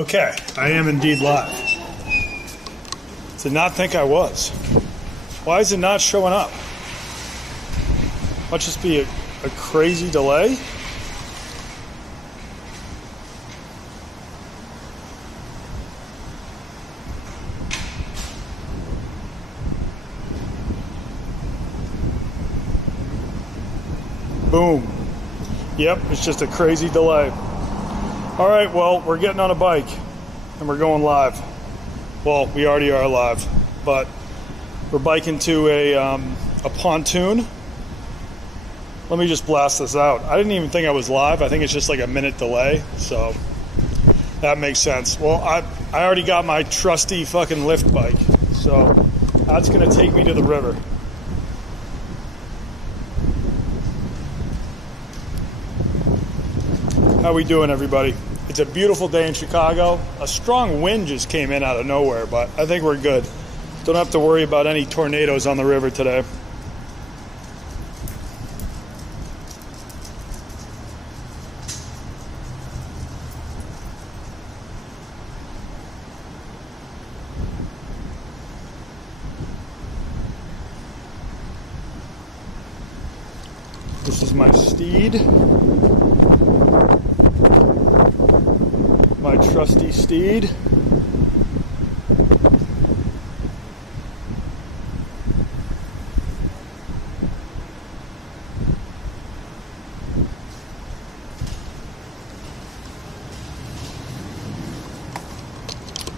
Okay, I am indeed live. Did not think I was. Why is it not showing up? Must just be a crazy delay. Boom. Yep, it's just a crazy delay. All right, well, we're getting on a bike and we're going live. Well, we already are live, but we're biking to a pontoon. Let me just blast this out. I didn't even think I was live. I think it's just like a minute delay, so that makes sense. Well, I already got my trusty fucking lift bike, so that's gonna take me to the river. How we doing, everybody? It's a beautiful day in Chicago. A strong wind just came in out of nowhere, but I think we're good. Don't have to worry about any tornadoes on the river today. This is my steed. My trusty steed.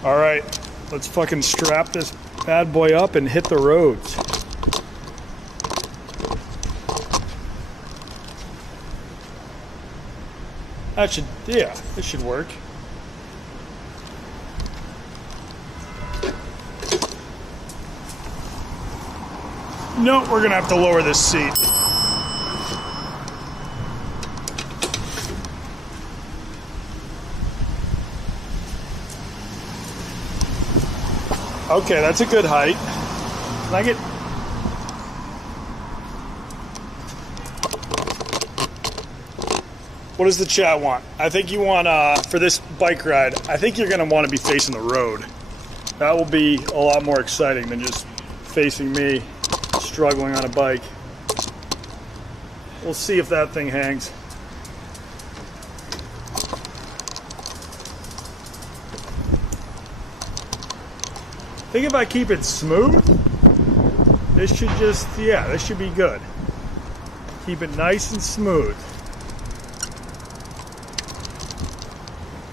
All right, let's fucking strap this bad boy up and hit the roads. That should, yeah, this should work. No, we're gonna have to lower this seat. Okay, that's a good height. Can I get... What does the chat want? I think you want, for this bike ride, I think you're gonna wanna be facing the road. That will be a lot more exciting than just facing me struggling on a bike. We'll see if that thing hangs. I think if I keep it smooth, this should just, yeah, this should be good. Keep it nice and smooth.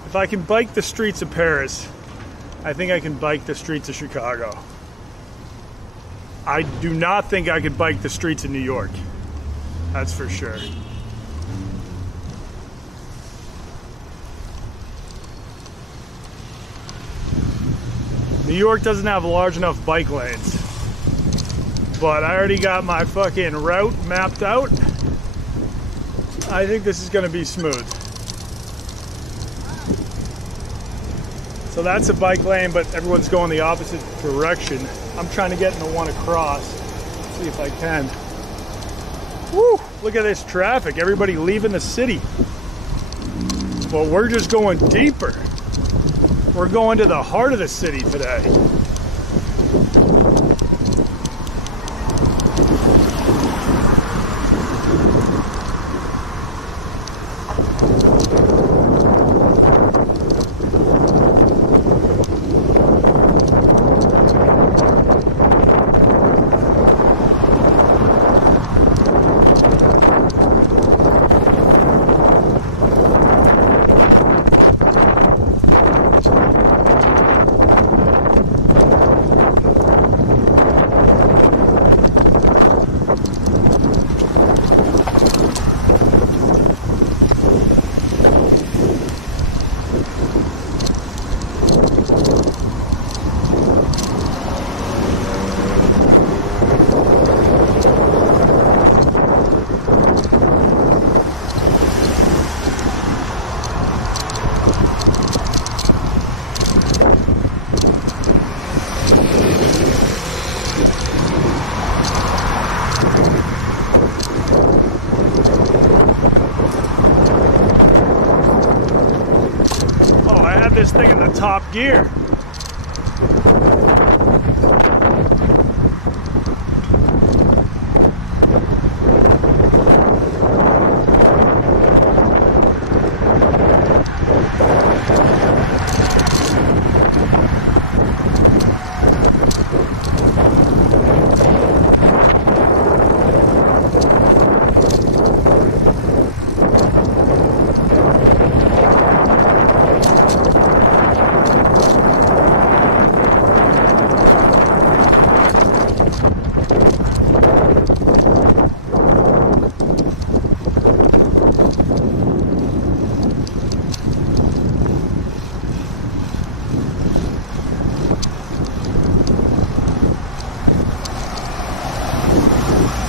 If I can bike the streets of Paris, I think I can bike the streets of Chicago. I do not think I could bike the streets of New York. That's for sure. New York doesn't have large enough bike lanes. But I already got my fucking route mapped out. I think this is gonna be smooth. So that's a bike lane, but everyone's going the opposite direction. I'm trying to get in the one across. Let's see if I can. Woo! Look at this traffic. Everybody leaving the city. Well, we're just going deeper. We're going to the heart of the city today. gear.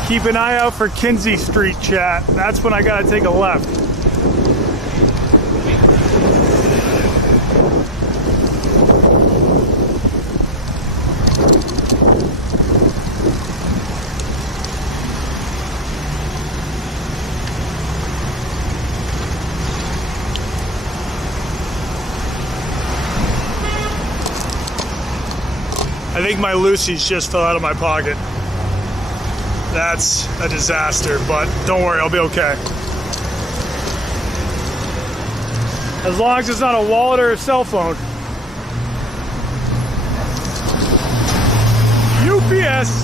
Keep an eye out for Kinsey Street, chat. That's when I gotta take a left. I think my Lucy's just fell out of my pocket. That's a disaster, but don't worry, I'll be okay. As long as it's not a wallet or a cell phone. UPS!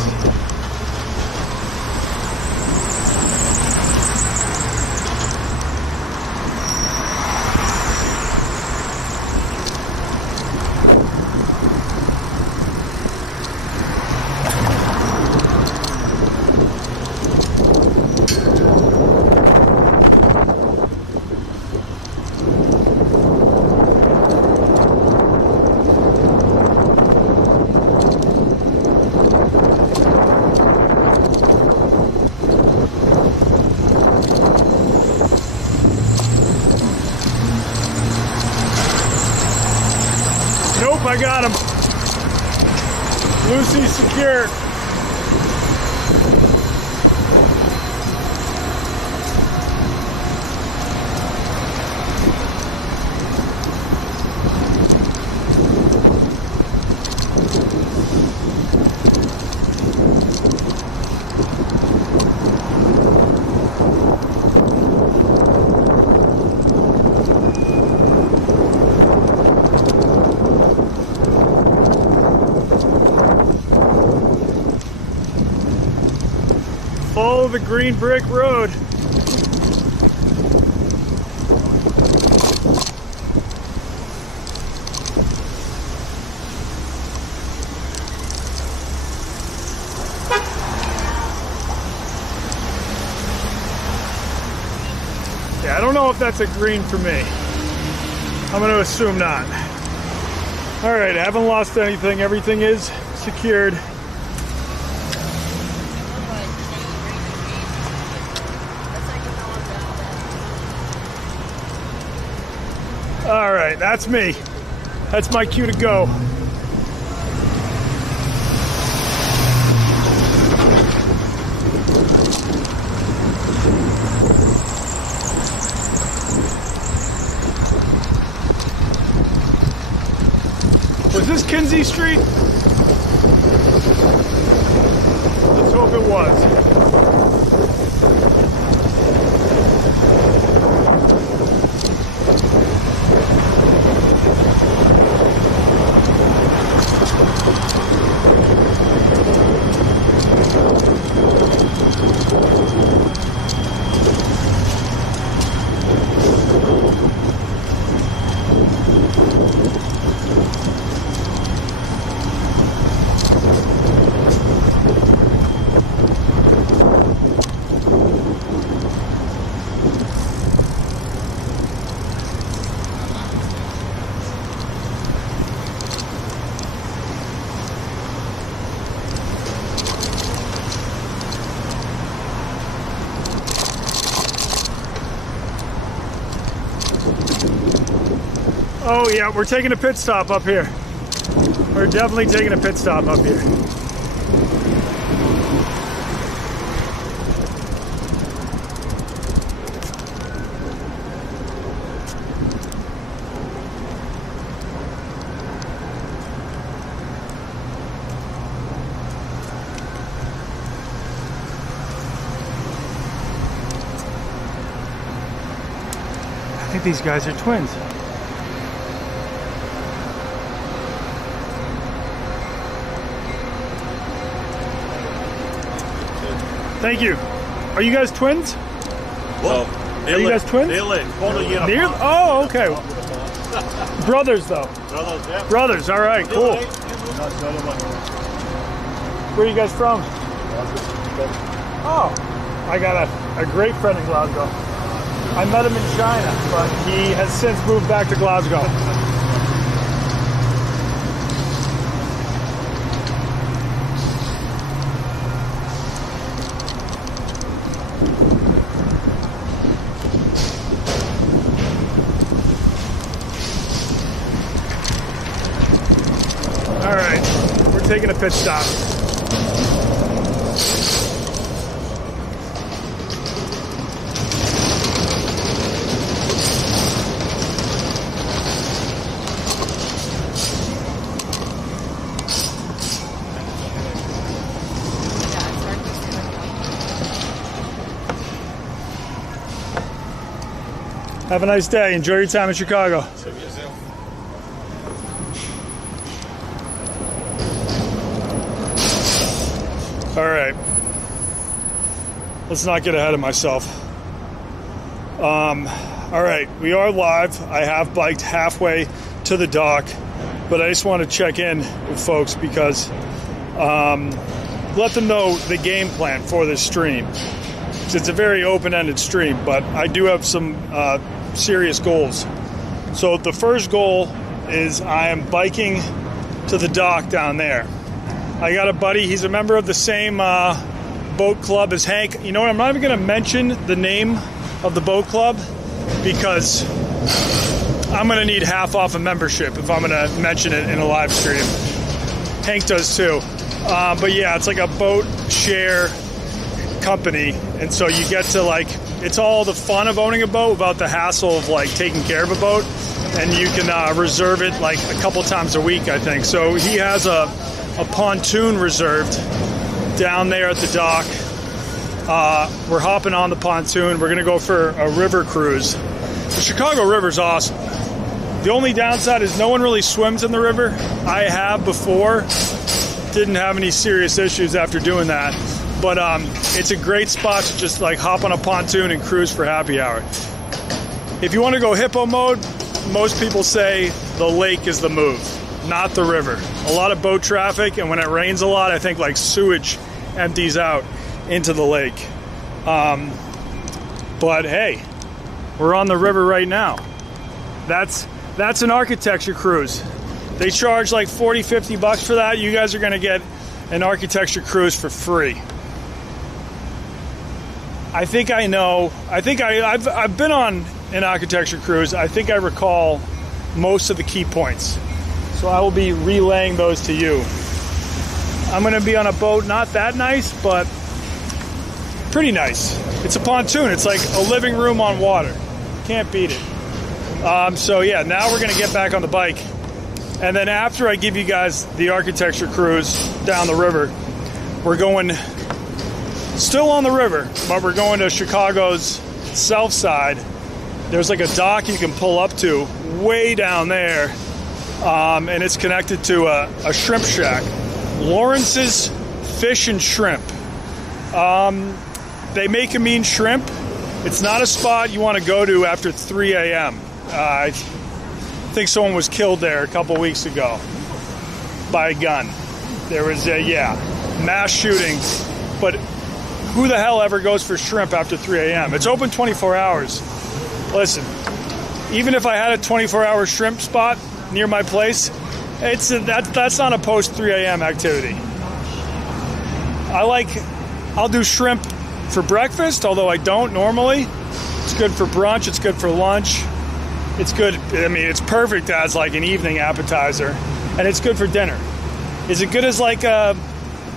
Nope, I got him. Lucy's secure. Follow the green brick road. Yeah, I don't know if that's a green for me. I'm going to assume not. All right, I haven't lost anything. Everything is secured. All right, that's me. That's my cue to go. Was this Kinsey Street? Let's hope it was. Oh yeah, we're taking a pit stop up here. We're definitely taking a pit stop up here. think these guys are twins. Thank you. Are you guys twins? Well, are you guys twins? Nearly. Oh, okay. Brothers, though. Brothers, yeah. Brothers, all right, cool. Where are you guys from? Oh, I got a great friend in Glasgow. I met him in China, but he has since moved back to Glasgow. All right, we're taking a pit stop. Have a nice day. Enjoy your time in Chicago. All right. Let's not get ahead of myself. All right, we are live. I have biked halfway to the dock, but I just want to check in with folks because let them know the game plan for this stream. It's a very open-ended stream, but I do have some serious goals. So the first goal is I am biking to the dock down there. I got a buddy, he's a member of the same boat club as Hank. You know what, I'm not even going to mention the name of the boat club because I'm going to need half off a membership if I'm going to mention it in a live stream. Hank does too. But yeah, it's like a boat share company, and so you get to it's all the fun of owning a boat without the hassle of taking care of a boat, and you can reserve it a couple times a week, I think. So he has a pontoon reserved down there at the dock. We're hopping on the pontoon. We're gonna go for a river cruise. The Chicago River's awesome. The only downside is no one really swims in the river. I have before, didn't have any serious issues after doing that. But it's a great spot to just hop on a pontoon and cruise for happy hour. If you want to go hippo mode, most people say the lake is the move, not the river. A lot of boat traffic, and when it rains a lot, I think sewage empties out into the lake. But hey, we're on the river right now. That's an architecture cruise. They charge $40-50 for that. You guys are going to get an architecture cruise for free. I think I know. I've been on an architecture cruise. I think I recall most of the key points. So I will be relaying those to you. I'm going to be on a boat, not that nice, but pretty nice. It's a pontoon. It's like a living room on water. Can't beat it. So yeah, now we're going to get back on the bike. And then after I give you guys the architecture cruise down the river, we're going still on the river, but we're going to Chicago's south side. There's a dock you can pull up to way down there, and it's connected to a shrimp shack. Lawrence's Fish and Shrimp. They make a mean shrimp. It's not a spot you want to go to after 3 a.m. I think someone was killed there a couple weeks ago by a gun. There was mass shootings, but who the hell ever goes for shrimp after 3 a.m.? It's open 24 hours. Listen, even if I had a 24-hour shrimp spot near my place, that's not a post 3 a.m. activity. I'll do shrimp for breakfast, although I don't normally. It's good for brunch. It's good for lunch. It's good. I mean, it's perfect as an evening appetizer, and it's good for dinner. Is it good as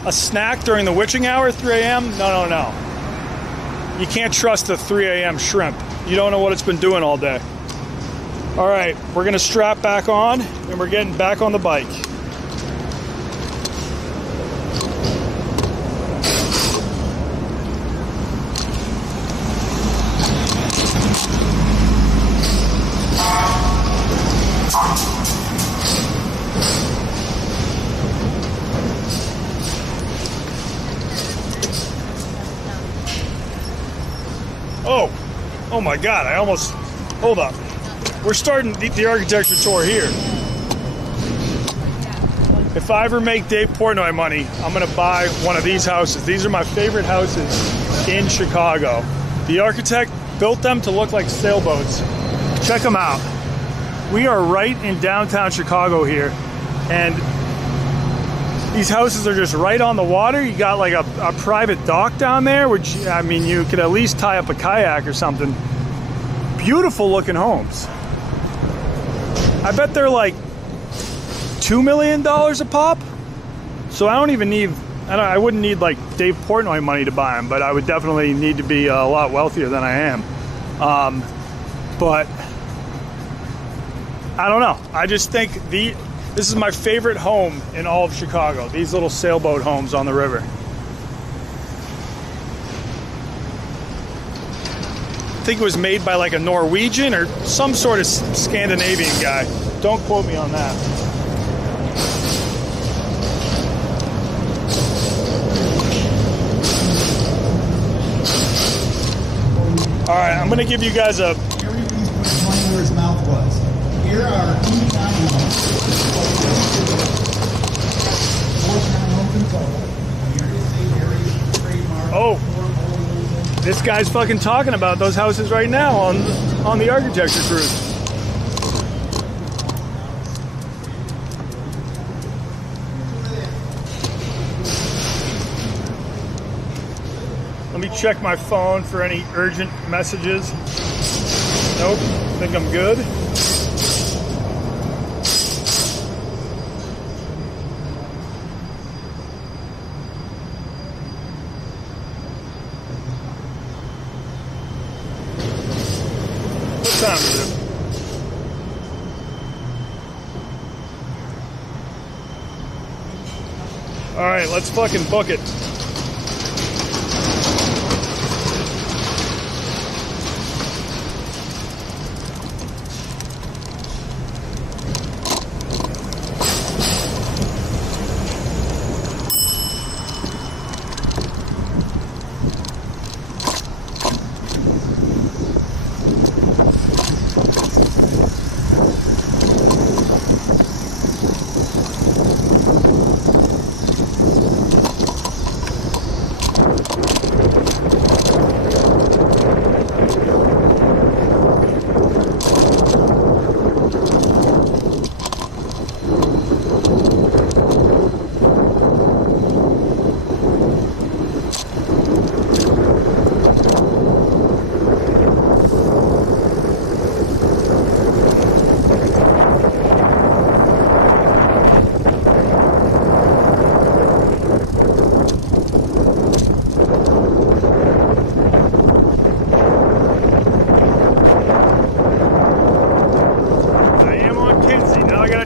a snack during the witching hour, 3 a.m.? No. You can't trust the 3 a.m. shrimp. You don't know what it's been doing all day. All right, we're going to strap back on, and we're getting back on the bike. Oh my God, I almost, hold up. We're starting the architecture tour here. If I ever make Dave Portnoy money, I'm gonna buy one of these houses. These are my favorite houses in Chicago. The architect built them to look like sailboats. Check them out. We are right in downtown Chicago here, and these houses are just right on the water. You got like a private dock down there, which, I mean, you could at least tie up a kayak or something. Beautiful looking homes. I bet they're like $2 million a pop. So I don't even need, I wouldn't need like Dave Portnoy money to buy them, but I would definitely need to be a lot wealthier than I am. But I don't know. I just think this is my favorite home in all of Chicago. These little sailboat homes on the river. I think it was made by like a Norwegian or some sort of Scandinavian guy. Don't quote me on that. All right, I'm gonna give you guys a. Where his mouth was. Here are 2 townhomes. 4 townhomes in total. Here is a very trademark. Oh, this guy's fucking talking about those houses right now on the architecture cruise. Let me check my phone for any urgent messages. Nope, think I'm good. What time is it? All right, let's fucking book it.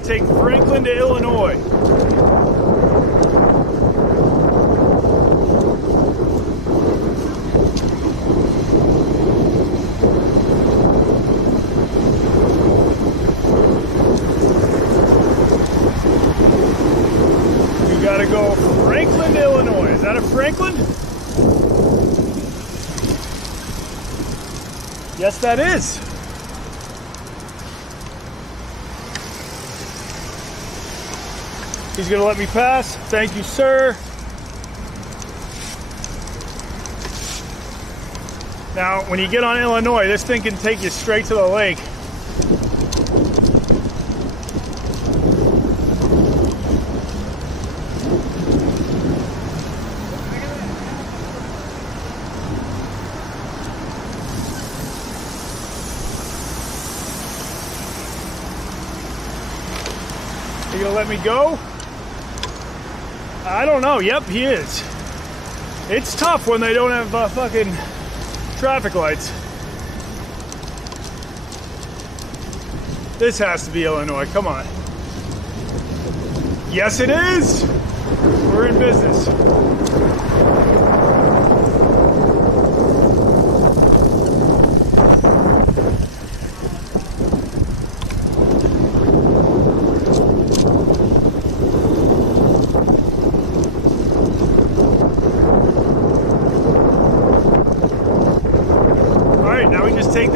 Take Franklin to Illinois. You gotta go Franklin to Illinois. Is that a Franklin? Yes, that is. He's gonna let me pass. Thank you, sir. Now, when you get on Illinois, this thing can take you straight to the lake. You gonna let me go? I don't know. Yep, he is. It's tough when they don't have fucking traffic lights. This has to be Illinois. Come on. Yes, it is. We're in business.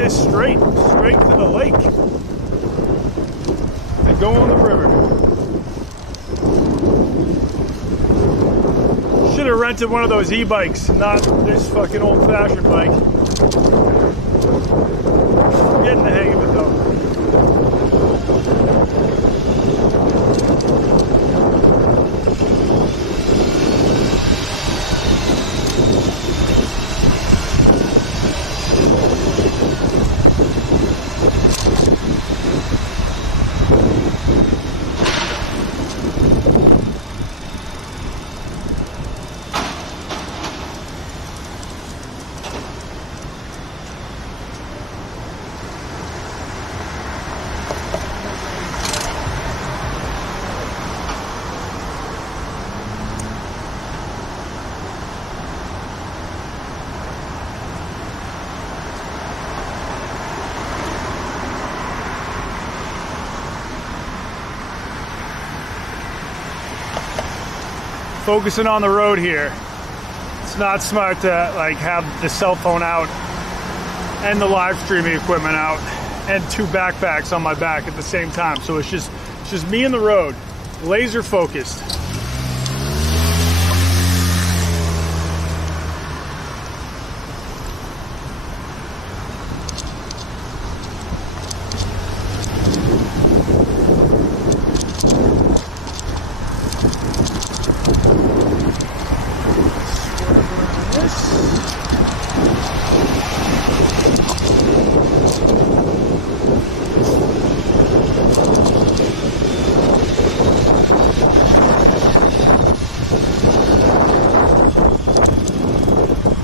this straight to the lake and go on the river. Should have rented one of those e-bikes, not this fucking old-fashioned bike. I'm getting the hang of it though. Focusing on the road here. It's not smart to like have the cell phone out and the live streaming equipment out and two backpacks on my back at the same time. So it's just me and the road, laser focused.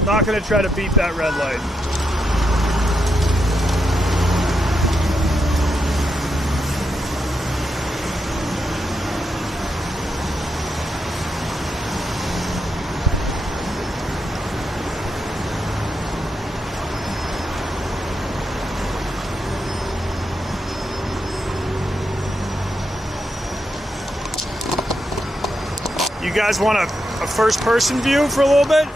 Not going to try to beat that red light. You guys want a first-person view for a little bit?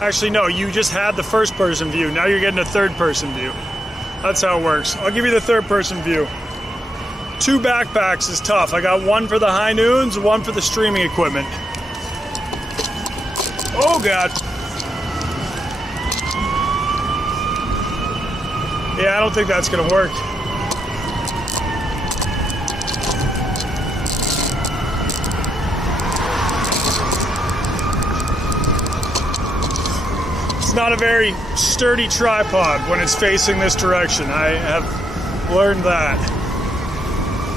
Actually, no, you just had the first-person view. Now you're getting a third-person view. That's how it works. I'll give you the third-person view. Two backpacks is tough. I got one for the high noons, one for the streaming equipment. Oh, God. Yeah, I don't think that's going to work. It's not a very sturdy tripod when it's facing this direction. I have learned that.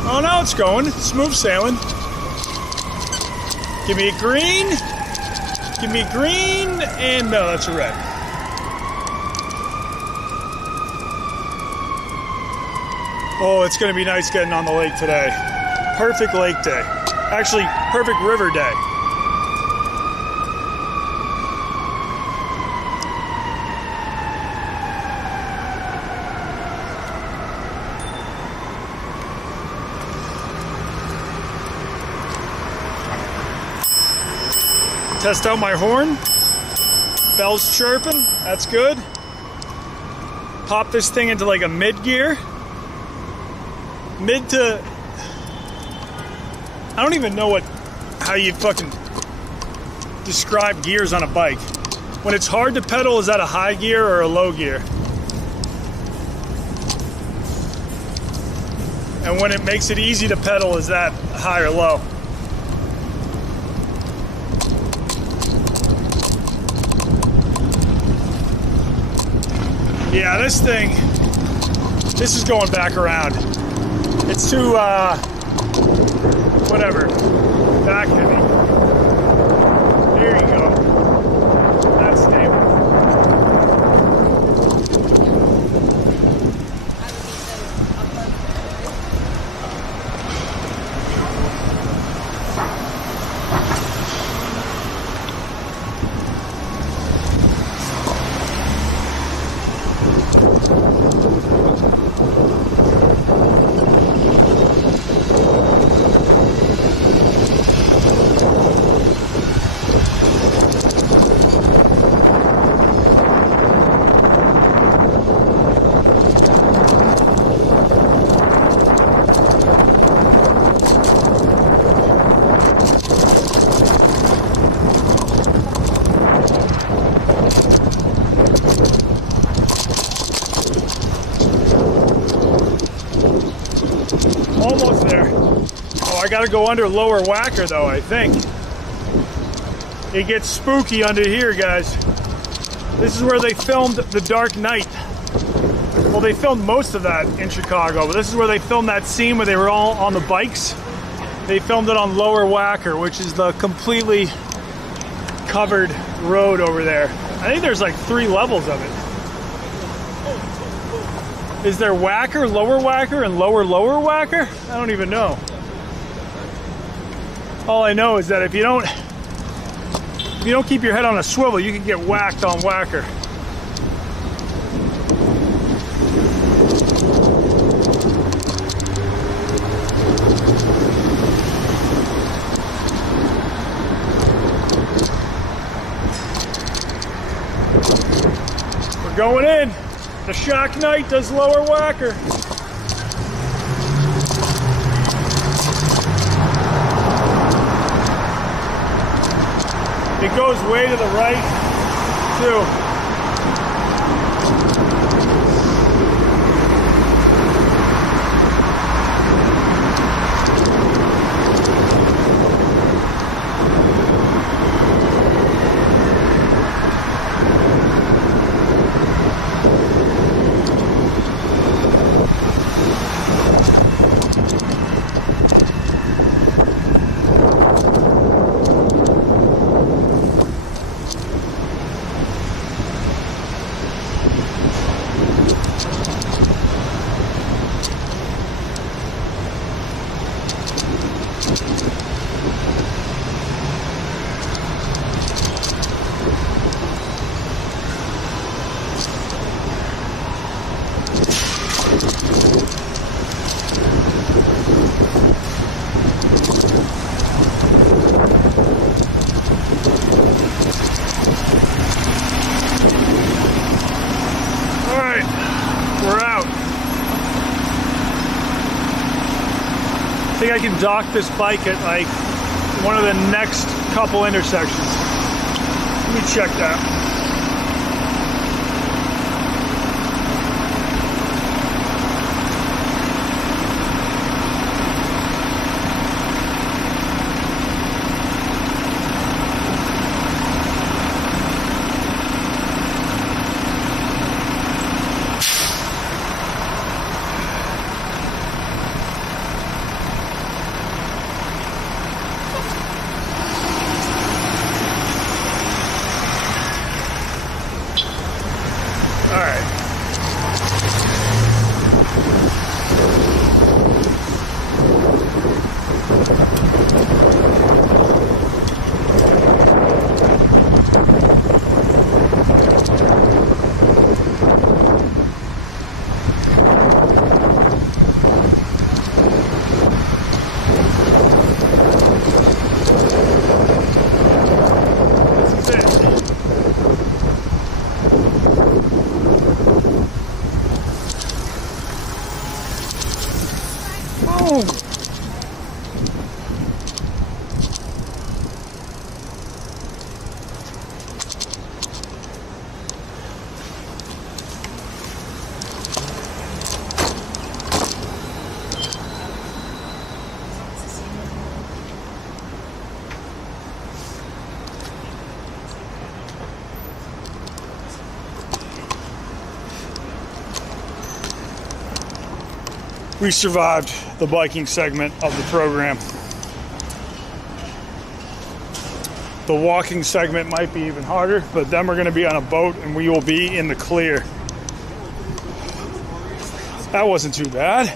Oh, now it's going. Smooth sailing. Give me a green. Give me a green. And no, that's a red. Oh, it's going to be nice getting on the lake today. Perfect lake day. Actually, perfect river day. Test out my horn. Bell's chirping. That's good. Pop this thing into like a mid gear. Mid to... I don't even know how you fucking describe gears on a bike. When it's hard to pedal, is that a high gear or a low gear? And when it makes it easy to pedal, is that high or low? Yeah, this is going back around. It's too, whatever, back heavy. There you go. That's stable. go under Lower Wacker though, I think. It gets spooky under here, guys. This is where they filmed The Dark Knight. Well, they filmed most of that in Chicago, but this is where they filmed that scene where they were all on the bikes. They filmed it on Lower Wacker, which is the completely covered road over there. I think there's like 3 levels of it. Is there Wacker, Lower Wacker, and Lower Wacker? I don't even know. All I know is that if you don't keep your head on a swivel, you can get whacked on Wacker. We're going in. The Shock Knight does Lower Wacker. It goes way to the right, too. I think I can dock this bike at like one of the next couple intersections. Let me check that. We survived the biking segment of the program. The walking segment might be even harder, but then we're going to be on a boat and we will be in the clear. That wasn't too bad.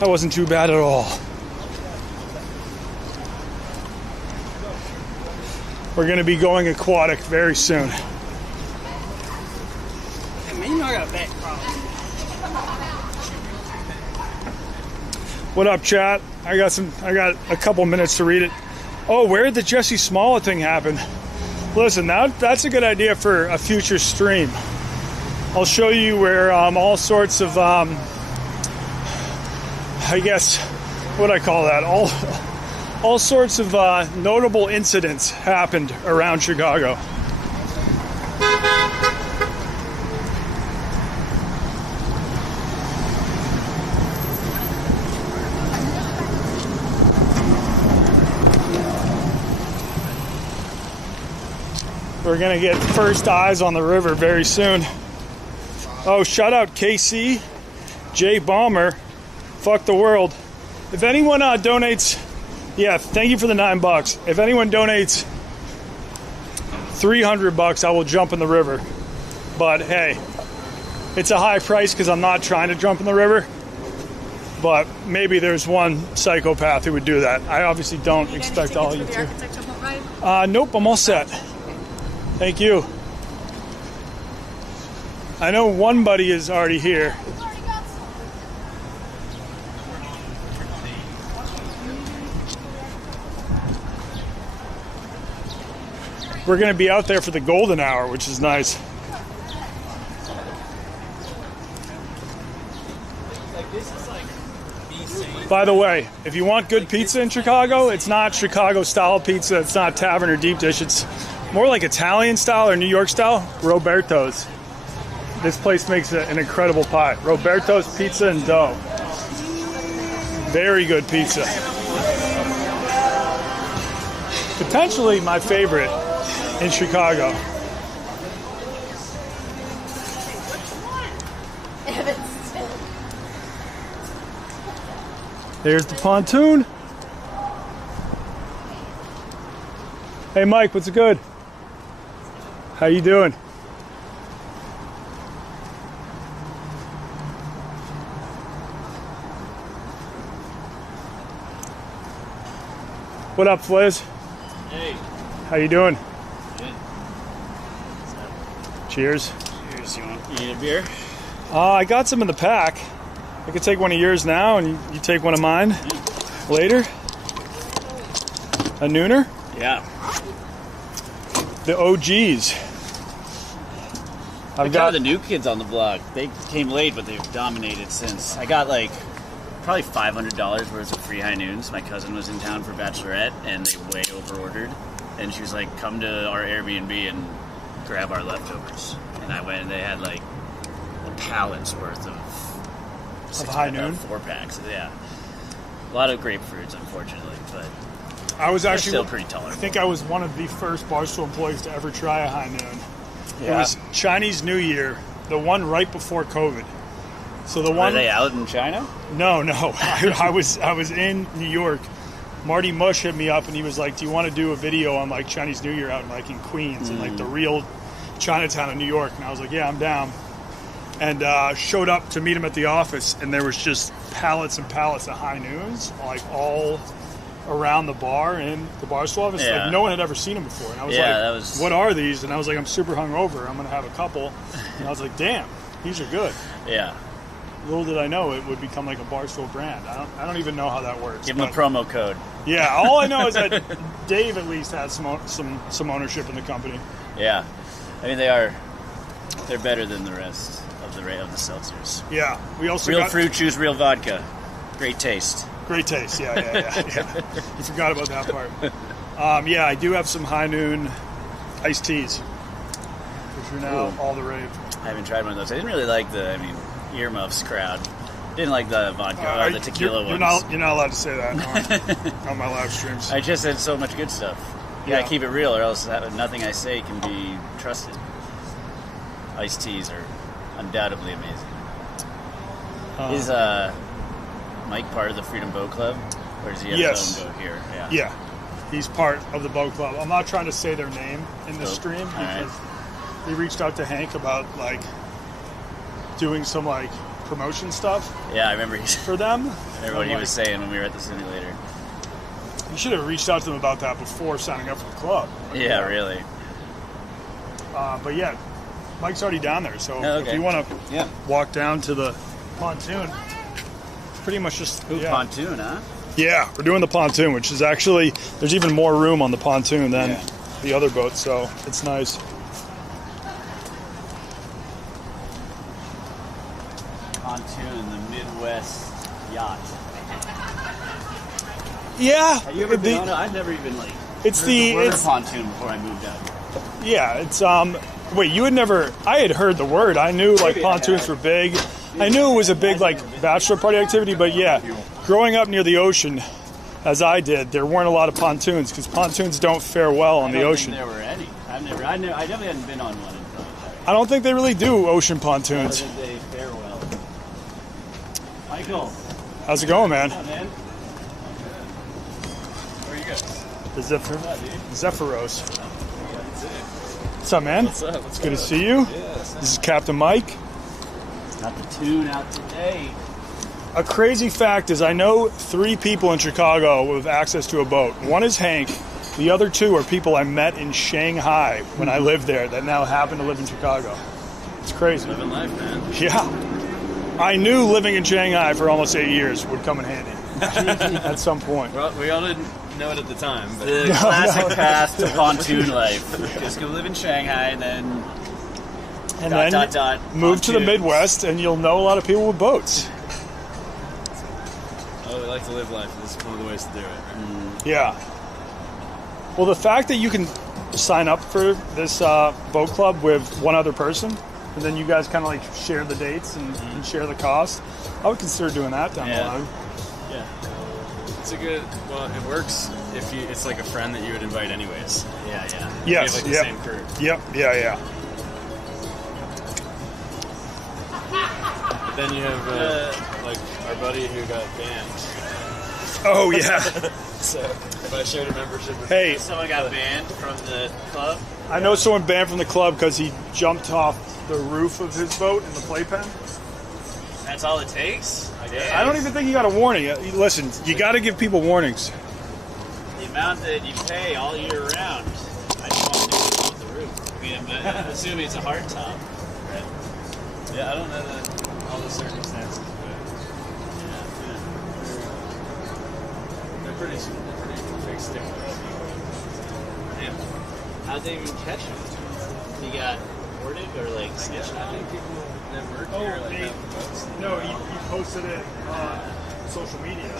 That wasn't too bad at all. We're going to be going aquatic very soon. I mean, I got a back problem. What up, chat? I got a couple minutes to read it. Oh, where did the Jesse Smollett thing happen? Listen, that's a good idea for a future stream. I'll show you where all sorts of, I guess, what do I call that? All sorts of notable incidents happened around Chicago. We're gonna get first eyes on the river very soon. Oh, shout out KC, Jay Balmer, fuck the world. If anyone donates, yeah, thank you for the $9. If anyone donates $300, I will jump in the river. But hey, it's a high price because I'm not trying to jump in the river. But maybe there's one psychopath who would do that. I obviously don't expect all you to. Nope, I'm all set. Thank you. I know one buddy is already here. We're going to be out there for the golden hour, which is nice. By the way, if you want good pizza in Chicago, it's not Chicago-style pizza. It's not tavern or deep dish. It's more like Italian-style or New York-style. Roberto's. This place makes an incredible pie. Roberto's Pizza and Dough. Very good pizza. Potentially my favorite in Chicago. There's the pontoon. Hey Mike, what's good? How you doing? What up, Fliz? Hey. How you doing? Good. Cheers. Cheers. You need a beer? I got some in the pack. I could take one of yours now, and you take one of mine later. A nooner? Yeah. The OGs. I got the new kids on the block. They came late, but they've dominated since. I got like probably $500 worth of free high noons. My cousin was in town for bachelorette, and they way over ordered. And she was like, "Come to our Airbnb and grab our leftovers." And I went, and they had like a pallet's worth of high noon 4-packs. Yeah, a lot of grapefruits, unfortunately, but I was actually still pretty tolerable. I think I was one of the first Barstool employees to ever try a high noon. Yeah. It was Chinese New Year, the one right before COVID. So the Were one they out in China? No. I was in New York. Marty Mush hit me up and he was like, "Do you want to do a video on like Chinese New Year out in like in Queens and like the real Chinatown of New York?" And I was like, "Yeah, I'm down." And showed up to meet him at the office, and there was just pallets and pallets of high noons, like all around the bar in the Barstool office. Yeah. Like no one had ever seen them before. And I was like, "What are these?" And I was like, "I'm super hungover. I'm gonna have a couple." And I was like, "Damn, these are good." Yeah. Little did I know it would become like a Barstool brand. I don't even know how that works. Give them a promo code. Yeah, all I know is that Dave at least has some ownership in the company. Yeah, I mean they're better than the rest of the seltzers. Yeah, we also Real got fruit juice, real vodka, great taste. Great taste. Yeah. You forgot about that part. Yeah, I do have some high noon iced teas, which are now all the rave. I haven't tried one of those. I didn't really like the earmuffs crowd. Didn't like the vodka or the tequila ones. You're not allowed to say that on my live streams. I just said so much good stuff. You gotta keep it real, or else nothing I say can be trusted. Iced teas are undoubtedly amazing. Is Mike part of the Freedom Boat Club, or does he have his own boat here? Yeah, he's part of the boat club. I'm not trying to say their name in the stream because he reached out to Hank about like doing some like promotion stuff. Yeah, I remember for them. I remember what he was saying when we were at the simulator. You should have reached out to them about that before signing up for the club. Yeah, really. But yeah, Mike's already down there, so if you want to walk down to the pontoon, pretty much just pontoon, huh? Yeah, we're doing the pontoon, which is actually there's even more room on the pontoon than the other boats, so it's nice. Pontoon, the Midwest yacht. Yeah, have you ever been on it? I've never even it's heard the word pontoon before I moved out. Yeah, it's wait, you had never? I had heard the word. I knew like pontoons were big. I knew it was a big like bachelor party activity, but yeah, growing up near the ocean, as I did, there weren't a lot of pontoons because pontoons don't fare well on the ocean. There were any. I definitely hadn't been on one until that. I don't think they really do ocean I pontoons. think they fare well. Michael, How's it going, man? what's up, man? Where are you guys? The Zephyros. What's up, man? What's up? It's good to see you. Yes. This is Captain Mike. Got the tune out today. A crazy fact is I know 3 people in Chicago with access to a boat. One is Hank. The other 2 are people I met in Shanghai when I lived there that now happen to live in Chicago. It's crazy. Living life, man. Yeah. I knew living in Shanghai for almost 8 years would come in handy at some point. Well, we all didn't know it at the time, but The classic path to pontoon life. Just go live in Shanghai and then And dot, then dot, dot, move to the pontoons. Midwest and you'll know a lot of people with boats. oh, we like to live life. This is one of the ways to do it. Right? Yeah. Well, the fact that you can sign up for this boat club with one other person, and then you guys kind of like share the dates and share the cost, I would consider doing that down the Yeah. line. Yeah. It's a good. Well, it works if you. It's like a friend that you would invite anyways. Yeah, yeah. You Yes. have like the Yep. same crew. Yep. Yeah. But then you have like our buddy who got banned. Oh yeah. So if I shared a membership with Hey, Someone got banned from the club. I know someone banned from the club because he jumped off the roof of his boat in the playpen. That's all it takes? I don't even think he got a warning. Listen, you got to give people warnings. The amount that you pay all year round. I just want to do it with the roof. I mean, I'm assuming it's a hard top. Right? Yeah, I don't know all the circumstances, but they're pretty big sticklers. Yeah. How'd they even catch him? He got boarded or like I snitched on think him? people that work Oh, here like they- have boats. No, he posted it on social media.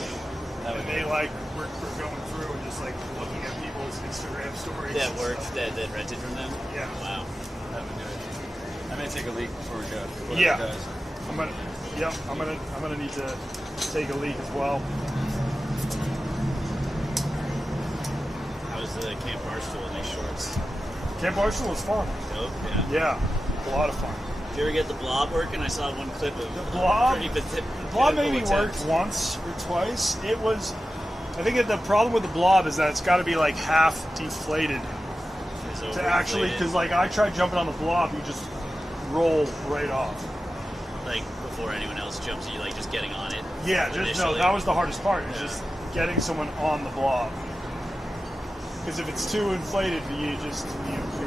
And they like were going through and just like looking at people's Instagram stories. That and worked, stuff. that rented from them? Yeah. Wow. That would do it. I may take a leak before we go. Whatever Yeah. it does. I'm gonna need to take a leak as well. How was the Camp Barstool in these shorts? Camp Barstool was fun. Dope, yeah. Yeah, a lot of fun. Did you ever get the blob working? I saw one clip of The blob? pretty The blob maybe worked once or twice. It was. I think the problem with the blob is that it's got to be like half deflated to actually, because like I tried jumping on the blob, you just roll right off. Like before anyone else jumps, you like just getting on it. Yeah, just no. initially. That was the hardest part. Is Yeah. just getting someone on the blob. Because if it's too inflated, you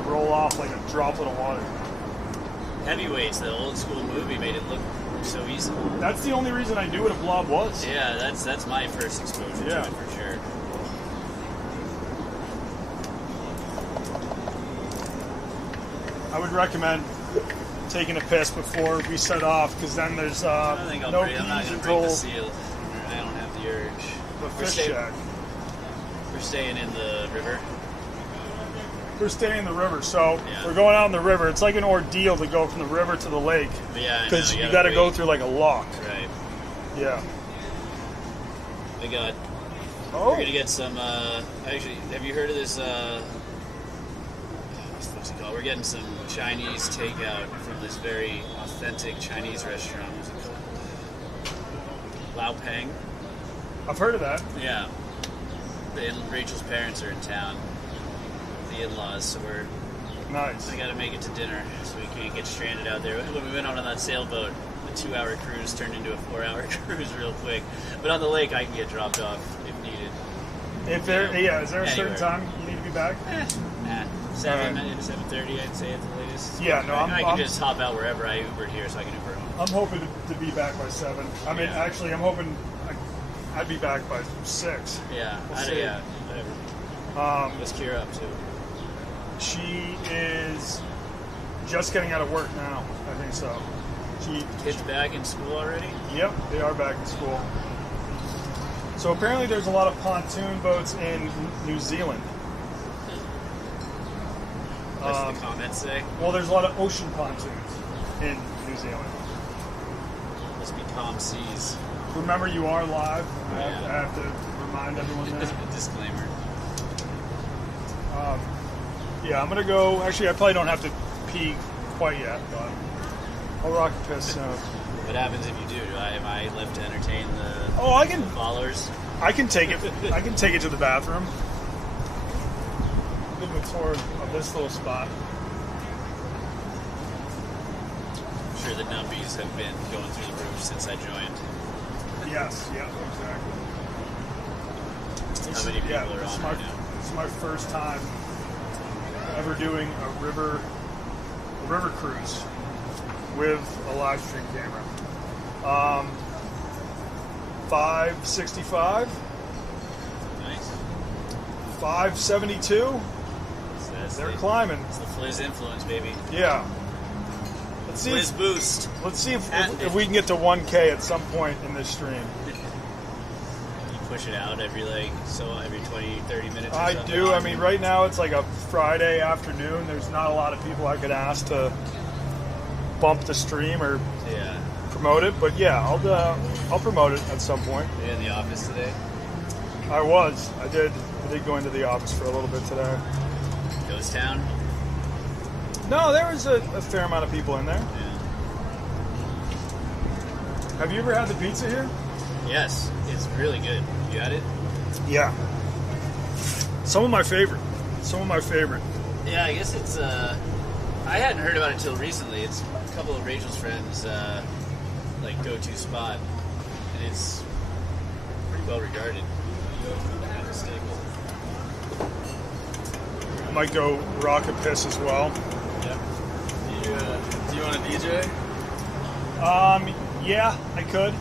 roll off like a droplet of water. Heavyweights, the old school movie made it look so easy. That's the only reason I knew what a blob was. Yeah, that's my first exposure Yeah. to it for sure. I would recommend taking a piss before we set off, because then there's I think I'll no break, I'm not peas gonna break the until seal. I don't have the urge. the We're fish staying- shack. We're staying in the river. We're staying in the river, so Yeah. we're going out in the river. It's like an ordeal to go from the river to the lake, But yeah, I know, because you got to go wait. through like a lock. Right. Yeah. We got. Oh. We're gonna get some. Actually, have you heard of this? What's it called? We're getting some Chinese takeout from this very authentic Chinese restaurant. What's it called? Lao Peng. I've heard of that. Yeah. Rachel's parents are in town. The in-laws, so Nice. I gotta make it to dinner, so we can't get stranded out there. When we went out on that sailboat, the 2-hour cruise turned into a 4-hour cruise real quick. But on the lake, I can get dropped off if needed. If there, yeah, is there a certain Anywhere. time you need to be back? 7:30, I'd say at the latest. Yeah, no, I can I'm just hop out wherever. I Ubered here, so I can Uber home. I'm hoping to be back by 7. I mean, Yeah. actually, I'm hoping I'd be back by 6. Yeah, We'll see. yeah, whatever. What's Kira up to? She is just getting out of work now. I think so. Kids back in school already? Yep, they are back in school. So apparently there's a lot of pontoon boats in New Zealand. What's the comments say? Well, there's a lot of ocean pontoons in New Zealand. Must be calm seas. Remember, you are live. I Yeah. have to remind everyone that. Disclaimer. Yeah, I'm gonna go. Actually, I probably don't have to pee quite yet, but I'll rock a piss soon. What happens if you do? Am I left to entertain the Oh, I can. followers? I can take it. I can take it to the bathroom. Give them a tour of this little spot. I'm sure the numbies have been going through the roof since I joined. Yes. Yeah. Exactly. How many people Yeah, are this is on my right now? this is my first time ever doing a river cruise with a live stream camera. 565, Nice. 572. So that's They're the, climbing. it's the Fliz influence, baby. Yeah. Let's see. Fliz boost. Let's see if we can get to 1K at some point in this stream. You push it out every 20, 30 minutes or I something? do. I mean, right now it's like a Friday afternoon. There's not a lot of people I could ask to bump the stream or Yeah. promote it, but yeah, I'll promote it at some point. You're in the office today? I did go into the office for a little bit today. Ghost Town? No, there was a fair amount of people in there. Yeah. Have you ever had the pizza here? Yes, it's really good. You had it? Yeah. Some of my favorite. Yeah, I guess it's, I hadn't heard about it until recently. It's a couple of Rachel's friends, go-to spot. And it's pretty well regarded. Kind of staple. I might go rock a piss as well. Yeah. Do you want a DJ? Yeah, I could.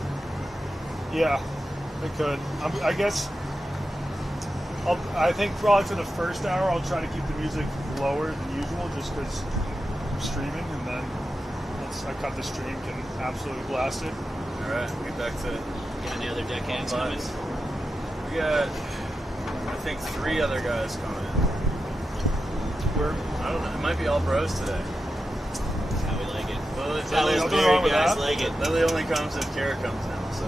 Yeah, I could. I guess. I think probably for the first hour I'll try to keep the music lower than usual, just because I'm streaming, and then once I cut the stream, can absolutely blast it. All right, we'll get back to it. Got any other deckhands coming? We got, I think, 3 other guys coming in. I don't know. It might be all bros today. That's how we like it. Lily, That's how Lily's nothing wrong with guys that. like it. Lily only comes if Kara comes now, so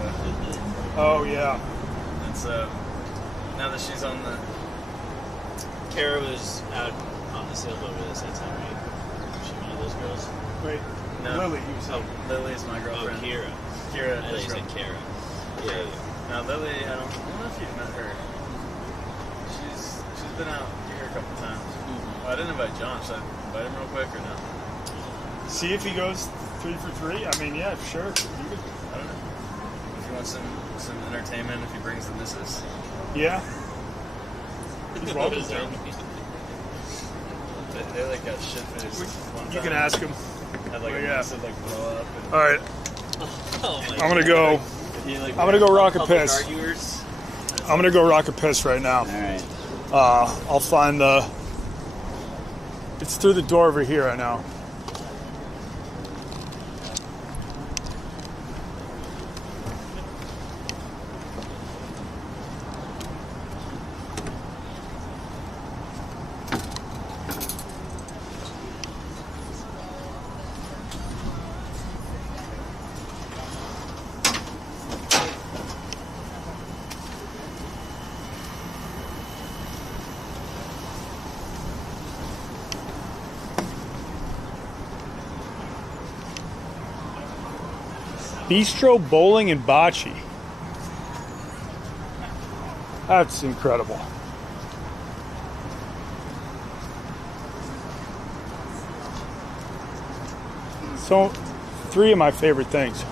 Oh yeah. and so now that she's on the Kara was out on the sailboat with us, that's not right. Was she one of those girls? Wait. no, Lily, you said. Lily's my Oh, girlfriend. Kira. Kira, I thought this you said girl. Kara. Yeah, yeah. Now Lily, I don't know if you've met her. She's been out here a couple times. Well, I didn't invite John. Should I invite him real quick or no? See if he goes 3 for 3. I mean, yeah, sure. You could, I don't know. If you want some entertainment, if he brings the missus. yeah. He's welcome to. They like got shit faced one time. You can ask him. Had like Oh, a yeah. massive like blow up. And All right. Oh my I'm gonna go. he, like, I'm gonna go rock a Public piss. arguers. I'm gonna go rock a piss right now. All right. I'll find the. It's through the door over here. I know. Bistro Bowling and Bocce. That's incredible. So, 3 of my favorite things.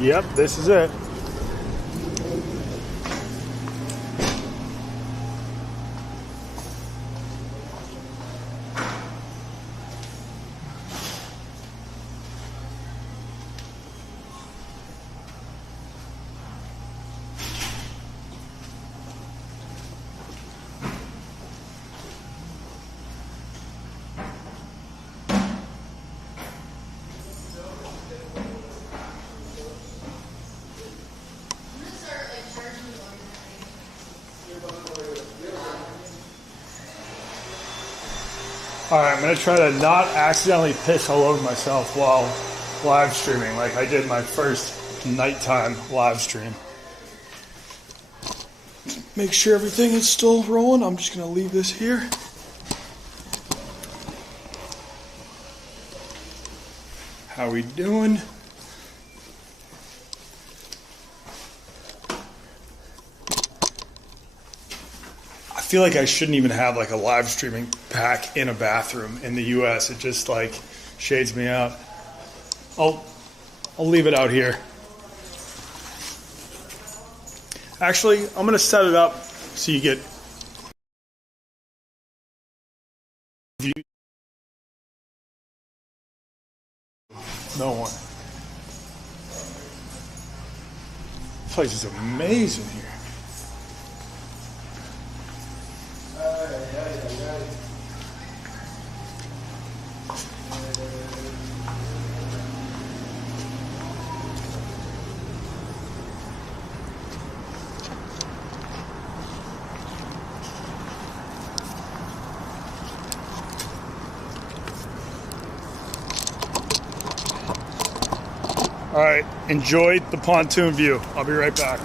Yep, this is it. All right, I'm gonna try to not accidentally piss all over myself while live streaming like I did my first nighttime live stream. Make sure everything is still rolling. I'm just gonna leave this here. How we doing? I feel like I shouldn't even have like a live streaming pack in a bathroom in the US. It just like shades me out. I'll leave it out here. Actually, I'm gonna set it up so you get view. No one. This place is amazing here. All right, enjoy the pontoon view. I'll be right back.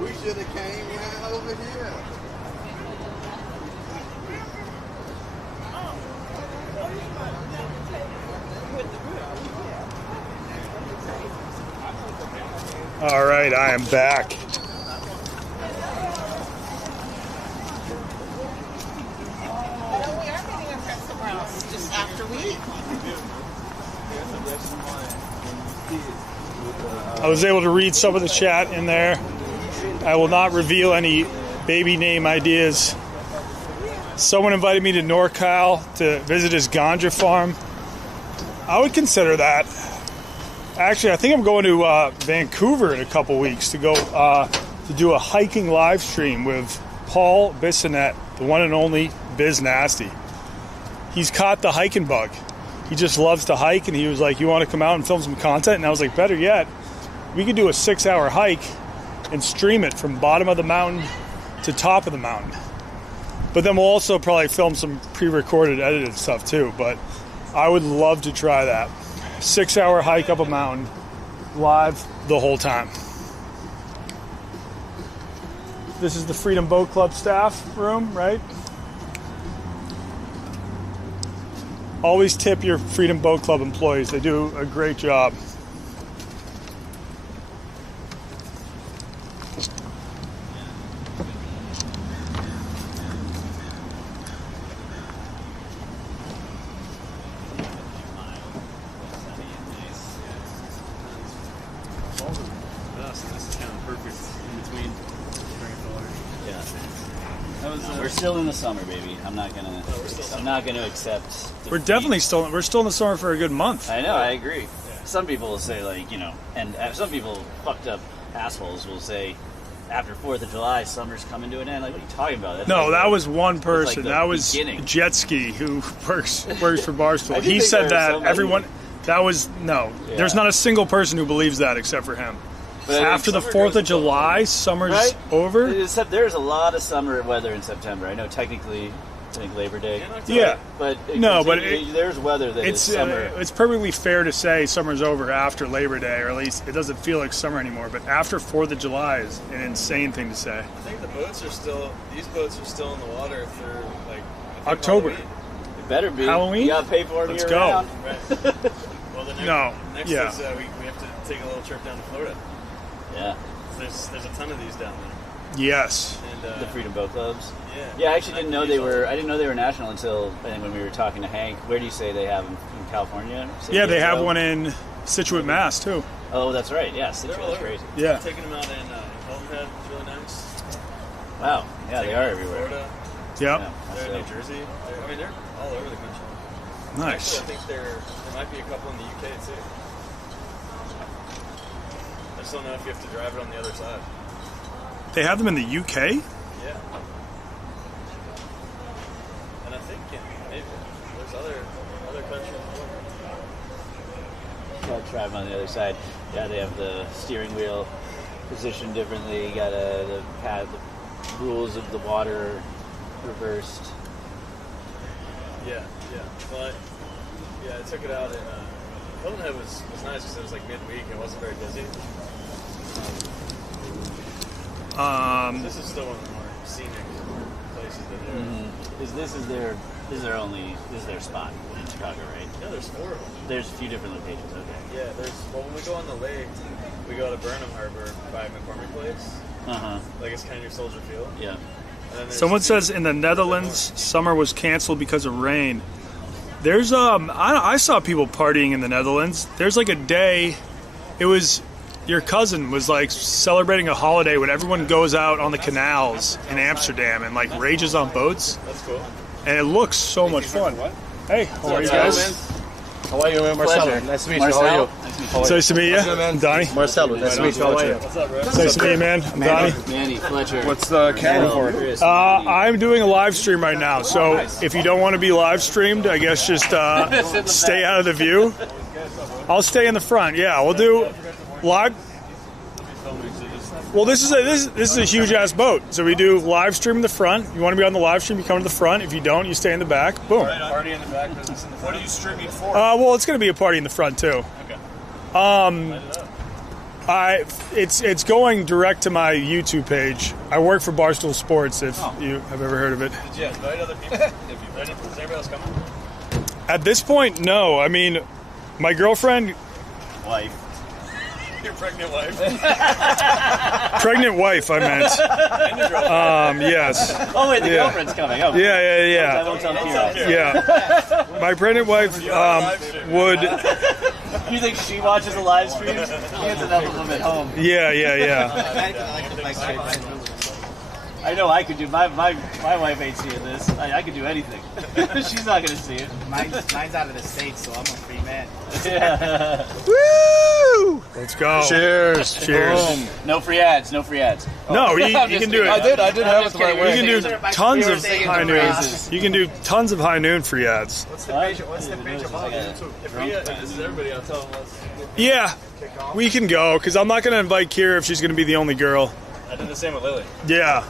We should have came right over here. All right, I am back. Just after we eat. I was able to read some of the chat in there. I will not reveal any baby name ideas. Someone invited me to NorCal to visit his ganja farm. I would consider that. Actually, I think I'm going to Vancouver in a couple weeks to go to do a hiking live stream with Paul Bissonnette, the one and only Biz Nasty. He's caught the hiking bug. He just loves to hike, and he was like, you want to come out and film some content? And I was like, better yet, we could do a 6-hour hike and stream it from bottom of the mountain to top of the mountain. But then we'll also probably film some pre-recorded edited stuff too. But I would love to try that. 6-hour hike up a mountain, live the whole time. This is the Freedom Boat Club staff room, right? Always tip your Freedom Boat Club employees. They do a great job. in between. Yeah. That was, We're still in the summer, baby. I'm not gonna accept. We're defeat. definitely still in the summer for a good month. I know. I agree. Some people will say, like, you know, and some people, fucked up assholes, will say, after 4th of July, summer's coming to an end. Like, what are you talking about? That's No, like that the- was one like person. the That was beginning. Jetski, who works for Barstool. I do He think said there are that some- everyone. That was no. Yeah. There's not a single person who believes that except for him. But I think After the summer 4th goes of July, summer's Right? over. Except there's a lot of summer weather in September. I know technically, I think Labor Day. Yeah. But No, but there's weather that is It's summer. it's perfectly fair to say summer's over after Labor Day, or at least it doesn't feel like summer anymore. But after 4th of July is an insane thing to say. I think the boats are still. These boats are still in the water through like I think October. Halloween. It better be. Halloween? You gotta pay for it Let's year go. round. Right. Well, the next, No, next yeah. is we have to take a little trip down to Florida. Yeah. There's a ton of these down there. Yes. And The Freedom Boat Clubs. yeah. Yeah, I actually didn't know they were. I didn't know they were national until I think when we were talking to Hank. Where do you say they have them in California? San Yeah, they have Diego? one in Situate, Mass, too. Oh, that's right. Yes, They're that's all over. crazy. Yeah. Taking them out in Hilton Head, it's really nice. Wow. Yeah, they Taking are them to everywhere. Florida, Yep. Yeah, they're in that's New Jersey. I mean, they're all over the country. Nice. Actually, I think there might be a couple in the UK too. I just don't know if you have to drive it on the other side. They have them in the UK? Yeah. And I think maybe there's other countries. Got to drive on the other side. Yeah, they have the steering wheel positioned differently. You got the rules of the water reversed. Yeah. Well, I took it out in Hilton Head was nice because it was like midweek and it wasn't very busy. This is still one of the more scenic places that there. This is their spot in Chicago, right? Yeah, there's 4 of them. There's a few different locations. Okay. Yeah, when we go on the lake, we go to Burnham Harbor by McCormick Place. Like it's kind of your Soldier Field. Yeah. And then there's Someone 2 says in the Netherlands, summer was canceled because of rain. There's I saw people partying in the Netherlands. There's like a day, it was your cousin was like celebrating a holiday when everyone goes out on the canals in Amsterdam and like rages on boats, That's cool. and it looks so much fun. Hey, how are you guys? How are you, man? Marcelo. Pleasure. Nice to meet you. How are you? It's nice to meet you. I'm Donnie. Marcelo. Nice to meet you. How are you? What's up, bro? It's nice to meet you, man. I'm Donnie. Manny, Fletcher. What's the camera for? Chris, I'm doing a live stream right now, so if you don't want to be live streamed, I guess just stay out of the view. I'll stay in the front. Yeah, we'll do live. Well, this is a huge ass boat, so we do live stream in the front. If you want to be on the live stream, you come to the front. If you don't, you stay in the back. Boom. Party in the back, business in the front. What are you streaming for? Well, it's going to be a party in the front too. Okay. It's going direct to my YouTube page. I work for Barstool Sports. If you have ever heard of it. Did you invite other people? Is anybody else coming? At this point, no. I mean, my girlfriend, wife. Your pregnant wife. pregnant wife, I meant. And your girlfriend. Yes. Oh wait, the Yeah. girlfriend's coming. Oh, Yeah. Don't tell Kira. Yeah. My pregnant wife would. You think she watches the live stream? She has enough of them at home. Yeah. I know I could do. My wife ain't seeing this. I could do anything. She's not gonna see it. Mine's out of the States, so I'm a free man. Yeah. Woo! Let's go. Cheers. Cheers. No free ads. No free ads. No, you I'm can just do it. kidding. I did have it the right You way. can do tons of saying high the noon. phrases. You can do tons of high noon free ads. What's the page about? If this is everybody, I'll tell them let's. Yeah, we can go because I'm not going to invite Kira if she's going to be the only girl. I did the same with Lily. Yeah.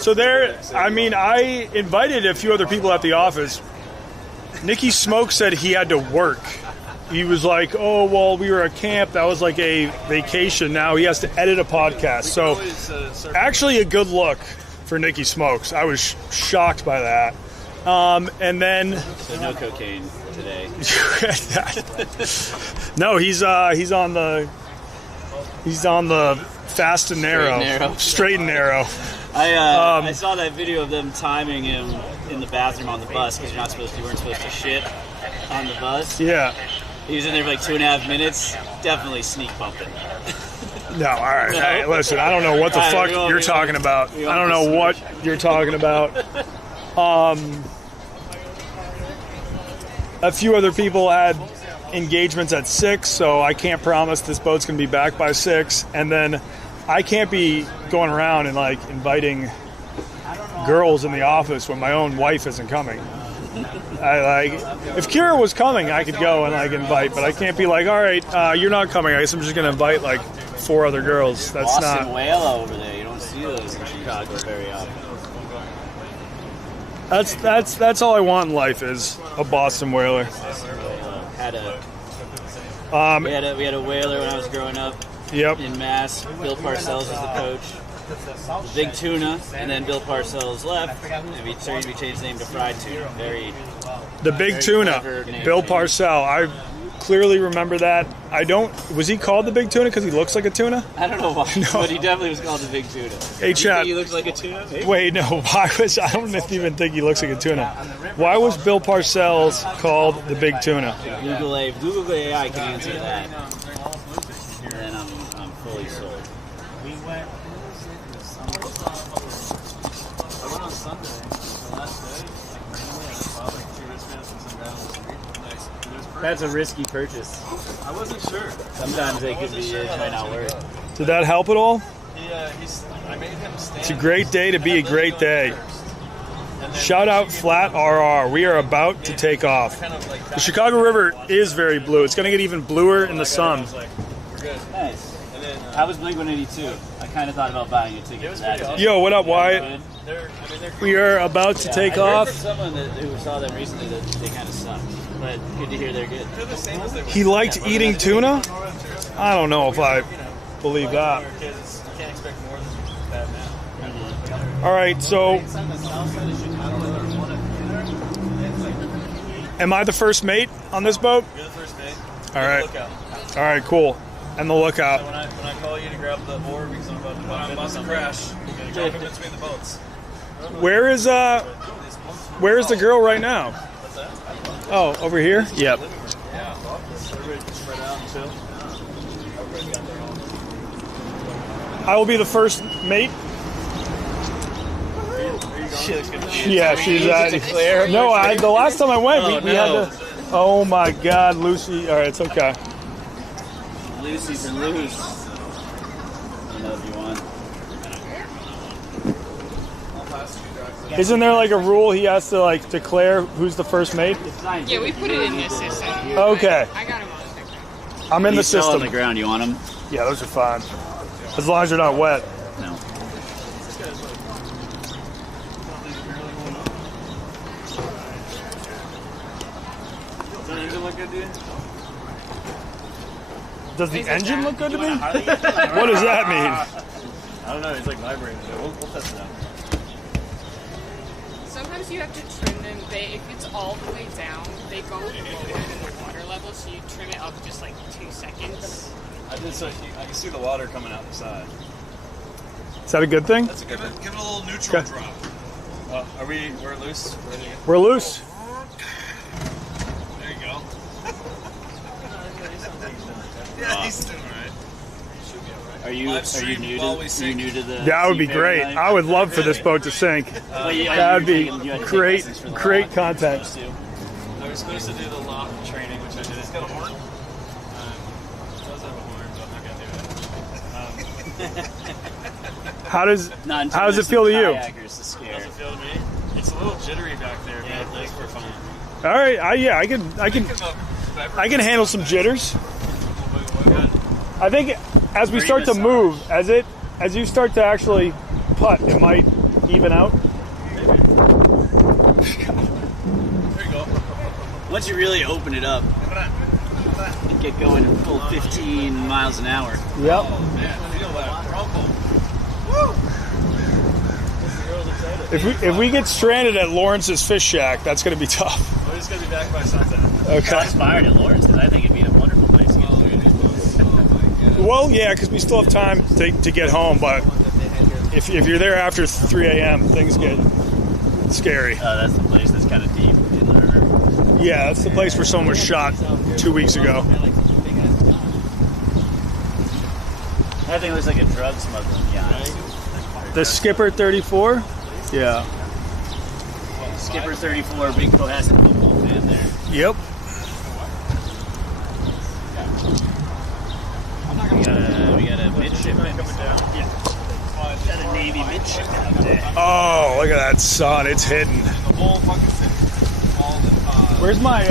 So there, I mean, I invited a few other people at the office. Nicky Smoke said he had to work. He was like, oh, well, we were at camp. That was like a vacation. Now he has to edit a podcast. So actually a good look for Nicky Smokes. I was shocked by that. And then... So no cocaine today. No, he's on the fast and narrow. Straight and narrow. I saw that video of them timing him in the bathroom on the bus because you weren't supposed to shit on the bus. Yeah. He was in there for like 2.5 minutes. Definitely sneak bumping. No, all right. Hey, listen, I don't know what the fuck you're talking about. I don't know what you're talking about. A few other people had engagements at 6, so I can't promise this boat's going to be back by 6. And then I can't be going around and like inviting girls in the office when my own wife isn't coming. If Kira was coming, I could go and like invite, but I can't be like, all right, you're not coming. I guess I'm just going to invite like 4 other girls. That's Boston not. whale over there. You don't see those in Chicago very often. That's all I want in life is a Boston whaler. We had a whaler when I was growing up. Yep. In Mass. Bill Parcells was the coach. The Big Tuna, and then Bill Parcells left, and we changed the name to Fried Tuna. The Big Tuna, Bill Parcell. I clearly remember that. Was he called the Big Tuna because he looks like a tuna? I don't know why, but he definitely was called the Big Tuna. Hey, Chad. He looks like a tuna? Maybe? Wait, no. I don't even think he looks like a tuna. Why was Bill Parcells called the Big Tuna? Google AI can answer that. And then I'm fully sold. I went on Sunday, the last day. I like 2 wristbands and some gallons. Nice. That's a risky purchase. I wasn't sure. Sometimes they could be yours, might not work. Did that help at all? I made him stand. It's a great day to be a great day. Shout out Flat RR. We are about to take off. The Chicago River is very blue. It's going to get even bluer in the sun. Nice. How was Blink 182? I kind of thought about buying a ticket for that too. Yo, what up, Wyatt? We are about to take I heard off. from someone who saw them recently that they kind of sucked, but good to hear they're good. He liked eating tuna? I don't know if I believe that. All right, so am I the first mate on this boat? You're the first mate. All right. All right, cool. And the lookout. When I call you to grab the oar because I'm about to crash, you gotta jump in between the boats. Where's the girl right now? What's that? Oh, over here? Yep. Yeah. Everybody spread out and chill. I will be the first mate. Yeah, she's no, the last time I went, we had to. Oh my God, Lucy. All right, it's okay. Lucy's and loose. I don't know if you want. Isn't there like a rule he has to like declare who's the first mate? Yeah, we put it in the system. Okay. I got him on the ground. I'm in the He's still system. on the ground. You want them? Yeah, those are fine. As long as they're not wet. No. Does that engine look good to you? Does the engine look good to me? What does that mean? I don't know. It's like vibrating. We'll test it out. Sometimes you have to trim them. If it's all the way down, they go lower than the water level, so you trim it up just like 2 seconds. I did so I can see the water coming out the side. Is that a good thing? That's a good thing. Give it a little neutral drop. We're loose? Ready? We're loose. There you go. Yeah, he's doing alright. Are you new to the? That would be seafaring great. life? I would love for this boat to sink. That would be great, great content. I was supposed to do the lock training, which I did. It's got a horn. It does have a horn, but I'm not gonna do it. How does it feel to you? Kayakers to How scare. does it feel to me? It's a little jittery back there, but like for fun. All right, I can handle some jitters. I think as we start to move, as you start to actually putt, it might even out. There you go. Once you really open it up, and get going at full 15 miles an hour. Yep. Oh man, feel that rumble. If we get stranded at Lawrence's fish shack, that's going to be tough. We're just gonna be back by sunset. Okay. I'm inspired at Lawrence because I think it'd be a wonderful place to get to. Well, yeah, because we still have time to get home, but if you're there after 3 a.m., things get scary. That's the place that's kind of deep in the river. Yeah, that's the place where someone was shot 2 weeks ago. That thing looks like a drug smuggling yacht. The Skipper 34? Yeah. Skipper 34, big Cohasset football fan there. Yep. We got a midshipman. Got a Navy midshipman up there. Oh, look at that sun. It's hitting. Where's my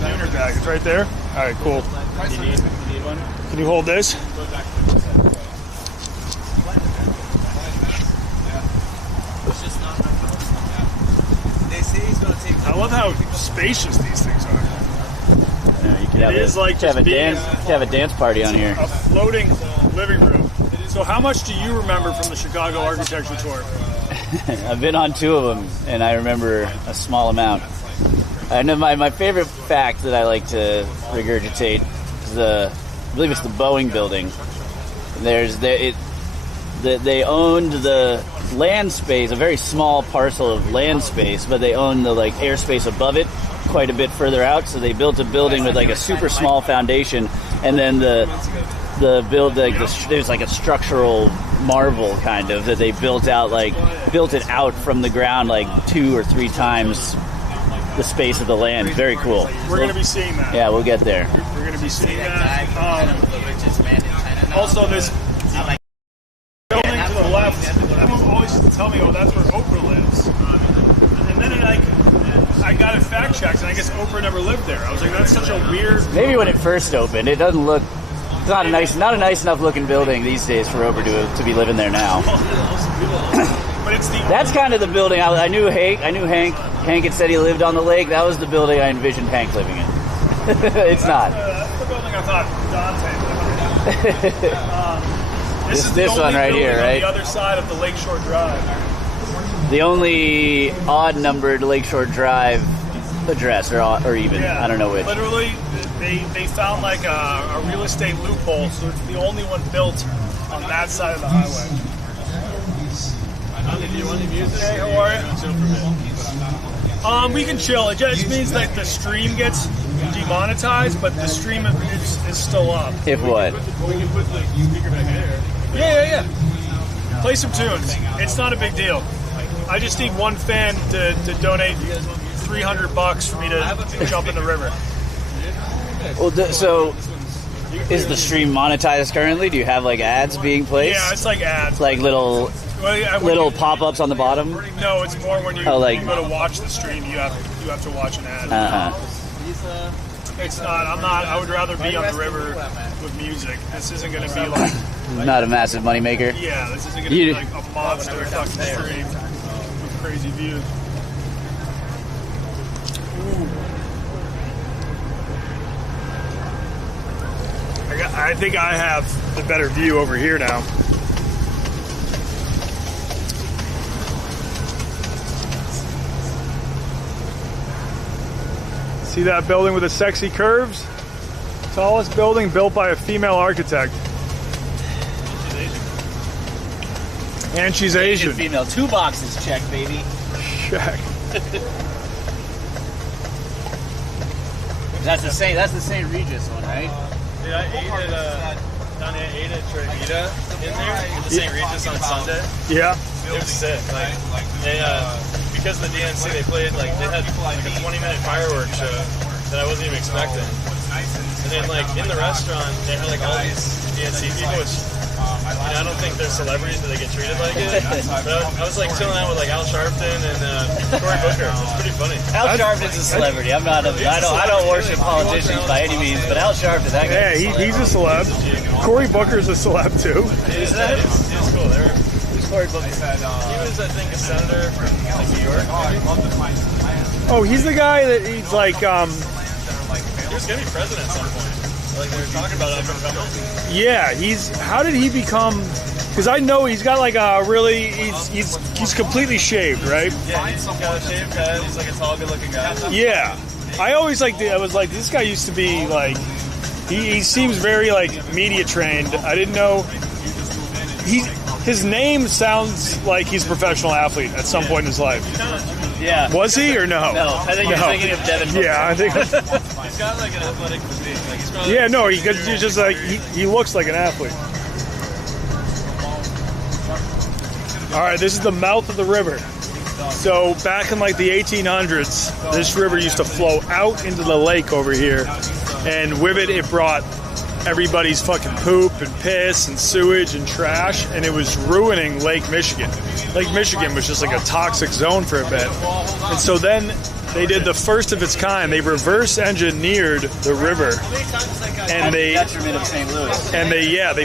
lunar bag? It's right there? All right, cool. You need one? Can you hold this? I love how spacious these things are. Yeah, you could have, is like have a just being dance party on here. A floating living room. So how much do you remember from the Chicago architecture tour? I've been on 2 of them, and I remember a small amount. I know my favorite fact that I like to regurgitate is I believe it's the Boeing building. They owned the land space, a very small parcel of land space, but they owned the like airspace above it quite a bit further out. So they built a building with like a super small foundation, and then there's like a structural marvel kind of that they built it out from the ground like 2 or 3 times the space of the land. Very cool. We're going to be seeing that. Yeah, we'll get there. We're going to be seeing that. Also, this building to the left, everyone always used to tell me, oh, that's where Oprah lives. And then I got it fact checked, and I guess Oprah never lived there. I was like, that's such a weird... Maybe when it first opened, it doesn't look... It's not a nice enough looking building these days for Oprah to be living there now. But it's the... That's kind of the building I knew Hank. Hank had said he lived on the lake. That was the building I envisioned Hank living in. It's not. That's the building I thought Dante lived in. This is this the one only right building here, right? On the other side of the Lakeshore Drive. The only odd-numbered Lakeshore Drive address, or even, Yeah, I don't know which. Literally, they found like a real estate loophole, so it's the only one built on that side of the highway. Hey, how are you? We can chill. It just means that the stream gets demonetized, but the stream is still up. If what? Yeah. Play some tunes. It's not a big deal. I just need one fan to donate $300 for me to jump in the river. Well, so is the stream monetized currently? Do you have like ads being placed? Yeah, it's like ads. Like little Well, pop-ups on the bottom. No, it's more when you Oh, like- you go to watch the stream, you have to watch an ad. It's not. I'm not. I would rather be on the river with music. This isn't going to be like. Not a massive moneymaker. Yeah, this isn't going to be like a monster fucking stream with crazy views. Ooh. I think I have the better view over here now. See that building with the sexy curves? Tallest building built by a female architect. And she's Asian. Female. 2 boxes check, baby. Check. That's the St. Regis one, right? Dude, I ate at Trinita in there at the St. Regis on Sunday. Yeah. It was sick. Like they because of the DNC, they played they had like a 20-minute fireworks show that I wasn't even expecting. And then like in the restaurant, they had like all these DNC people, which I don't think they're celebrities, but they get treated like it. But I was like chilling out with like Al Sharpton and Cory Booker. It's pretty funny. Al Sharpton's a celebrity. I don't worship politicians by any means, but Al Sharpton, that guy. Yeah, he's a celeb. Cory Booker's a celeb too. Is that? It's cool. Cory Booker. He was, I think, a senator from New York. Oh, he's the guy that he's like. He was gonna be president at some point. Like we were talking about it. Yeah, how did he become? Because I know he's got like a really. He's completely shaved, right? Yeah, he's got a shaved head. He's like a tall, good-looking guy. Yeah, I always I was like, this guy used to be like. He seems very like media trained. I didn't know. His name sounds like he's a professional athlete at some point in his life. Yeah. Was he or no? No, I think you're thinking of Devin Booker. Yeah, I think. he's got like an athletic physique. Like he's probably Yeah, no, he's just like he looks like an athlete. All right, this is the mouth of the river. So back in like the 1800s, this river used to flow out into the lake over here, and with it brought everybody's fucking poop and piss and sewage and trash, and it was ruining Lake Michigan. Lake Michigan was just like a toxic zone for a bit. And so then they did the first of its kind. They reverse engineered the river, and they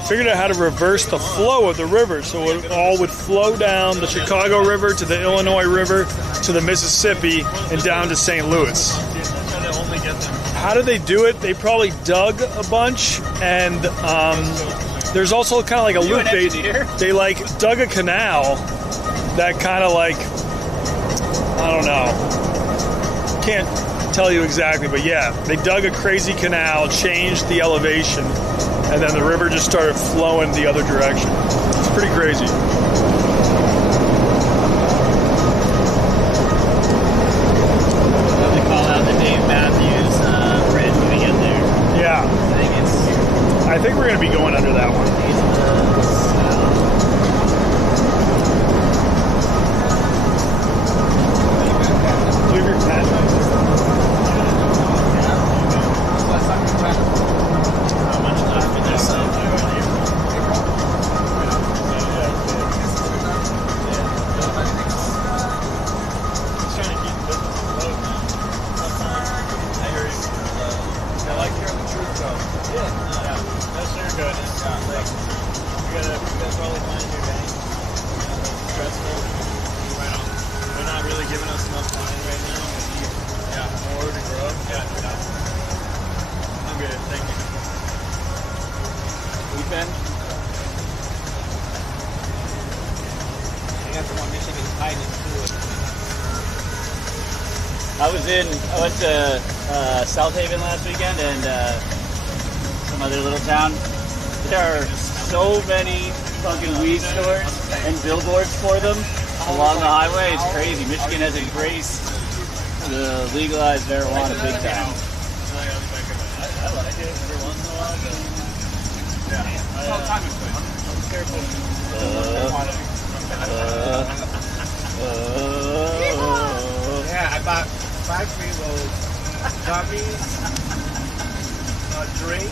figured out how to reverse the flow of the river, so it all would flow down the Chicago River to the Illinois River to the Mississippi and down to St. Louis. How did they do it? They probably dug a bunch, and there's also kind of like a loop. They like dug a canal that kind of like, I don't know, can't tell you exactly, but yeah, they dug a crazy canal, changed the elevation, and then the river just started flowing the other direction. It's pretty crazy. They call out the Dave Matthews bridge when we get there. Yeah. I think we're going to be going under that one. Do you have your pen? How much left for this? I went to South Haven last weekend and some other little town. There are so many fucking weed stores and billboards for them along the highway. It's crazy. Michigan has embraced the legalized marijuana big time. I like it every once in a while, but yeah, I bought 5 pre-rolls, gummies, a drink,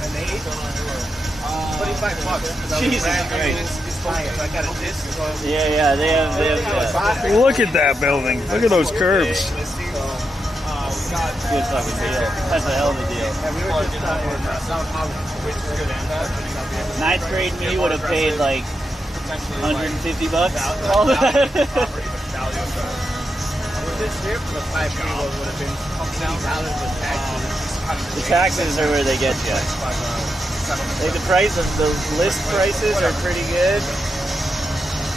an 8, $25. Jesus Christ. It's fine. So I got a disc. Yeah, they have Look at that building. Look at those curves. good fucking deal. That's a hell of a deal. And we were just in South Holland, which is good. 9th grade me would have paid like $150. All that. This year for the 5 pre-rolls would have been $10 with taxes. The taxes are where they get you. Like the price of the list prices are pretty good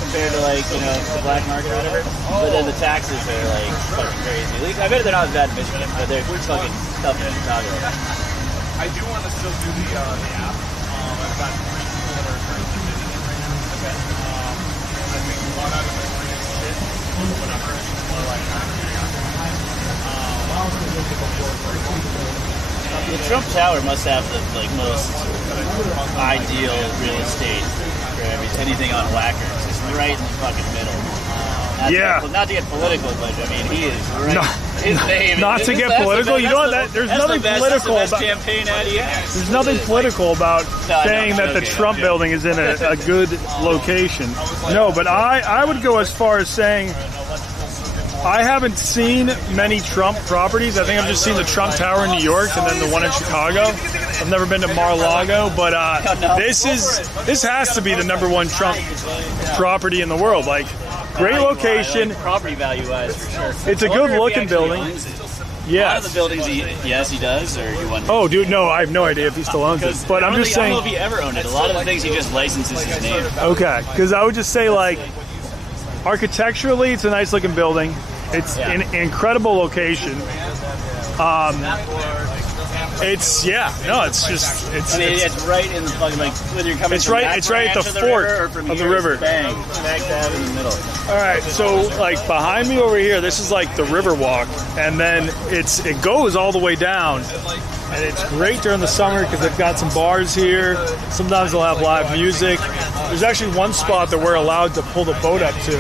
compared to like, you know, the black market or whatever. But then the taxes are like fucking crazy. At least I bet they're not as bad in Michigan, but they're fucking tough in Chicago. I do want to still do the app. I've got 3 other currently visiting right now. Okay. I think one out of the 3 is shit. Whatever. More like The Trump Tower must have the like most ideal real estate for anything on whackers. It's right in the fucking middle. Not to get political, but I mean he is right. His name. Not to get political. You know what? There's nothing political about campaign ad he has. There's nothing political about saying that the Trump building is in a good location. No, but I would go as far as saying I haven't seen many Trump properties. I think I've just seen the Trump Tower in New York and then the one in Chicago. I've never been to Mar-a-Lago, but this has to be the #1 Trump property in the world. Like, great location. Property value wise, for sure. It's a good looking building. Yeah. A lot of the buildings, he does, or you want. Oh, dude, no, I have no idea if he still owns it. But I'm just saying. I don't know if he ever owned it. A lot of the things he just licenses his name. Okay, because I would just say, like, architecturally, it's a nice looking building. It's an incredible location. It's it's just I mean, it's right in the fucking like whether you're coming. It's from right- that it's right at branch the of the fork river or from of the here, river. Bang, smack dab in the middle. All right, so like behind me over here, this is like the river walk, and then it goes all the way down, and it's great during the summer because they've got some bars here. Sometimes they'll have live music. There's actually one spot that we're allowed to pull the boat up to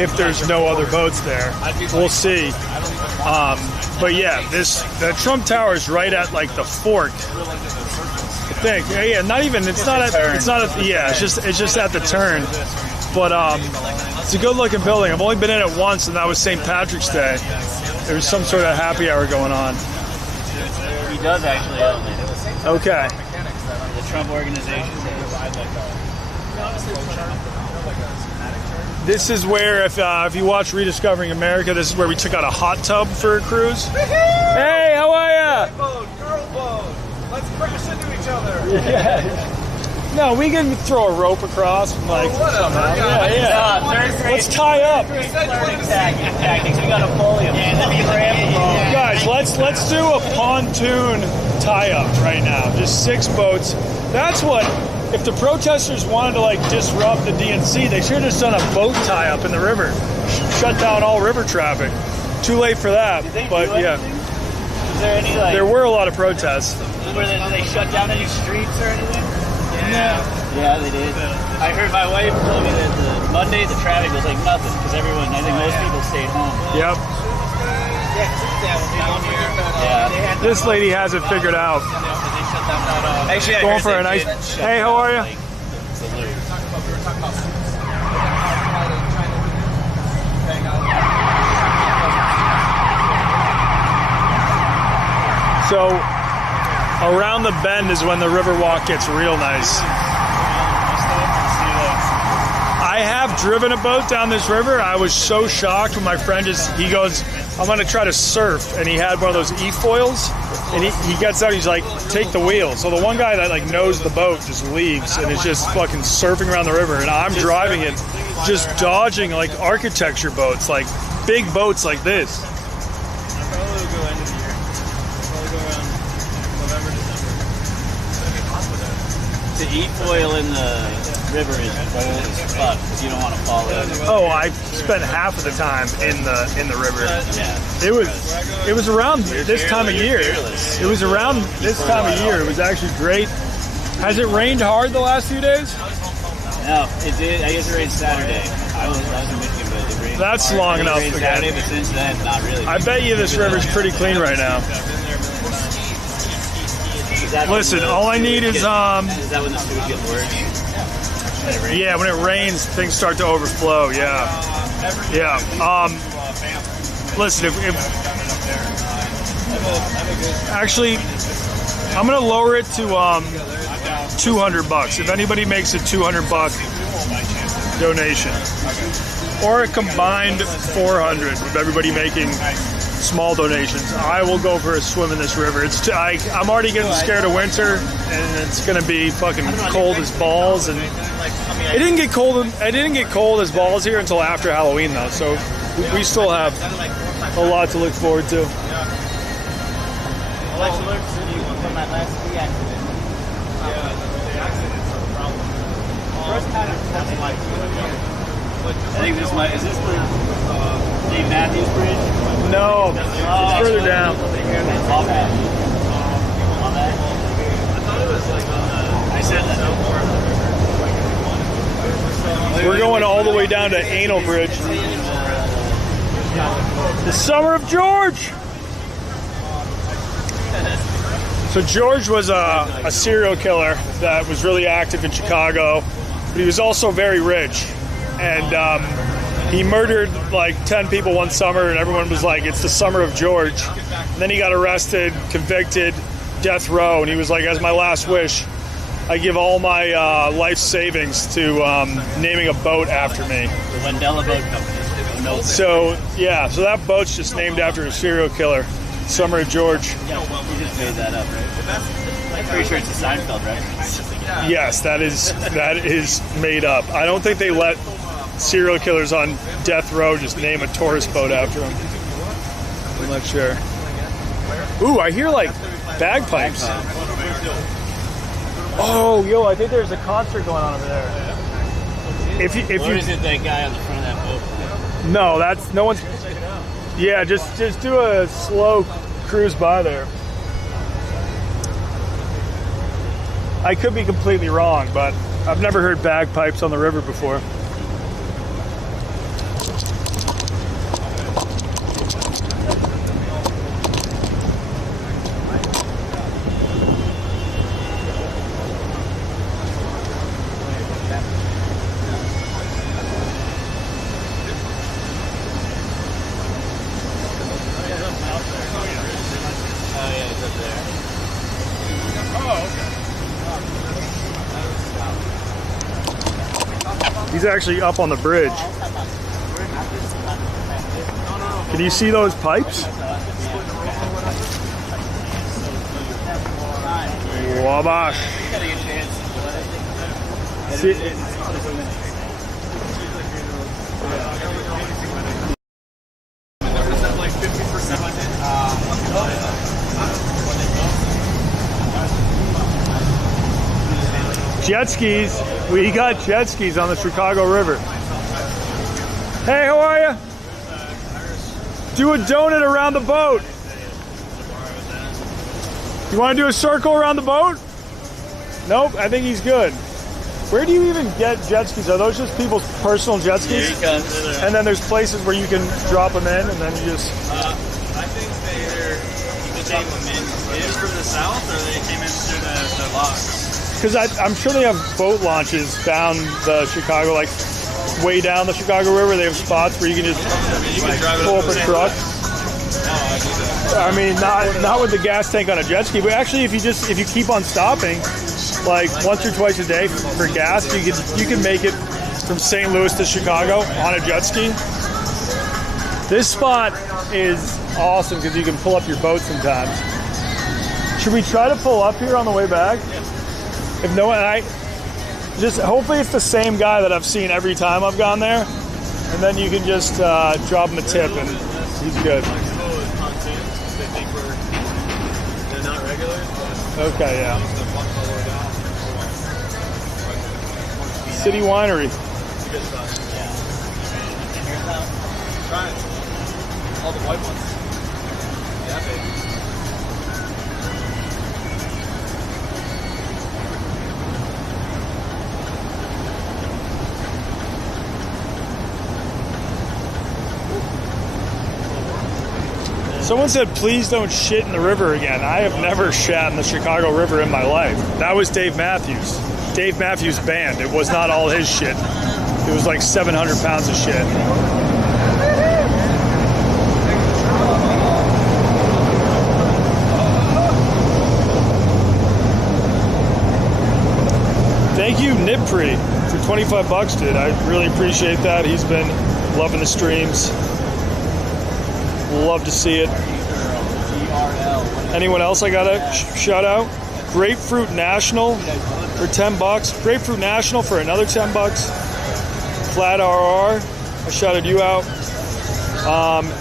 if there's no other boats there. We'll see. But yeah, the Trump Tower is right at like the fork. I think. Yeah, not even. It's not. Yeah, it's just at the turn. But it's a good-looking building. I've only been in it once, and that was St. Patrick's Day. There was some sort of happy hour going on. He does actually own it. Okay. The Trump organization. This is where, if you watch Rediscovering America, this is where we took out a hot tub for a cruise. Hey, how are ya? Boat, girl boat. Let's crash into each other. Yeah. No, we can throw a rope across and like somehow. Yeah. Let's tie up. Tactics. We got to pull him. Guys, let's do a pontoon tie-up right now. Just 6 boats. That's what. If the protesters wanted to like disrupt the DNC, they should have just done a boat tie-up in the river. Shut down all river traffic. Too late for that. But yeah. Is there any like? There were a lot of protests. Did they shut down any streets or anything? Yeah, they did. I heard my wife told me that the Monday the traffic was like nothing because everyone, I think most people stayed home. Yep. Yeah. This lady has it figured out. Actually, Going for a nice. Hey, how are you? So, around the bend is when the river walk gets real nice. I have driven a boat down this river. I was so shocked when my friend he goes, I'm going to try to surf. And he had one of those e-foils. And he gets out, he's like, take the wheel. So the one guy that like knows the boat just leaves and is just fucking surfing around the river. And I'm driving it, just dodging like architecture boats, like big boats like this. The e-foil in the river is cold as fuck because you don't want to fall in. Oh, I spent half of the time in the river. Yeah. It was around this time of year. It was around this time of year. It was actually great. Has it rained hard the last few days? No, it did. I guess it rained Saturday. I was in Michigan, but it rained. That's hard. long enough. It rained Saturday, but since then, not really. I bet you this river's pretty clean right now. Listen, all I need is Is that when the food gets worse? Yeah, when it rains, things start to overflow. Yeah. Listen, if actually, I'm gonna lower it to $200. If anybody makes a $200 donation, or a combined 400 with everybody making small donations, I will go for a swim in this river. I'm already getting scared of winter, and it's gonna be fucking cold as balls. And it didn't get cold as balls here until after Halloween, though. So we still have a lot to look forward to. I think is this the Dave Matthews Bridge? No, it's further down. All that. I thought it was like I said that. We're going all the way down to Anal Bridge. The summer of George. So George was a serial killer that was really active in Chicago, but he was also very rich. And he murdered like 10 people one summer, and everyone was like, it's the summer of George. And then he got arrested, convicted, death row, and he was like, as my last wish, I give all my life savings to naming a boat after me. The Wendella Boat Company. No. So, yeah, so that boat's just named after a serial killer. Summer of George. You just made that up, right? I'm pretty sure it's a Seinfeld reference. Yes, that is made up. I don't think they let serial killers on death row just name a tourist boat after them. I'm not sure. Ooh, I hear like Bagpipes. Oh, yo, I think there's a concert going on over there. If you, Or is it that guy on the front of that boat? no, that's no one's. Yeah, just do a slow cruise by there. I could be completely wrong, but I've never heard bagpipes on the river before. He's actually up on the bridge. Can you see those pipes? Wabash. See, jet skis. We got jet skis on the Chicago River. Hey, how are you? Do a donut around the boat. You want to do a circle around the boat? Nope, I think he's good. Where do you even get jet skis? Are those just people's personal jet skis? Here he comes. And then there's places where you can drop them in and then you just... I think they came in from the south, or they came in through the locks. Because I'm sure they have boat launches down the Chicago, like way down the Chicago River. They have spots where you can just pull up a truck. I mean, not with the gas tank on a jet ski, but actually, if you keep on stopping, like once or twice a day for gas, you can make it from St. Louis to Chicago on a jet ski. This spot is awesome because you can pull up your boat sometimes. Should we try to pull up here on the way back? If no one, hopefully it's the same guy that I've seen every time I've gone there, and then you can just drop him a tip and he's good. They're not regular. Okay, yeah. City Winery. Try it. All the white ones. Yeah, baby. Someone said, please don't shit in the river again. I have never shat in the Chicago River in my life. That was Dave Matthews. Dave Matthews' band. It was not all his shit. It was like 700 pounds of shit. Thank you, Nipri, for 25 bucks, dude. I really appreciate that. He's been loving the streams. Love to see it. Anyone else I gotta shout out? Grapefruit National for 10 bucks. Grapefruit National for another 10 bucks. Flat RR, I shouted you out.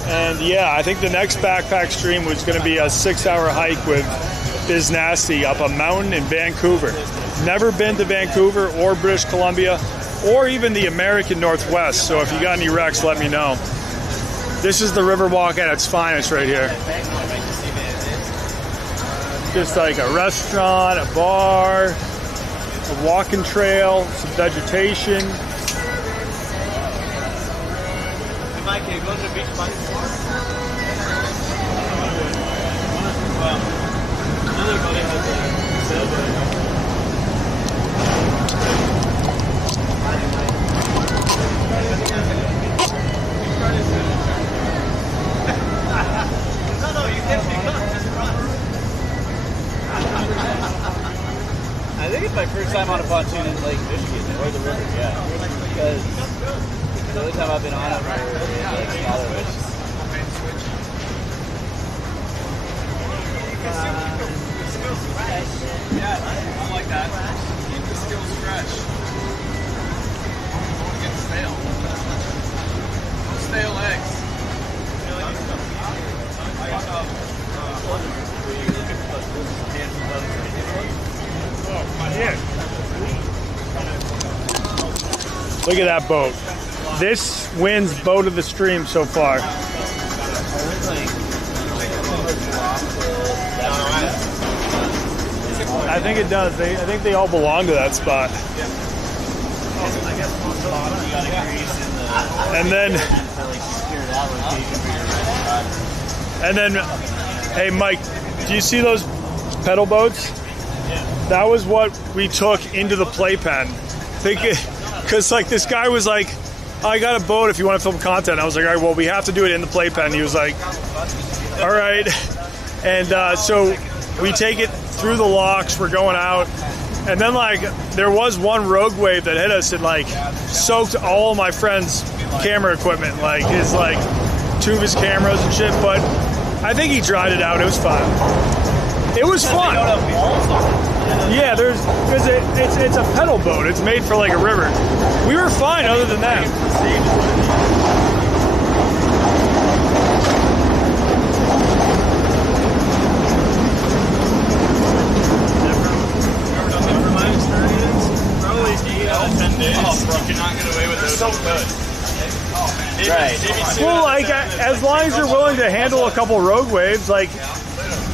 And yeah, I think the next backpack stream was gonna be a 6-hour hike with Biz Nasty up a mountain in Vancouver. Never been to Vancouver or British Columbia or even the American Northwest. So if you got any recs, let me know. This is the Riverwalk at its finest right here. Just like a restaurant, a bar, a walking trail, some vegetation. Mike, can you go to the beach bike? Another buddy has a sailboat. No, you can't pick up, just run. I think it's my first time on a pontoon in Lake Michigan or the river, yeah. Because the only time I've been on it was like smaller fish. Yeah, I like that. Keep the skills fresh. Don't get stale. No stale eggs. I Look at that boat. This wins boat of the stream so far. I think it does. I think they all belong to that spot. And then, hey Mike, do you see those pedal boats? That was what we took into the playpen. Because like this guy was like, I got a boat if you want to film content. I was like, all right, well, we have to do it in the playpen. He was like, all right. And so we take it through the locks. We're going out. And then like there was one rogue wave that hit us and like soaked all of my friend's camera equipment, like his like 2 of his cameras and shit. But I think he dried it out. It was fun. It was fun. Yeah, because it's a pedal boat. It's made for like a river. We were fine other than that. Probably 8 out of 10 days. You cannot get away with it. So good. Right. Well, like as long as you're willing to handle a couple rogue waves, like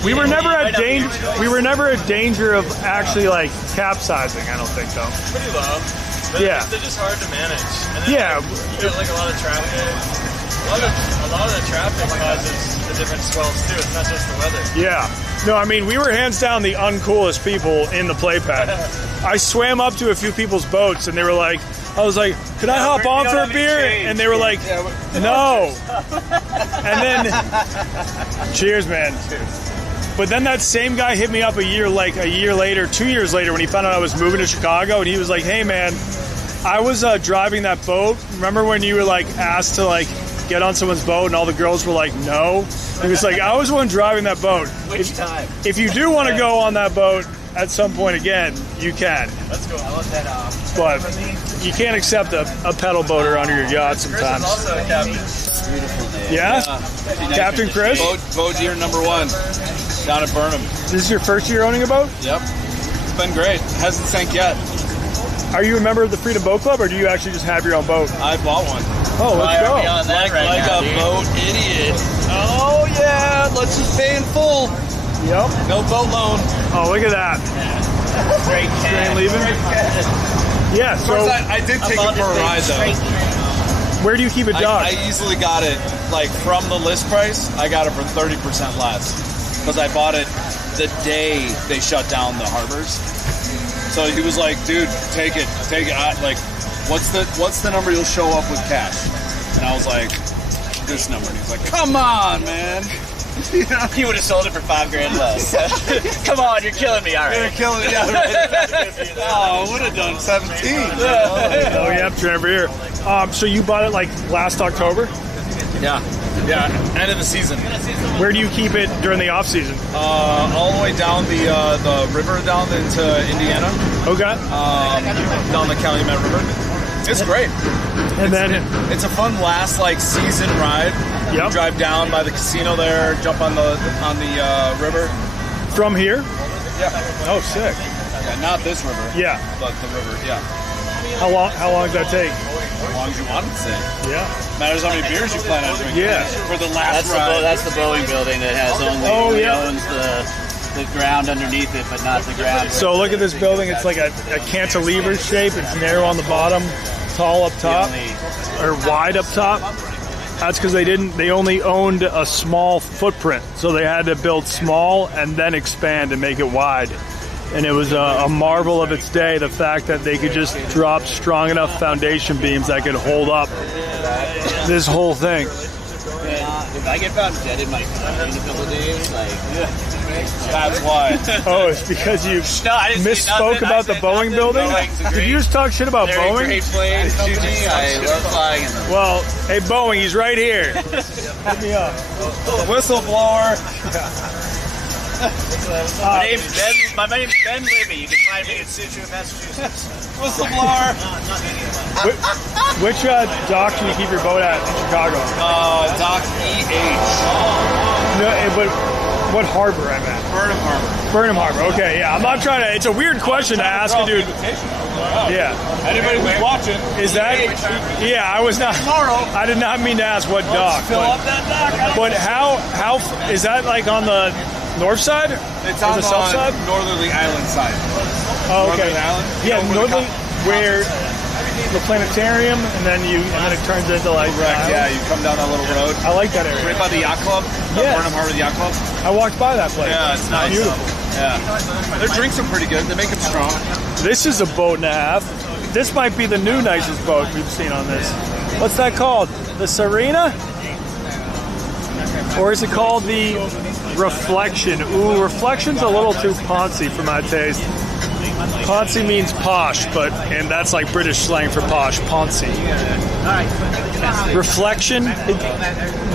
we were never at danger. We were never at danger of actually like capsizing. I don't think though. Pretty low. But Yeah. They're just hard to manage. And then, Yeah. You get like a lot of traffic. A lot of the traffic causes the different swells too. It's not just the weather. Yeah. No, I mean, we were hands down the uncoolest people in the playpen. I swam up to a few people's boats and they were like, I was like, could I hop on for a beer? And they were like, no. And then, cheers, man. But then that same guy hit me up a year later, 2 years later, when he found out I was moving to Chicago, and he was like, hey, man, I was driving that boat. Remember when you were like asked to like get on someone's boat and all the girls were like, no? He was like, I was the one driving that boat. Which time? If you do want to go on that boat at some point again, you can. Let's go. I want that off. But you can't accept a pedal boater under your yacht sometimes. Chris is also a captain. Beautiful day. Yeah? Captain Chris? Boat year number 1 down at Burnham. This is your first year owning a boat? Yep. It's been great. Hasn't sank yet. Are you a member of the Freedom Boat Club, or do you actually just have your own boat? I bought one. Oh, let's go. Like a boat idiot. Oh, yeah. Let's just pay in full. Yep. No boat loan. Oh, look at that. Straight Train leaving? Yeah, Of so course, I did take it for a ride, though. where do you keep it docked? I easily got it, like, from the list price, I got it for 30% less. Because I bought it the day they shut down the harbors. So he was like, dude, take it. Like, what's the number you'll show up with cash? And I was like, this number. And he's like, come on, man. He would have sold it for $5,000 less. Come on, you're killing me. All You're right. killing me. Oh, I would have done 17. Oh, yeah, Trevor here. So you bought it like last October? Yeah, end of the season. Where do you keep it during the off season? All the way down the river down into Indiana, Okay. down the Calumet River. It's great. And then, It's a fun last like season ride. Yep. You drive down by the casino there, jump on the river. from here? Yeah. Oh, sick. Yeah, not this river. Yeah. But the river. Yeah. How long does that take? As long as you want it to say. Yeah. Matters how many beers you plan on drinking. Yeah. For the last ride. That's the Boeing building that has only owns the ground underneath it, but not the ground. So look at this building. It's like a cantilever shape. It's narrow on the bottom, tall up top, or wide up top. That's because they only owned a small footprint. So they had to build small and then expand and make it wide. And it was a marvel of its day, the fact that they could just drop strong enough foundation beams that could hold up this whole thing. If I get found dead in my car in a couple of days, That's why. Oh, it's because you I didn't say misspoke nothing. about the Boeing building? Did you just talk shit about Boeing? Great plane, shoot me. I love flying in them. Well, hey, Boeing, he's right here. Hit me up. Whistleblower. My name's Ben Libby. You can find me in Situate, Massachusetts. Whistleblower. Which dock do you keep your boat at in Chicago? Doc EH. No, but what harbor I'm at. Burnham Harbor. Burnham Harbor. Okay, yeah. I'm not trying to. It's a weird question to ask a dude. Yeah. Anybody who's watching, Is that? Yeah, I was not. I did not mean to ask what dock. fill up that dock. But how is that like on the north side? It's Or on the south side? northerly island side. Oh, okay. Northern Island? Yeah, Over the northern co- where the planetarium, and then it turns into like. Correct. Yeah, you come down that little road. I like that area. Right by the yacht club. Yes. Burnham Harbor Yacht Club. I walked by that place. Yeah, it's nice. Beautiful. Yeah. Their drinks are pretty good. They make them strong. This is a boat and a half. This might be the new nicest boat we've seen on this. What's that called? The Serena? Or is it called the Reflection? Ooh, Reflection's a little too poncy for my taste. Poncy means posh, and that's like British slang for posh. Poncy. Reflection, it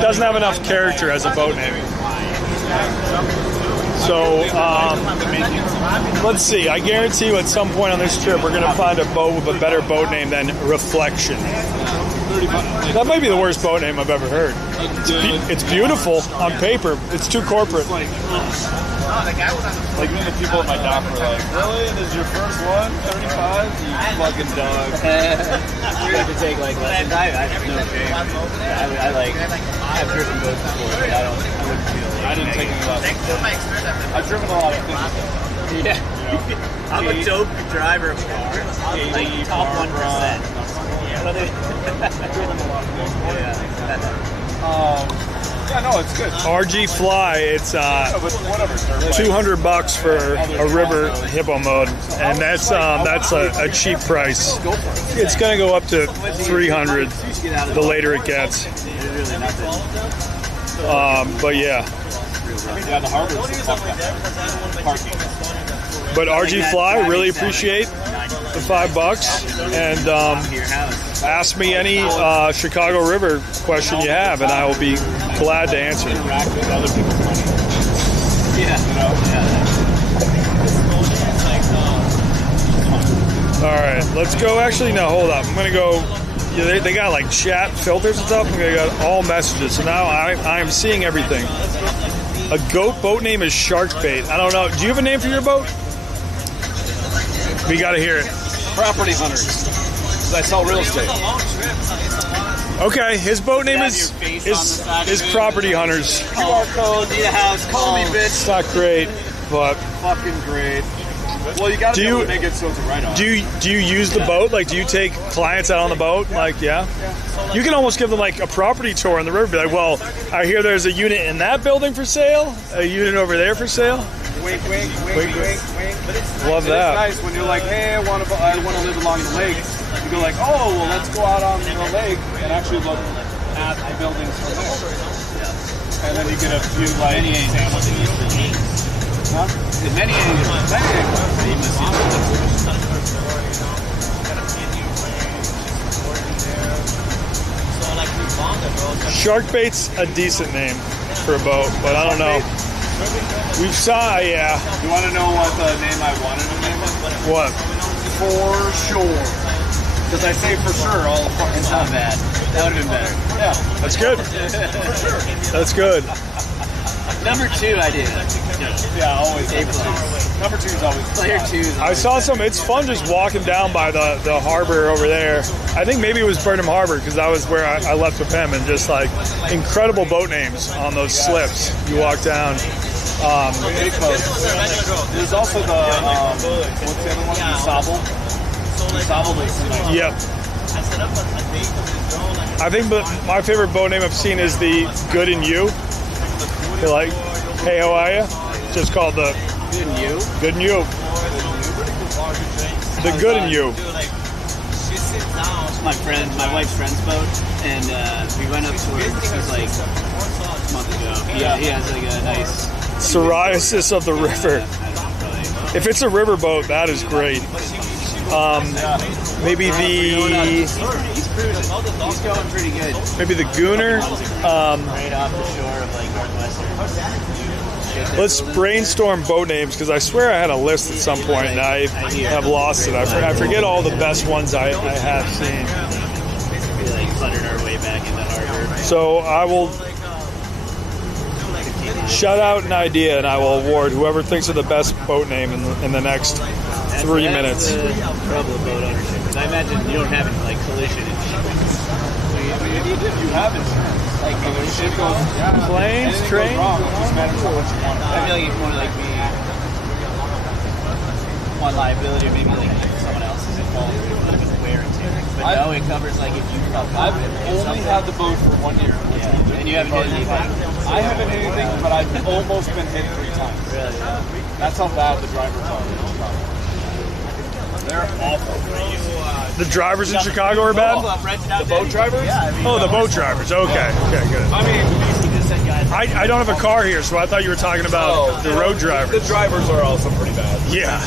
doesn't have enough character as a boat name. So, let's see. I guarantee you at some point on this trip we're going to find a boat with a better boat name than Reflection. That might be the worst boat name I've ever heard. It's beautiful on paper. It's too corporate. Like even the people at my dock were like, really? This is your first one? 35? You fucking dog. We have to take like lessons. I have no shame. I've driven boats before, but I wouldn't feel like I didn't take any lessons. I've driven a lot of things. Yeah. I'm a dope driver of cars. I'm like top 1%. Yeah, no, it's good. RG Fly, it's Whatever. $200 for a river hippo mode, and that's a cheap price. It's gonna go up to $300 the later it gets. But yeah. Yeah, the harbor's parking. But RG Fly, really appreciate the $5, and ask me any Chicago River question you have, and I will be glad to answer. All right, let's go. Actually, no, hold up. I'm gonna go. Yeah, they got like chat filters and stuff. They got all messages. So now I am seeing everything. A goat boat name is Sharkbait. I don't know. Do you have a name for your boat? We got to hear it. Property hunters. 'Cause I sell real estate. Okay, his boat name is Property Hunters. QR code, need a house, call me, bitch. It's not great, but Fucking great. Well, you gotta be able to make it so it's a write-off. do you use the boat? Like, do you take clients out on the boat? Like, yeah. You can almost give them like a property tour on the river. Be like, well, I hear there's a unit in that building for sale, a unit over there for sale. Wink, wink, wink, wink, wink. Love that. It's nice when you're like, hey, I want to live along the lake. You go like, oh, well, let's go out on the lake and actually look at the buildings from there. And then you get a few like sandwiches. Huh? Many angles. Sharkbait's a decent name for a boat, but I don't know. We've saw, yeah. You want to know what the name I wanted to name it? What? For sure. Because I say for sure all the fucking time. Not bad. That would have been better. Yeah. That's good. For sure. That's good. Number 2, I did. Yeah, always. A+. Number 2 is always. Player 2 is I saw some. It's fun just walking down by the harbor over there. I think maybe it was Burnham Harbor because that was where I left with him, and just like incredible boat names on those slips. You walk down. There's also the what's the other one? The Sable. Yep. I think my favorite boat name I've seen is the Good in You. They're like, hey, how are you? It's just called the Good in You. Good in You. The Good in You. My wife's friend's boat, and we went up to her. This was like a month ago. Yeah, he has like a nice Psoriasis of the river. If it's a river boat, that is great. Maybe He's cruising. He's going pretty good. maybe the Gooner. Right off the shore of like Northwestern. Let's brainstorm boat names because I swear I had a list at some point and I have lost it. I forget all the best ones I have seen. We like fluttered our way back in the harbor. So I will Shout out an idea, and I will award whoever thinks of the best boat name in the next 3 minutes. That's the trouble with boat ownership. 'Cause I imagine you don't have any like collision insurance. Maybe you do. You have insurance. Like Shit goes, Planes, anything trains? goes wrong. It just matters how much you want to I pay. feel like it's more like me on liability, or maybe like someone else is involved with a little bit of wear and tear. But no, it covers like if you fuck up. I've only had the boat for 1 year. Yeah, and you haven't hit anything. I haven't hit anything, but I've almost been hit 3 times. Really? That's how bad the drivers are in Chicago. They're awful. The drivers in Chicago are bad? The boat drivers? Yeah, I mean, Oh, the boat drivers. Okay, good. I mean, I don't have a car here, so I thought you were talking about the road the drivers. drivers are also pretty bad. Yeah.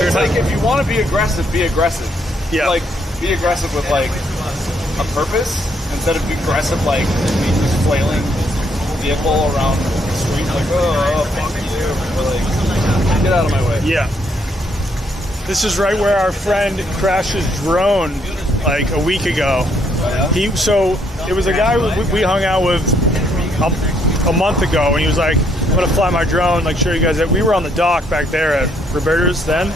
It's like if you want to be aggressive, be aggressive. Yeah. Like be aggressive with like a purpose instead of be aggressive like me just flailing vehicle around the street like oh fuck you. Or, like get out of my way. Yeah. This is right where our friend crashed his drone like a week ago. So it was a guy we hung out with a month ago, and he was like, "I'm gonna fly my drone, like show you guys that." We were on the dock back there at Roberta's then,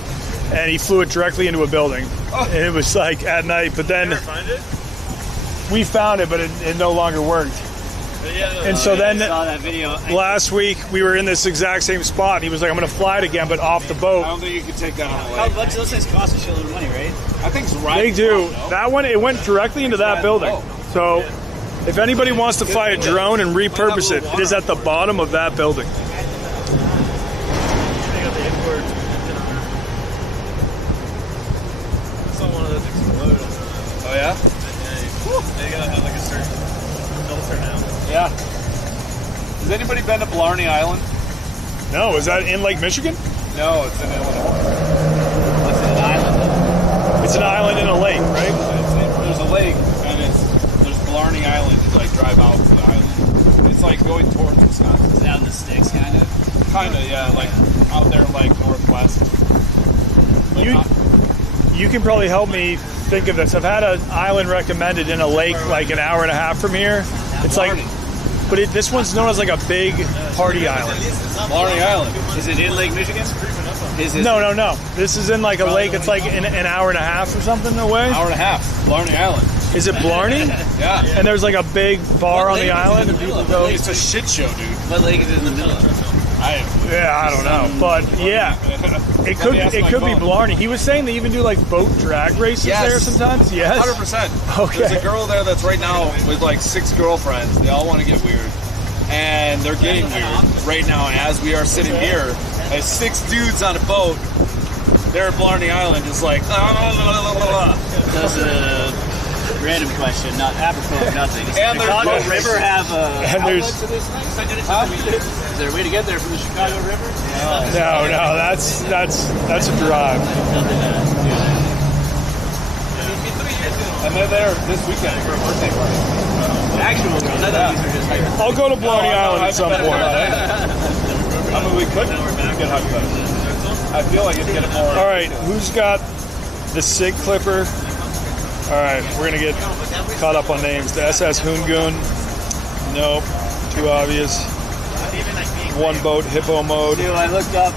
and he flew it directly into a building, and it was like at night. But then we found it, but it no longer worked. And so then saw that video. last week we were in this exact same spot, and he was like, "I'm gonna fly it again, but off the I boat." don't think you could take that on a How leg. much those things cost a shitload of money, right? I think it's right. They do. No? That one, it went directly into that building. So if anybody wants to fly a drone and repurpose it, it is at the bottom of that building. Oh yeah? They gotta have like a certain filter now. Yeah. Has anybody been to Blarney Island? No, is that in Lake Michigan? No, it's in Illinois. What's an island? It's an island in a lake, right? There's a lake, and there's Blarney Island. You like drive out to the island. It's like going towards Wisconsin. Is it out in the sticks, kind of? Kind of, yeah, like out there, like northwest. Like, You can probably help me think of this. I've had an island recommended in a lake like an hour and a half from here. It's like, but this one's known as like a big party island. Blarney Island. Is it in Lake Michigan? Is it? No. This is in like a lake. It's like an hour and a half or something away. Hour and a half. Blarney Island. Is it Blarney? Yeah. And there's like a big bar on the island, and people go. It's a shit show, dude. What lake is it in the middle of? Yeah, I don't know, but yeah, it could be Blarney. He was saying they even do like boat drag races there sometimes. Yes, 100%. Okay. There's a girl there that's right now with like 6 girlfriends. They all want to get weird, and they're getting weird right now as we are sitting here. As 6 dudes on a boat, there at Blarney Island, just like. That's a random question, not apropos of nothing. Does And the there's Chicago boat River have a And there's Is there a way to get there from the Chicago River? no, that's a drive. And they're there this weekend for a birthday party. Actual girls. I thought these were just like. I'll go to Blarney Island at some point. I mean, we could get hypothetical. I feel like it'd get it more. All right, who's got the Sig Clipper? All right, we're gonna get caught up on names. The SS Hoongoon. Nope, too obvious. One boat hippo mode. Dude, I looked up.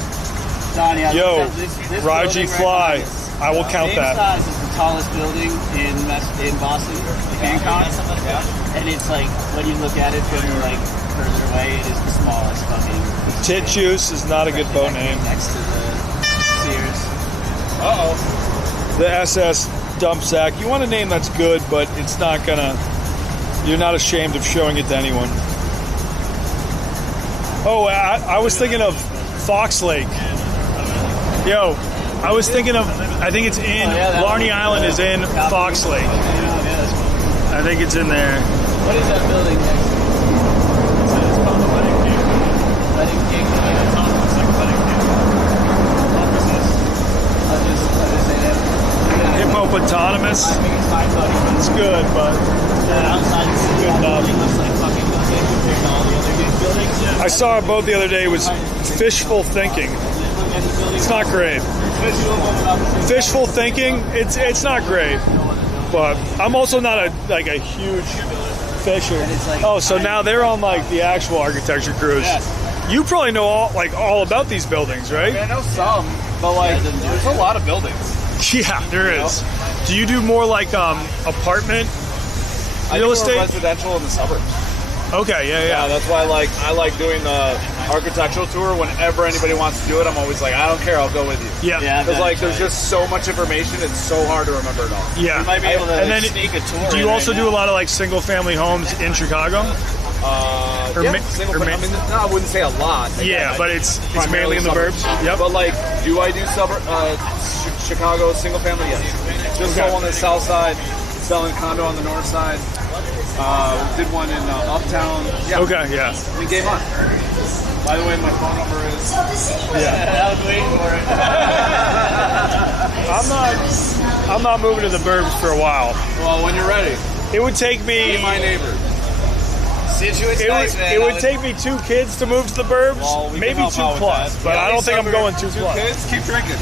Donnie, I Yo, looked up this Raji building Fly. right now. I will count Same that. size as the tallest building in Boston, Hancock. And it's like when you look at it from like further away, it is the smallest fucking. Tit Juice is not a good boat name. Next to the Sears. The SS Dump Sack. You want a name that's good, but it's not gonna. You're not ashamed of showing it to anyone. Oh, I was thinking of Fox Lake. Yo, I was thinking of. I think it's in Blarney Island is in Fox Lake. I think it's in there. What is that building next to? It's called the Wedding Cake. Wedding Cake. It's like a wedding cake. I'll just say that. Hippopotamus. I think it's fine, buddy. It's good, but Outside the city, Good enough. it looks like fucking nothing compared to all the other big buildings. I saw a boat the other day. It was Fishful Thinking. It's not great. Fishful Thinking. It's not great, but I'm also not a huge fisher. Oh, so now they're on like the actual architecture cruise. You probably know all about these buildings, I mean, right? I know some, but like there's a lot of buildings. Yeah, there is. Do you do more like apartment I real do more estate? residential in the suburbs. Okay, yeah, Yeah, yeah. that's why I like doing the architectural tour. Whenever anybody wants to do it, I'm always like, I don't care, I'll go with you. Yeah. Yeah, Because like there's just so much information, it's so hard to remember it all. Yeah. You might be able to And then sneak a tour. Do you in also right do a now. lot of like single family homes in Chicago? Or Yeah, ma- single or family. ma- I mean, no, I wouldn't say a lot. Yeah, Again, but it's mainly in the suburbs. burbs. Yep. But like, do I do Chicago single family? Yes. Just Okay. go on the south side, selling condo on the north side. Did one in Uptown. Yeah. Okay, yeah. We game on. By the way, my phone number is. I was waiting for it. I'm not moving to the burbs for a while. Well, when you're ready, It would take me be my neighbor. Situation's nice, man. it would take me 2 kids to move to the burbs, Well, we can maybe help 2 out with plus, that. but Yeah, I don't these think I'm summer- going 2 2 plus. kids, keep drinking.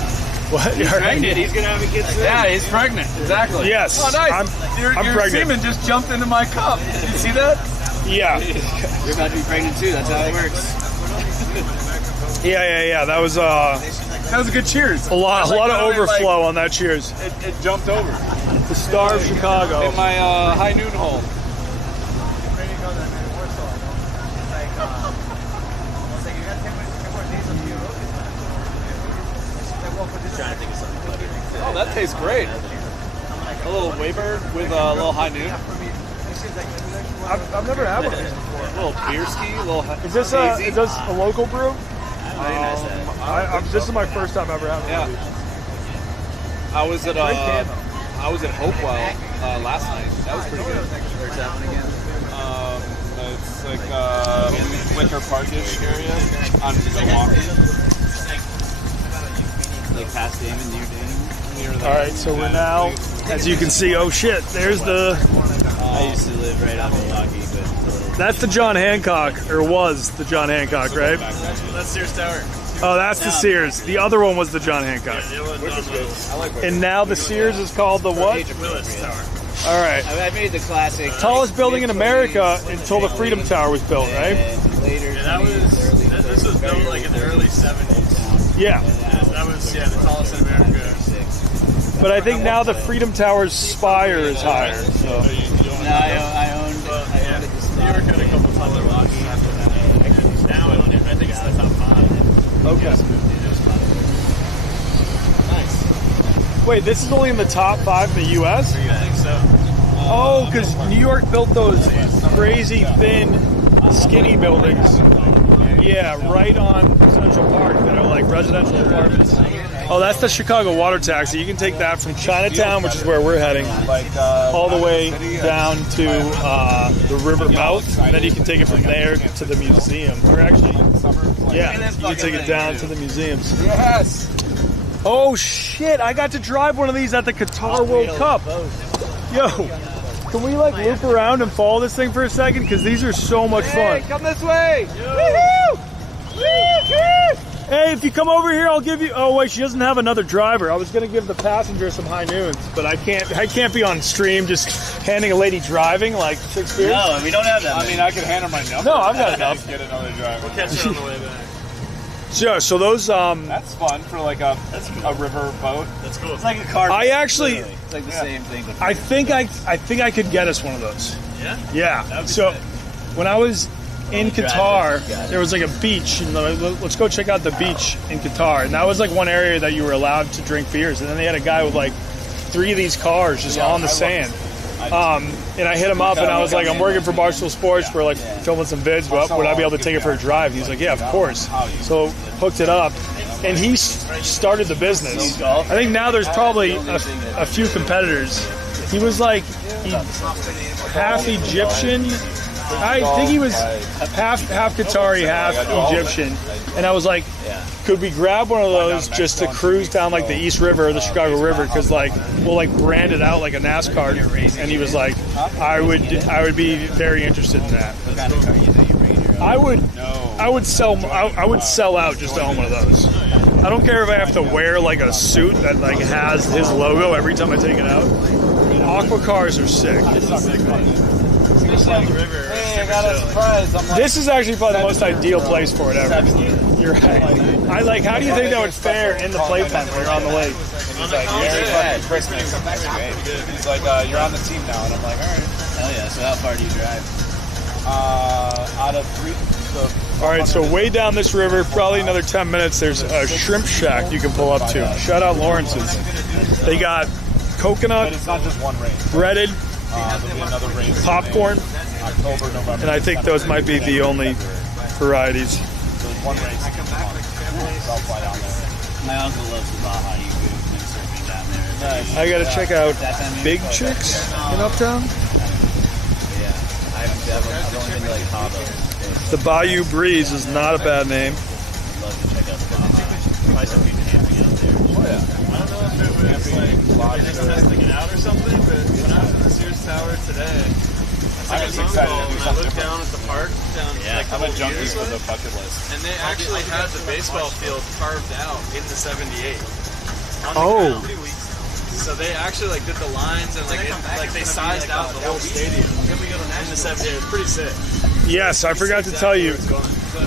What? He's pregnant. He's gonna have a kid soon. Yeah, he's pregnant. Exactly. Yes, Oh, nice. I'm your pregnant. semen just jumped into my cup. You see that? Yeah, You're about to be pregnant too. That's how it works. yeah. That was That was a good cheers. a lot of literally, overflow on that cheers. It jumped over The Star of Chicago. in my high noon hole. Oh, that tastes great. A little Waybird with a little high noon. I've never had one of these before. A little beer ski. A little. Is this a local brew? Very nice. This is my first time ever having one of Yeah. these. I was at Hopewell last night. That was pretty good. Where's that one again? It's like Wicker Parkish area on Milwaukee. Like past Damon, near Damon. All right, so we're now, as you can see, oh shit, there's I used to live right on Milwaukee, but that's the John Hancock, or was the John Hancock, right? That's Sears Tower. Oh, that's the Sears. The other one was the John Hancock. And now the Sears is called the what? Willis Tower. All right. I made the classic. Tallest building in America until the Freedom Tower was built, right? And later, Yeah, this was built like in the early 70s. Yeah. That was the tallest in America. But I think now the Freedom Tower's spire is higher. So. No, I owned it. New York had a couple taller blocks. Now I don't even. I think it's the top 5. Okay. Nice. Wait, this is only in the top 5 in the U.S.? I think so. Oh, because New York built those crazy thin, skinny buildings. Yeah, right on Central Park that are like residential apartments. Oh, that's the Chicago water taxi. You can take that from Chinatown, which is where we're heading, all the way down to the river mouth. And then you can take it from there to the museum. Or actually, yeah, you can take it down to the museums. Yes. Oh shit! I got to drive one of these at the Qatar World Cup. Yo, can we like loop around and follow this thing for a second? Because these are so much fun. Come this way. Woohoo! Hey, if you come over here, I'll give you. Oh wait, she doesn't have another driver. I was gonna give the passenger some high noons, but I can't. I can't be on stream just handing a lady driving like 6 beers. No, we don't have that. I mean, I could hand her my number. No, I've got enough. Get another driver. Catch it on the way back. So those That's fun for like a river boat. That's cool. It's like a car. I actually- literally. It's like the same thing. But I think I could get us one of those. Yeah? Yeah. So when I was in Qatar, there was like a beach. And let's go check out the beach in Qatar. And that was like one area that you were allowed to drink beers. And then they had a guy with like 3 of these cars just on the sand. And I hit him up and I was like, I'm working for Barstool Sports. We're like filming some vids. But would I be able to take it for a drive? And he's like, yeah, of course. So hooked it up. And he started the business. I think now there's probably a few competitors. He was like half Egyptian. I think he was half Qatari, half Egyptian. And I was like, could we grab one of those just to cruise down like the East River or the Chicago River? Because like we'll like brand it out like a NASCAR. And he was like, I would be very interested in that. I would sell out just to own one of those. I don't care if I have to wear like a suit that like has his logo every time I take it out. Aqua cars are sick. Just down the river. Hey, I got a surprise. I'm like, This is actually probably the most ideal place for it ever. You're right. I like. How do you think that would fare in the playpen when you're on the lake? and he's like, Merry fucking Christmas. That's great. He's like, you're on the team now, and I'm like, all right. Hell yeah. So how far do you drive? Out of 3. All right, so way down this river, probably another 10 minutes, there's a shrimp shack you can pull up to. Shout out Lawrence's. They got coconut, But it's not just one race. breaded, There'll be another race. popcorn, October, November. and I think those might be the only varieties. There's one race. I'll fly down there. My uncle loves the Baja. You go windsurfing down there. I gotta check out Big Chicks in Uptown. Yeah. I've only been to like Cabo. The Bayou Breeze is not a bad name. I'd love to check out the Baja. Probably some people camping out there. I don't know if it was like just testing it out or something, but when I was in the Sears Tower today, I was excited to do I something looked different. down at the park, like I'm the a junkie years, for the bucket list. and they actually had the baseball field carved out in the 78. On the Oh. ground. So they actually did the lines and they sized out the whole stadium in the 78. It was pretty sick. Yes, I forgot to tell you.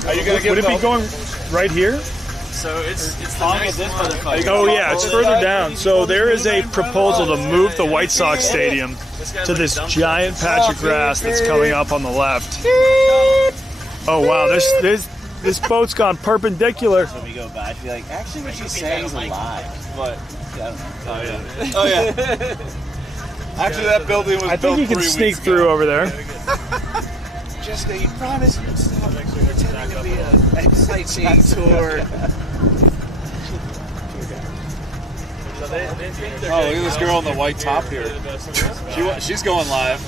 Are you gonna give Would it be the- going right here? So it's the next one. Oh yeah, it's further down. So there is a proposal to move the White Sox stadium to this giant patch of grass that's coming up on the left. Oh wow, this boat's gone perpendicular. When we go by, I'd be like, actually, what she's saying is a lie. What? I don't know. Oh, yeah. Actually, that building was I think built you can 3 sneak weeks through ago. over there. Jessica, you promised you'd stop. Pretending to be a sightseeing tour. Oh, look at this girl in the white top here. She's going live.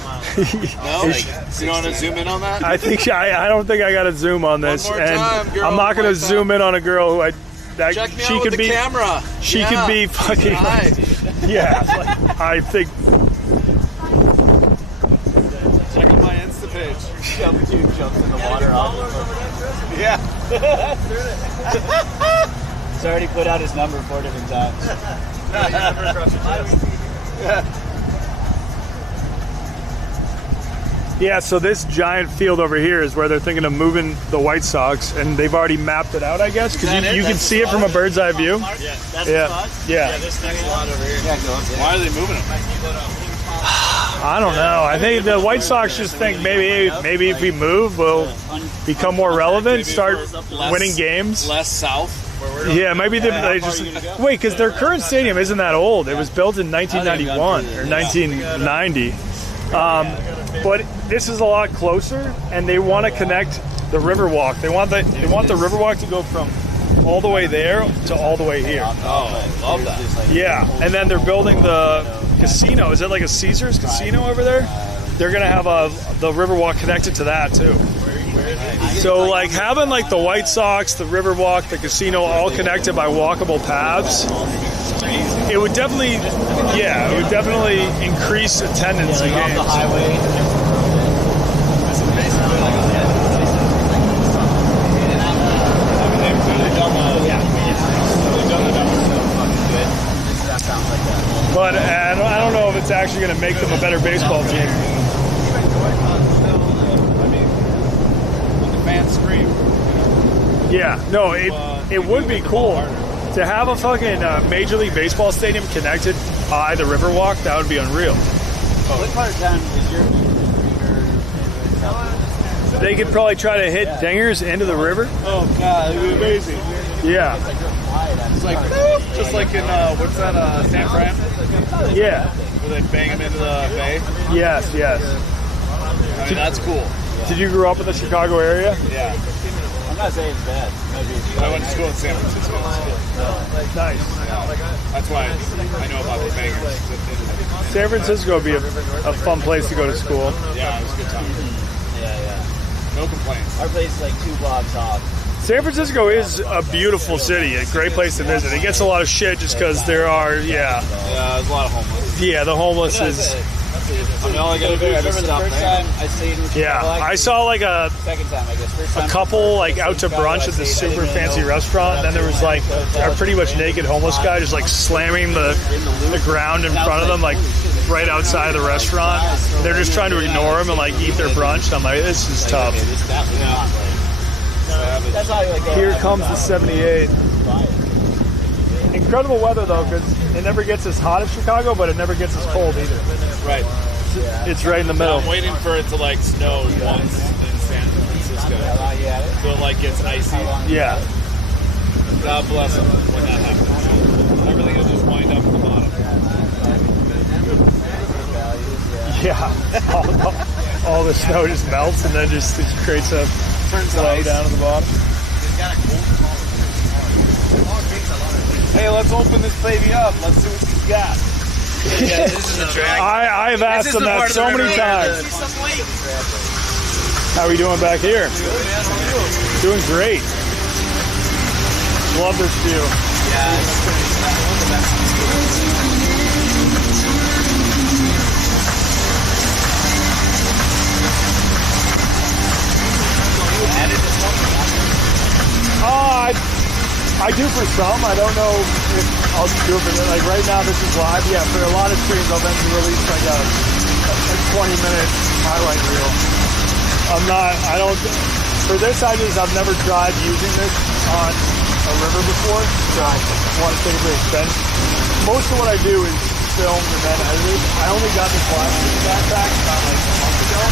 No? You want to zoom in on that? I think I don't think I got to zoom on this, One more and time, girl I'm not going to with white zoom in on a girl who Check me she out could with the be camera. she Yeah. could be fucking Hi. yeah. I think Check out my Insta page. Dude jumps in the water off. Yeah. He's already put out his number 4 different times. yeah. So this giant field over here is where they're thinking of moving the White Sox, and they've already mapped it out, I guess, because you can see it from a bird's eye view. Yeah. That's Yeah, the spot? yeah. This next lot over here. Why are they moving them? I don't know. I think the White Sox just think maybe if we move, we'll become more relevant, start winning games. Less south. Yeah, maybe they just wait because their current stadium isn't that old. It was built in 1991 or 1990, but this is a lot closer, and they want to connect the Riverwalk. They want the Riverwalk to go from all the way there to all the way here. Oh, love that. Yeah, and then they're building the casino. Is it like a Caesars casino over there? They're gonna have the Riverwalk connected to that too. So like having like the White Sox, the Riverwalk, the casino all connected by walkable paths, it would definitely increase attendance in Off the games. highway. But I don't know if it's actually going to make them a better baseball team. When the fans scream. Yeah, no, it would be cool to have a fucking Major League Baseball stadium connected by the Riverwalk. That would be unreal. What part of town is your They could probably try to hit dingers into the river. Oh, God, it would be amazing. Yeah, It's like, just like in, what's that, San Fran? yeah, Where they bang them into the bay. yes, yes. I mean, that's cool. Did you grow up in the Chicago area? Yeah. I'm not saying it's bad. Maybe. I went to school in San Francisco. Nice. That's why I know about the bangers. San Francisco would be a fun place to go to school. Yeah, it was a good time. Yeah. No complaints. Our place is like 2 blocks off. San Francisco is a beautiful city, a great place to visit. It gets a lot of shit just because there are, Yeah, there's a lot of homeless. the homeless is I mean, all I gotta do is just stop there. I stayed in Yeah, I saw like a second time, I guess. First time, couple like out to brunch at this super fancy restaurant, and then there was like a pretty much naked homeless guy just like slamming the ground in front of them, like right outside the restaurant. They're just trying to ignore him and like eat their brunch. And I'm like, this is tough. Here comes the 78. Incredible weather though, because it never gets as hot as Chicago, but it never gets as cold either. Right. It's right in the middle. I'm waiting for it to like snow once in San Francisco, so it like gets icy. Yeah. God bless them when that happens. Everything will just wind up at the bottom. Yeah. All the snow just melts and then just creates a flow down at the bottom. Hey, let's open this baby up. Let's see what he's got. Yeah, this is the track. I've asked them that so many times. How are we doing back here? Doing great. Love this view. I do for some. I don't know if I'll do it for them. Like right now, this is live. Yeah, for a lot of streams, I'll then release like a 20-minute highlight reel. For this, I've never tried using this on a river before, so I want to take the expense. Most of what I do is film and then edit it. I only got this last backpack about like a month ago,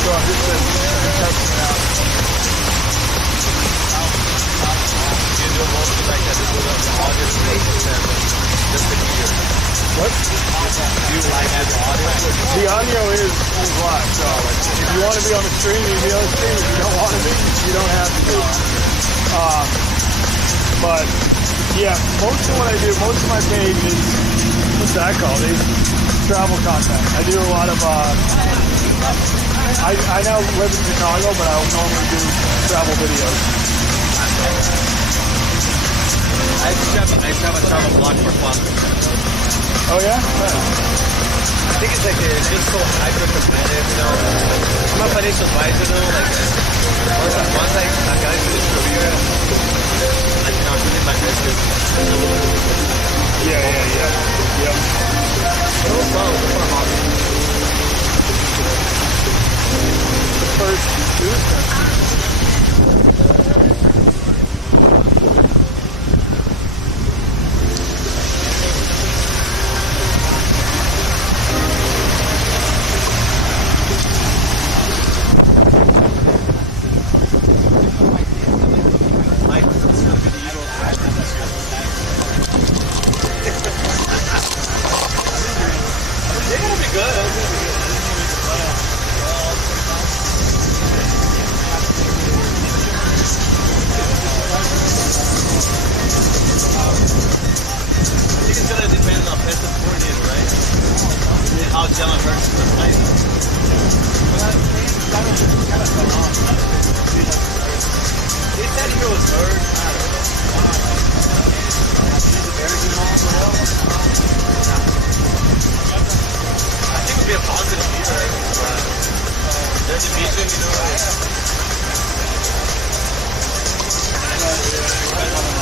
so I'm just testing it out. What? The audio is live, so if you want to be on the stream, you can be on the stream. If you don't want to be, you don't have to be. But yeah, most of what I do, most of my page is, what's that called? Is travel content. I do a lot of, I now live in Chicago, but I normally do travel videos. I used to have a travel blog for fun. Oh yeah? I think it's just so hyper competitive, you know. I'm a financial advisor, you know, once I got into this career, I think I'm doing my business. Yeah. Yep. It was fun, hobby. The first Tuesday.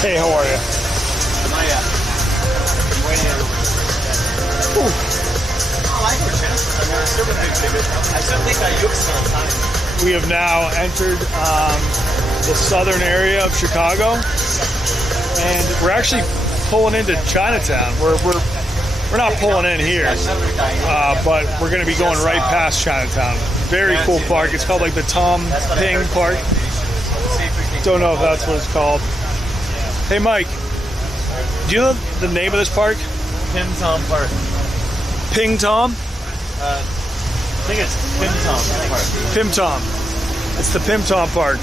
Hey, how are you? We have now entered the southern area of Chicago, and we're actually pulling into Chinatown. We're not pulling in here, but we're going to be going right past Chinatown. Very cool park. It's called like the Tom Ping Park. Don't know if that's what it's called. Hey, Mike, do you know the name of this park? Pim Tom Park. Ping Tom? I think it's Pim Tom Park. Pim Tom. It's the Pim Tom Park.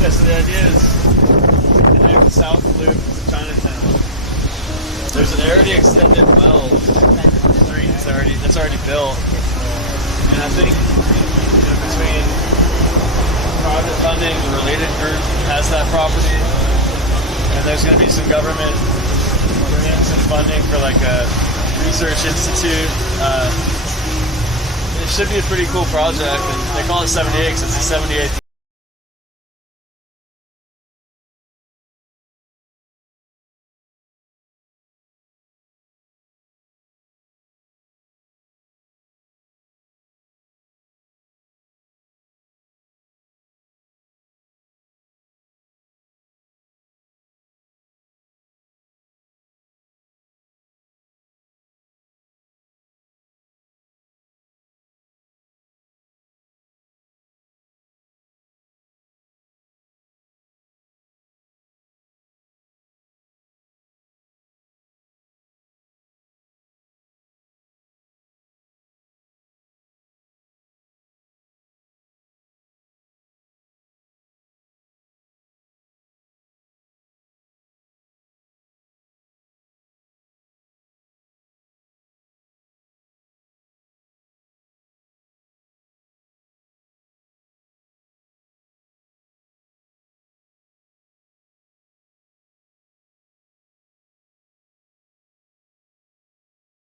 Yeah, so the idea is connect South Loop to Chinatown. There's an already extended well street that's already built. And I think between private funding, the related group has that property, and there's going to be some government some funding for like a research institute. It should be a pretty cool project, and they call it 78 because it's the 78th.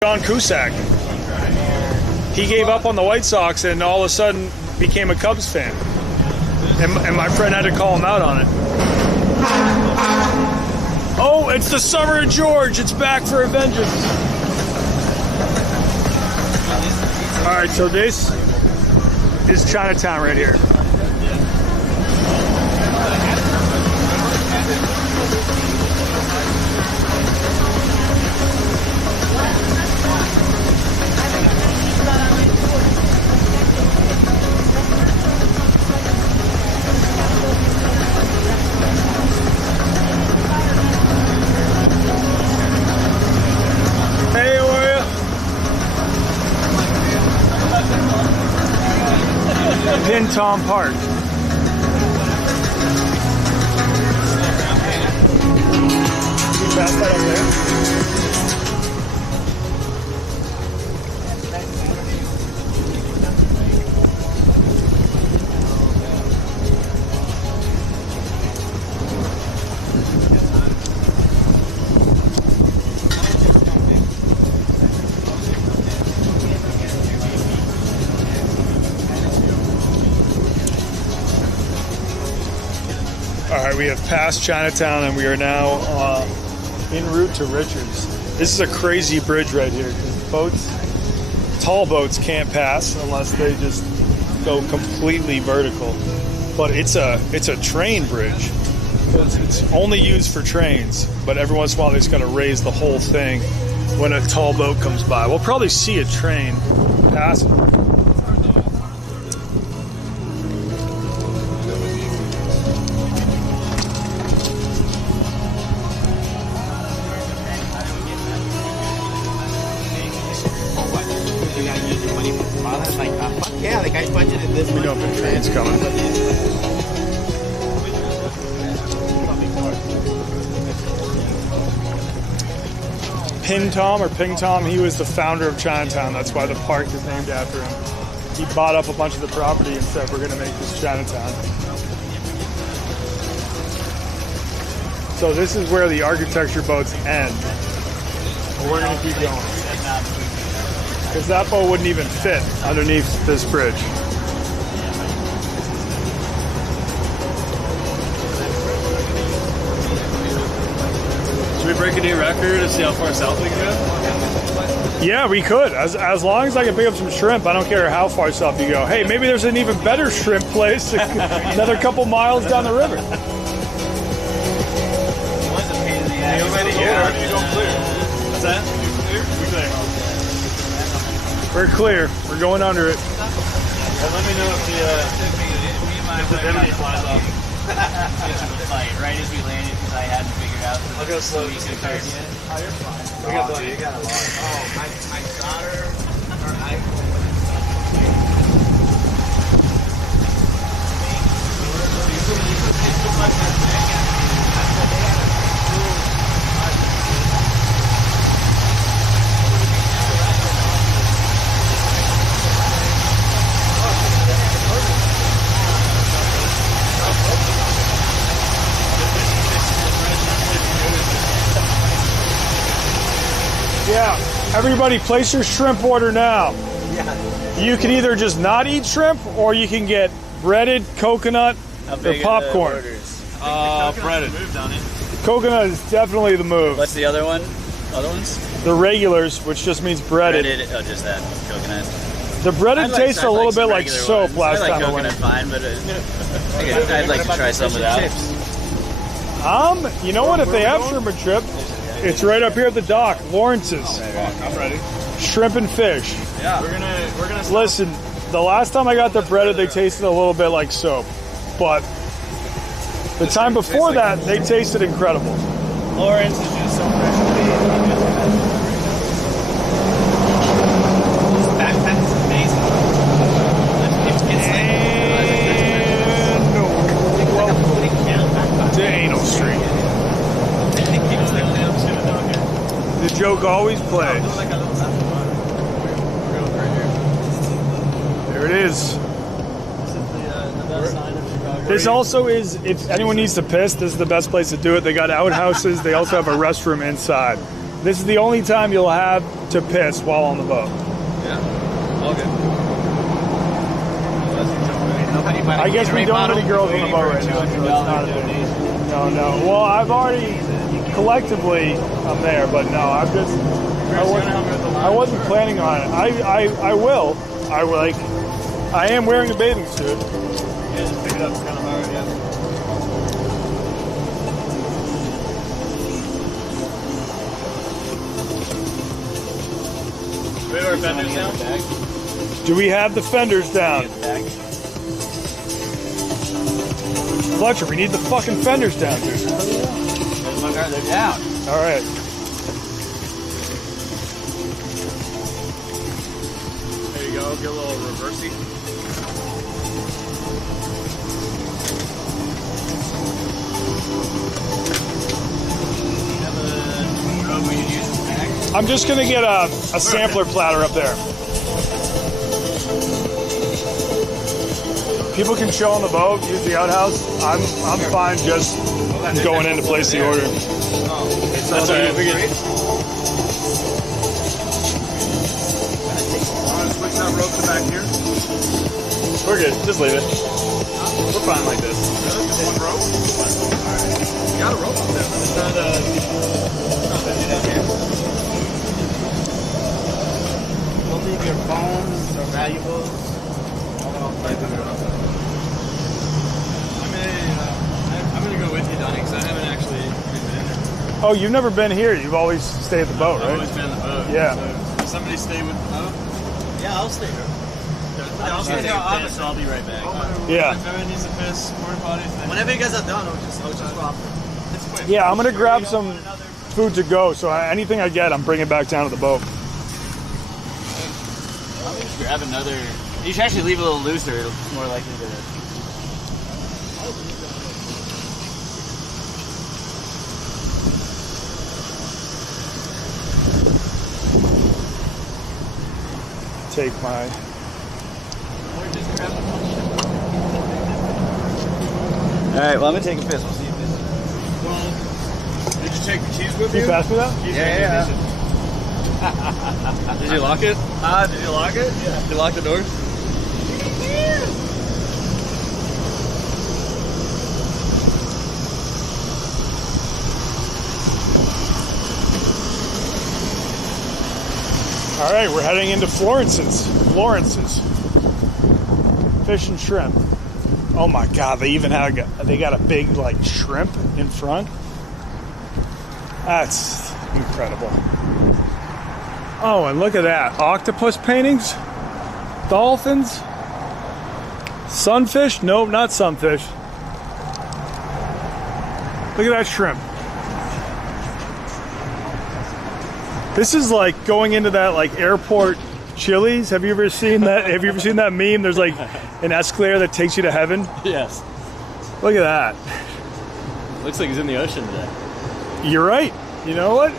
John Cusack. He gave up on the White Sox and all of a sudden became a Cubs fan. And my friend had to call him out on it. Oh, it's the Summer of George. It's back for a vengeance. All right, so this is Chinatown right here. Hey, how are you? Pin Tom Park. You pass that up there? All right, we have passed Chinatown and we are now en route to Richards. This is a crazy bridge right here. Tall boats can't pass unless they just go completely vertical. But it's a train bridge. It's only used for trains, but every once in a while they just got to raise the whole thing when a tall boat comes by. We'll probably see a train passing. Yeah, the guy's budgeted this. We know if the train's coming. Pin Tom or Ping Tom, he was the founder of Chinatown. That's why the park is named after him. He bought up a bunch of the property and said, we're going to make this Chinatown. So this is where the architecture boats end. But we're going to keep going. Because that boat wouldn't even fit underneath this bridge. Should we break a new record and see how far south we can go? Yeah, we could. As long as I can pick up some shrimp, I don't care how far south you go. Hey, maybe there's an even better shrimp place another couple miles down the river. What's that? We're clear. We're going under it. Well, let me know if the deputy flies off. Right as we landed, because I hadn't figured out. I'll go slow just in case. Oh, you're fine. We got plenty. You got a lot. Oh, my daughter, her iPhone. Yeah, everybody place your shrimp order now. You can either just not eat shrimp, or you can get breaded, coconut, or popcorn. Breaded. Coconut is definitely the move. What's the other one? Other ones? The regulars, which just means breaded. Oh, just that coconut. The breaded tastes a little bit like soap last I like time I coconut went. fine, but I'd like to try some with chips. You know what? If they have shrimp and chip, it's right up here at the dock, Lawrence's. I'm ready. Shrimp and fish. Yeah. We're gonna stop. Listen, the last time I got the breaded, they tasted a little bit like soap, but the time before that, they tasted incredible. Lawrence is just so fresh to me. This backpack is amazing. To Anal Street. The joke always plays. There it is. This also is, if anyone needs to piss, this is the best place to do it. They got outhouses. They also have a restroom inside. This is the only time you'll have to piss while on the boat. Yeah. All good. I guess we don't have any girls on the boat right now, so it's not a big deal. No. Well, I've already, collectively, I'm there, but no, I wasn't planning on it. I will. I am wearing a bathing suit. Yeah, just pick it up. It's kind of hard, yeah. Do we have our fenders down? Do we have the fenders down? Fletcher, we need the fucking fenders down, dude. They're down. All right. There you go. Get a little reversey. I'm just gonna get a sampler platter up there. People can chill on the boat, use the outhouse. I'm fine just going in to place the order. That's all right. We can switch that rope to back here. We're good. Just leave it. We're fine like this. Just one rope? Alright. You got a rope up there. It's not busy down here. Don't leave your phones or valuables. I'm gonna go with you, Donnie, because I haven't actually been in there. Oh, you've never been here. You've always stayed at the boat, I've right? always been in the boat. Yeah. So somebody stay with the boat? Yeah, I'll stay here. I'll stay there, so I'll be right back. Yeah. If everyone needs to piss, porta potties, then Whenever you guys are done, I'll just drop it. it's quick. Yeah, I'm gonna grab some food to go. So anything I get, I'm bringing back down to the boat. I'll just grab another. You should actually leave a little looser. It's more likely to. Take my. All right. Well, I'm gonna take a piss. We'll see you piss. Did you take the keys with Can you you? pass me that? Yeah. Did you lock it? Did you lock it? Yeah. You lock the doors? All right, we're heading into Lawrence's. Fish and shrimp. Oh my God, they even have they got a big like shrimp in front. That's incredible. Oh, and look at that. Octopus paintings, dolphins, sunfish. Nope, not sunfish. Look at that shrimp. This is like going into that like airport Chili's. Have you ever seen that? Have you ever seen that meme? There's like an escalator that takes you to heaven. Yes. Look at that. Looks like he's in the ocean today. You're right. You know what?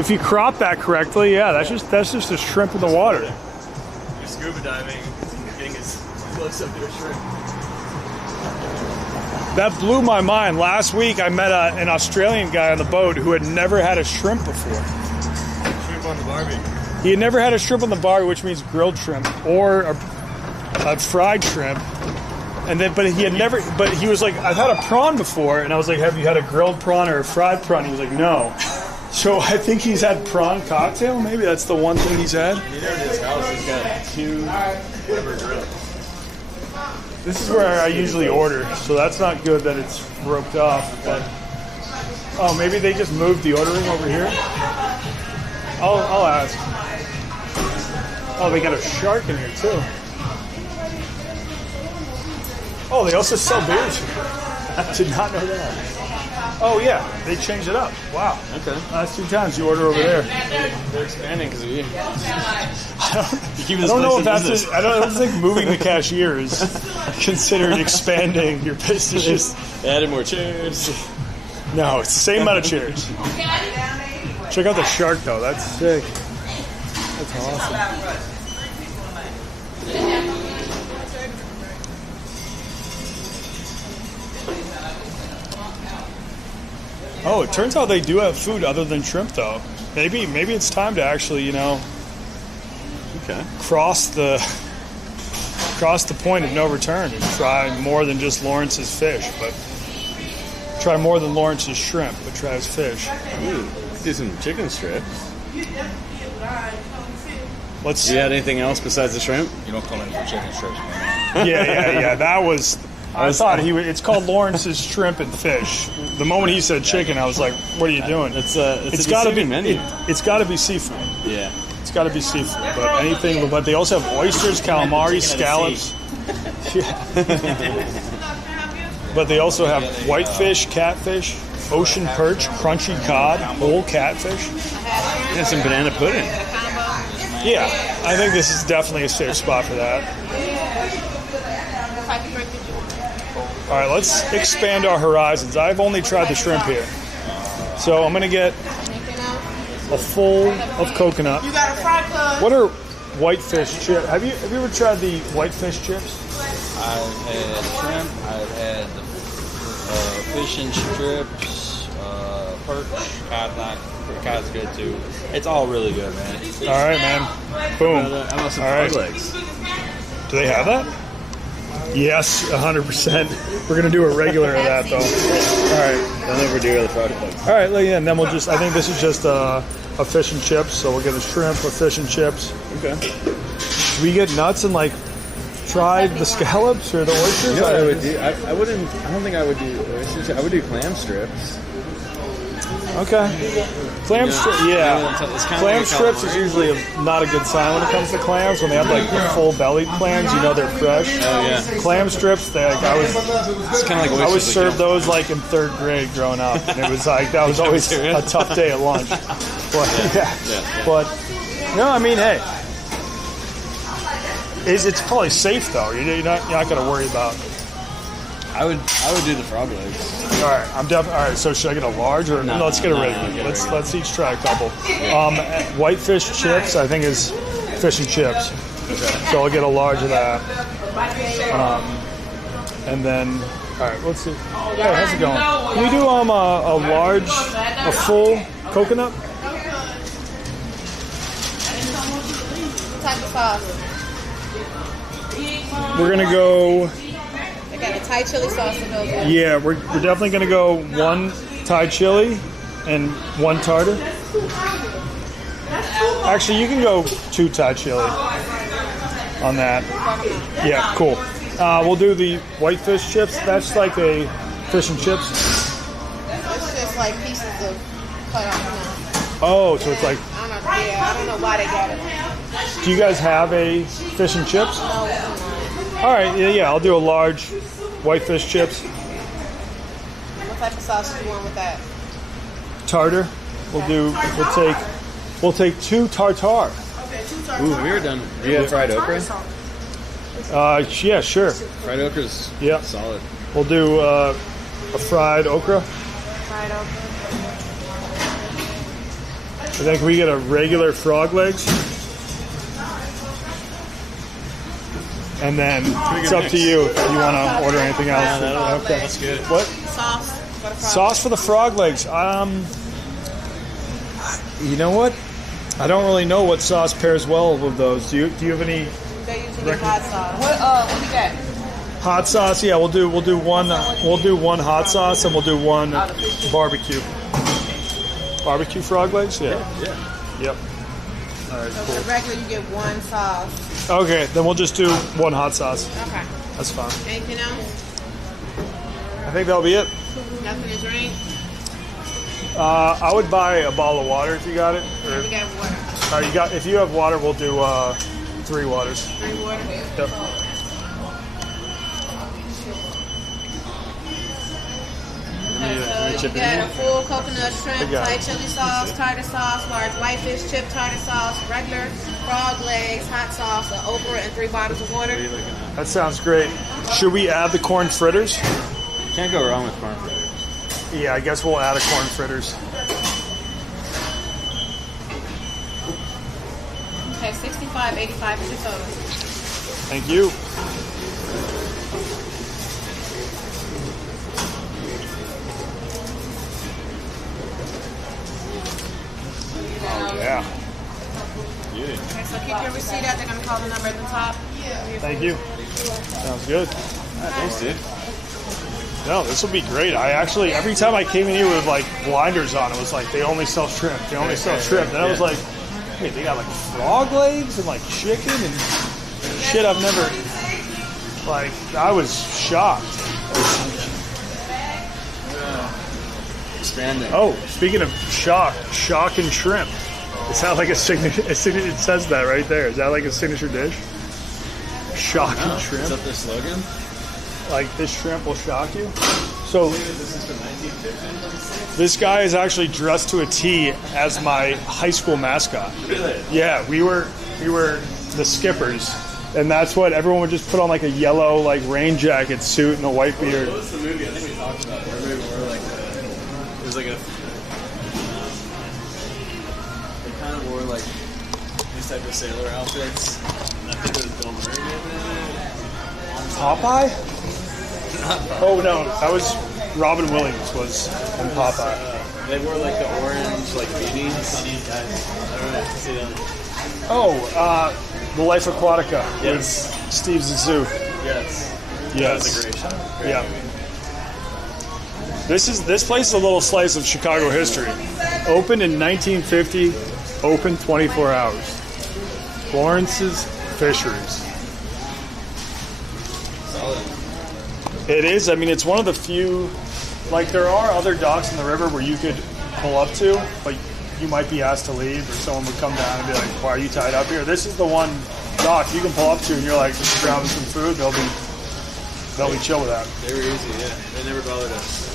If you crop that correctly, yeah, that's just a shrimp in the water. You're scuba diving, getting as close up to a shrimp. That blew my mind. Last week I met an Australian guy on the boat who had never had a shrimp before. on the barbie. He had never had a shrimp on the barbie, which means grilled shrimp or a fried shrimp. And then, but he was like, I've had a prawn before, and I was like, have you had a grilled prawn or a fried prawn? He was like, no. So I think he's had prawn cocktail. Maybe that's the one thing he's had. You know, in his house, he's got 2 whatever grills. This is where I usually order, so that's not good that it's roped off. But oh, maybe they just moved the ordering over here. I'll ask. Oh, they got a shark in here too. Oh, they also sell beers here. I did not know that. Oh yeah, they changed it up. Wow. Okay. Last 2 times you order over there. They're expanding because of you. I don't know if that's. I don't think moving the cashier is considered expanding your business. They added more chairs. No, it's the same amount of chairs. Check out the shark though. That's sick. That's awesome. Oh, it turns out they do have food other than shrimp though. Maybe it's time to actually, cross the point of no return and try more than just Lawrence's fish, but try more than Lawrence's shrimp, but try his fish. Ooh, let's do some chicken strips. Let's. Do you have anything else besides the shrimp? You don't come in for chicken strips, man. Yeah. That was. I thought it's called Lawrence's shrimp and fish. The moment he said chicken, I was like, "What are you doing?" It's got to be menu. It's got to be seafood. Yeah. It's got to be seafood, but anything. But they also have oysters, calamari, scallops. But they also have whitefish, catfish, ocean perch, crunchy cod, whole catfish. Yeah, some banana pudding. Yeah, I think this is definitely a safe spot for that. All right, let's expand our horizons. I've only tried the shrimp here, so I'm gonna get a full of coconut. You got a fry club. What are whitefish chips? Have you ever tried the whitefish chips? I've had shrimp. I've had the fish and strips, perch, cod. Cod's good too. It's all really good, man. All right, man. Boom. How about some All right. frog legs? Do they have that? Yes, 100%. We're gonna do a regular of that though. All right. Don't overdo the frog legs. All right, and then we'll just. I think this is just a fish and chips. So we'll get a shrimp, a fish and chips. Okay. Do we get nuts and like try the scallops or the oysters? You know what I would do? I wouldn't. I don't think I would do oysters. I would do clam strips. Okay. Clam strips, yeah. It's kinda Clam like a strips is usually not a good sign when it comes to clams. When they have like the full-bellied clams, you know they're fresh. Oh yeah. Clam strips, It's kind of like I was served those like in 3rd grade growing up, and it was like that was always a tough day at lunch. But yeah. But no, I mean, hey, it's probably safe though. You're not gonna worry about. I would do the frog legs. All right, all right. So should I get a large or no, let's get a regular? Let's each try a couple. Whitefish chips, I think is fish and chips. Okay. So I'll get a large of that. And then, all right, let's see. Hey, how's it going? Can we do a full coconut? What type of sauce? We're gonna go. I got a Thai chili sauce to go with. Yeah, we're definitely gonna go 1 Thai chili and 1 tartar. Actually, you can go 2 Thai chili on that. Yeah, cool. We'll do the whitefish chips. That's like a fish and chips. It's just like pieces of cut off. Oh, so it's like. I don't know why they got it. Do you guys have a fish and chips? No, it's not. All right, yeah, I'll do a large whitefish chips. What type of sauce do you want with that? Tartar. We'll take 2 tartar. Okay, 2 tartar. Ooh, have you ever done? Do you have fried okra? Yeah, sure. Fried okra's solid. We'll do a fried okra. Fried okra. I think we get a regular frog legs. And then it's up to you if you want to order anything else. Okay. That's good. What? Sauce. Sauce for the frog legs. You know what? I don't really know what sauce pairs well with those. Do you have any They usually hot sauce. What you got? hot sauce? Yeah, we'll do one hot sauce and we'll do one barbecue. Barbecue frog legs? Yeah. Yep. All right, So cool. for regular, you get one sauce. Okay, then we'll just do one hot sauce. Okay. That's fine. Anything else? I think that'll be it. Nothing to drink? I would buy a bottle of water if you got it. Or, We got water. if you have water, we'll do 3 waters. 3 water. Yep. Okay, so you got a full coconut shrimp, I got Thai it. chili sauce, tartar sauce, large whitefish chip tartar sauce, regular frog legs, hot sauce, an okra, and 3 bottles of water. That sounds great. Should we add the corn fritters? Can't go wrong with corn fritters. Yeah, I guess we'll add a corn fritters. Okay, $65.85 is your total. Thank you. Oh, yeah. Okay, so keep your receipt out. They're going to call the number at the top. Thank you. Sounds good. Thanks, dude. No, this will be great. I actually, every time I came in here with like blinders on, it was like they only sell shrimp. They only sell shrimp. And I was like, wait, they got like frog legs and like chicken and shit I've never. Like, I was shocked. Expanding. Oh, speaking of shock and shrimp. Is that like a signature? It says that right there. Is that like a signature dish? Shock and shrimp. Is that their slogan? Like, this shrimp will shock you. So this guy is actually dressed to a T as my high school mascot. Really? Yeah, we were the skippers, and that's what everyone would just put on, like a yellow like rain jacket suit and a white beard. What was the movie? I think we talked about it. Where we were like, it was like they kind of wore like these type of sailor outfits. And I think it was Bill Murray maybe. Popeye? Oh no, that was Robin Williams was in Popeye. They wore like the orange like beanies. Guys, I don't know. See them. Oh, The Life Aquatica Yes. with Steve Zissou. Yes. That Yes. was a great shot. Great Yeah. movie. This place is a little slice of Chicago history. Opened in 1950, open 24 hours. Florence's Fisheries. Solid. It is. I mean, it's one of the few. Like, there are other docks in the river where you could pull up to, but you might be asked to leave, or someone would come down and be like, "Why are you tied up here?" This is the one dock you can pull up to, and you're like, just grabbing some food. They'll be chill with that. They were easy. Yeah. They never bothered us.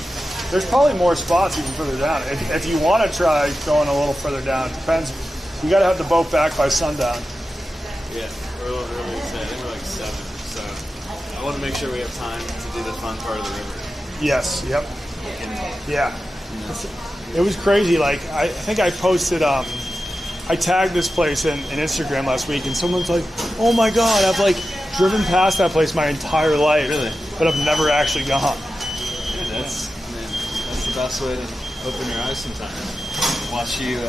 There's probably more spots even further down. If you want to try going a little further down, it depends. You got to have the boat back by sundown. Yeah. We're a little early today. I think we're like 7. So I want to make sure we have time to do the fun part of the river. Yes. Yep. Yeah. It was crazy. Like, I think I posted. I tagged this place in Instagram last week, and someone's like, "Oh my God, I've like driven past that place my entire life, Really? but I've never actually gone." That's the best way to open your eyes sometimes. Watch you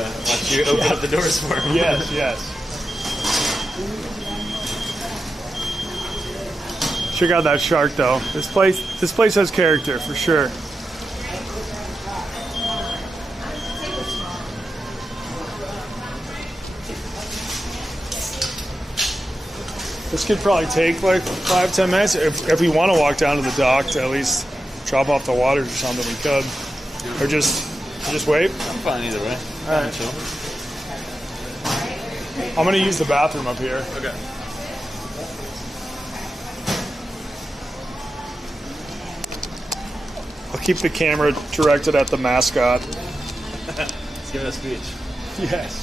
open up the doors for them. Yes. Yes. Check out that shark, though. This place has character for sure. This could probably take like 5-10 minutes if we want to walk down to the dock to at least drop off the waters or something. We could, or just wait. I'm fine either way. All right. Chill. I'm gonna use the bathroom up here. Okay. I'll keep the camera directed at the mascot. Let's give it a speech. Yes.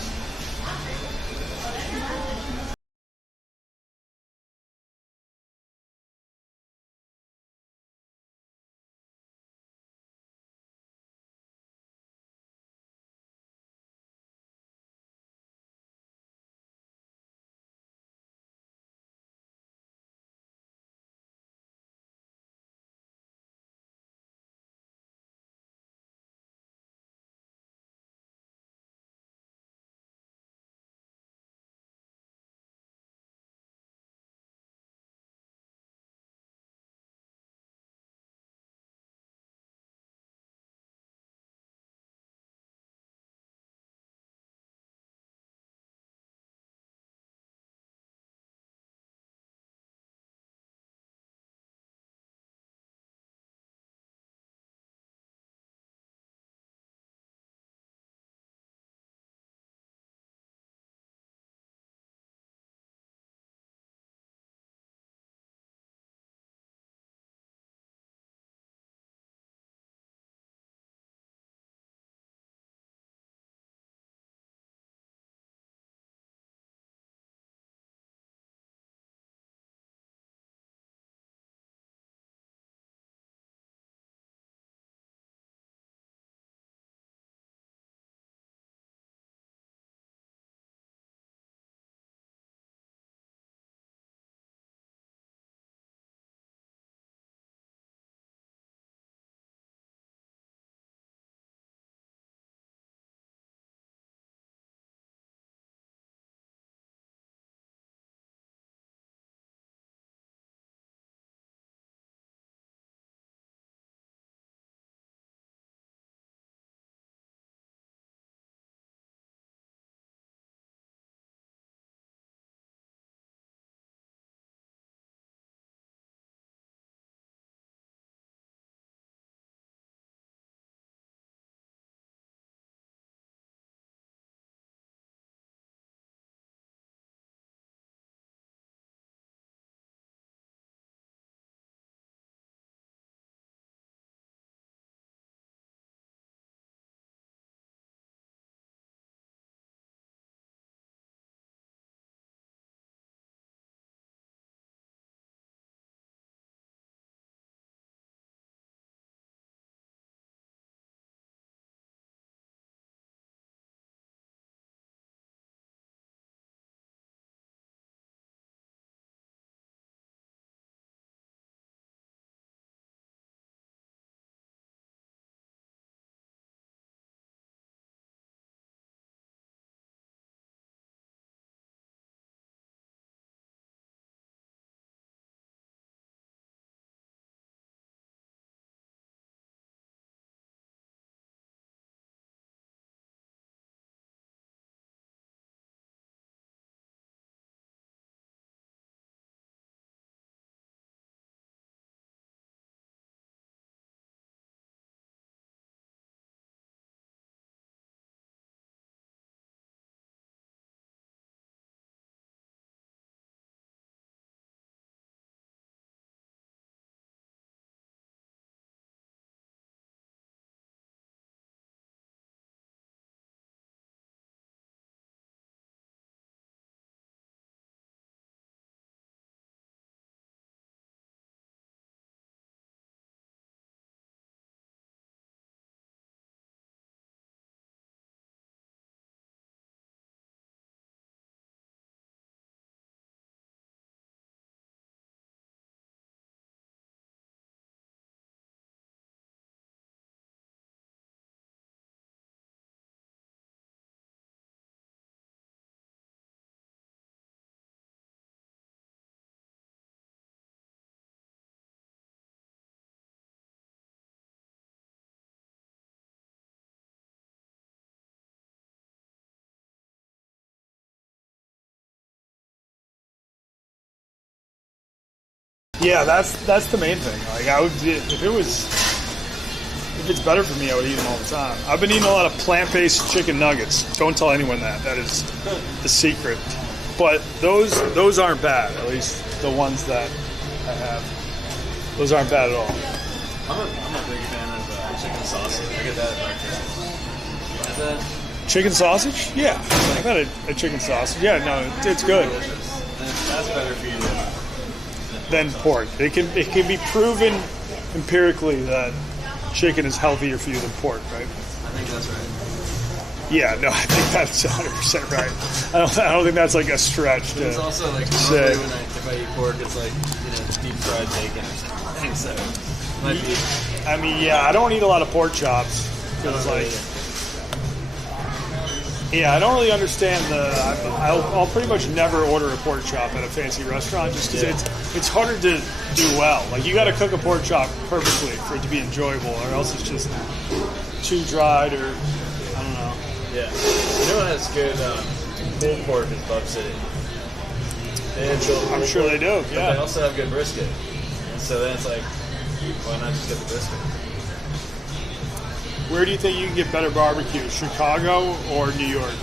Yeah, that's the main thing. Like I would, if it's better for me, I would eat them all the time. I've been eating a lot of plant-based chicken nuggets. Don't tell anyone that. That is the secret. But those aren't bad. At least the ones that I have. Those aren't bad at all. I'm a big fan of chicken sausage. I get that at breakfast. Is that Chicken sausage? Yeah, I've had a chicken sausage. Yeah, no, it's good. delicious? That's better for you Than pork. It can be proven empirically that chicken is healthier for you than pork, right? I think that's right. Yeah, no, I think that's 100% right. I don't think that's like a stretch to It's also like say. normally if I eat pork, it's like deep fried bacon or something. So might be. I mean, yeah, I don't eat a lot of pork chops because yeah, I don't really understand I'll pretty much never order a pork chop at a fancy restaurant just because it's harder to do well. Like you got to cook a pork chop perfectly for it to be enjoyable, or else it's just too dried or I don't know. Yeah. You know what has good pulled pork is Bub City. I'm sure they do. But Yeah. they also have good brisket. And so then it's like, why not just get the brisket? Where do you think you can get better barbecue, Chicago or New York?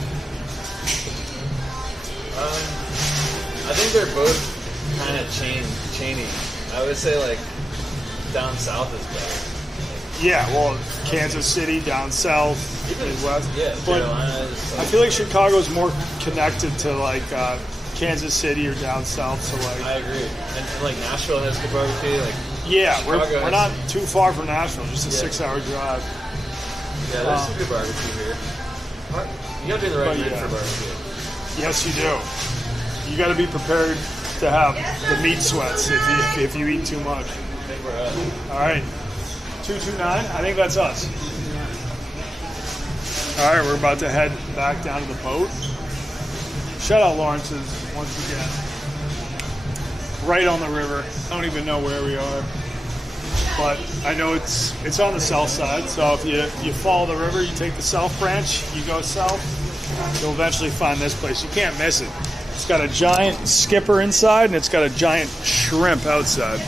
I think they're both kind of chainy. I would say like down south is better. Yeah, well, Kansas City, down south, Midwest. Yeah, But Carolina is I feel like Chicago's more connected to like Kansas City or down south. So like, I agree. And like Nashville has good barbecue. Like yeah, we're Chicago not has- too far from Nashville, just a 6-hour drive. yeah, there's some good barbecue here. You gotta be in the right But mood yeah. for barbecue. Yes, you do. You got to be prepared to have the meat sweats if you eat too much. I think we're up. All right, 229. I think that's us. All right, we're about to head back down to the boat. Shout out Lawrence's once again. Right on the river. I don't even know where we are, but I know it's on the south side. So if you follow the river, you take the south branch, you go south, you'll eventually find this place. You can't miss it. It's got a giant skipper inside, and it's got a giant shrimp outside,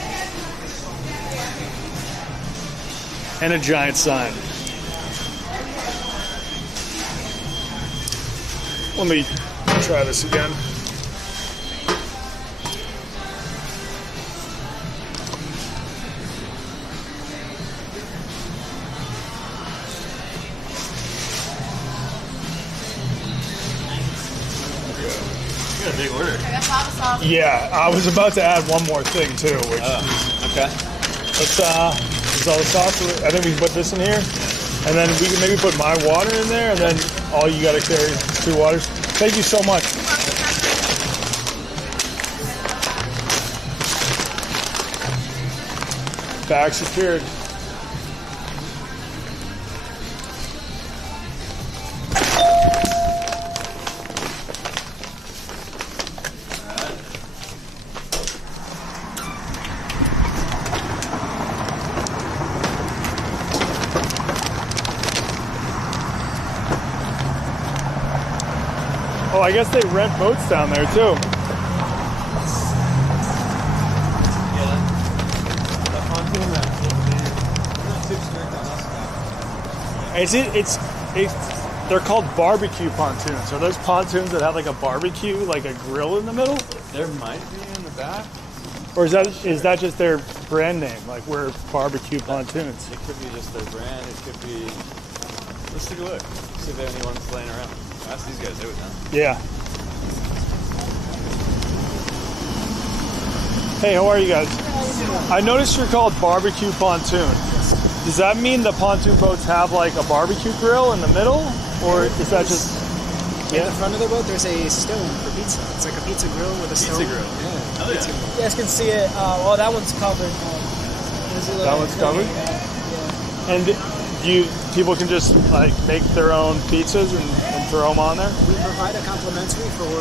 and a giant sign. Let me try this again. You got a big order. Yeah, I was about to add one more thing too, which Okay. let's all the sauce. I think we can put this in here, and then we can maybe put my water in there, and then all you got to carry is 2 waters. Thank you so much. Bag secured. Oh, I guess they rent boats down there too. It's they're called barbecue pontoons. Are those pontoons that have like a barbecue, like a grill in the middle? There might be in the back. Or is that just their brand name? Like we're barbecue pontoons. It could be just their brand. It could be. Let's take a look. See if anyone's laying around. Ask these guys. They would know. Yeah. Hey, how are you guys? I noticed you're called barbecue pontoon. Does that mean the pontoon boats have like a barbecue grill in the middle, or is that just? In the front of the boat, there's a stone for pizza. It's like a pizza grill with a stone. Pizza grill. Yeah. Oh yeah. You guys can see it. Well, that one's covered. That one's covered. Yeah. And people can just like make their own pizzas and throw them on there. We provide a complimentary for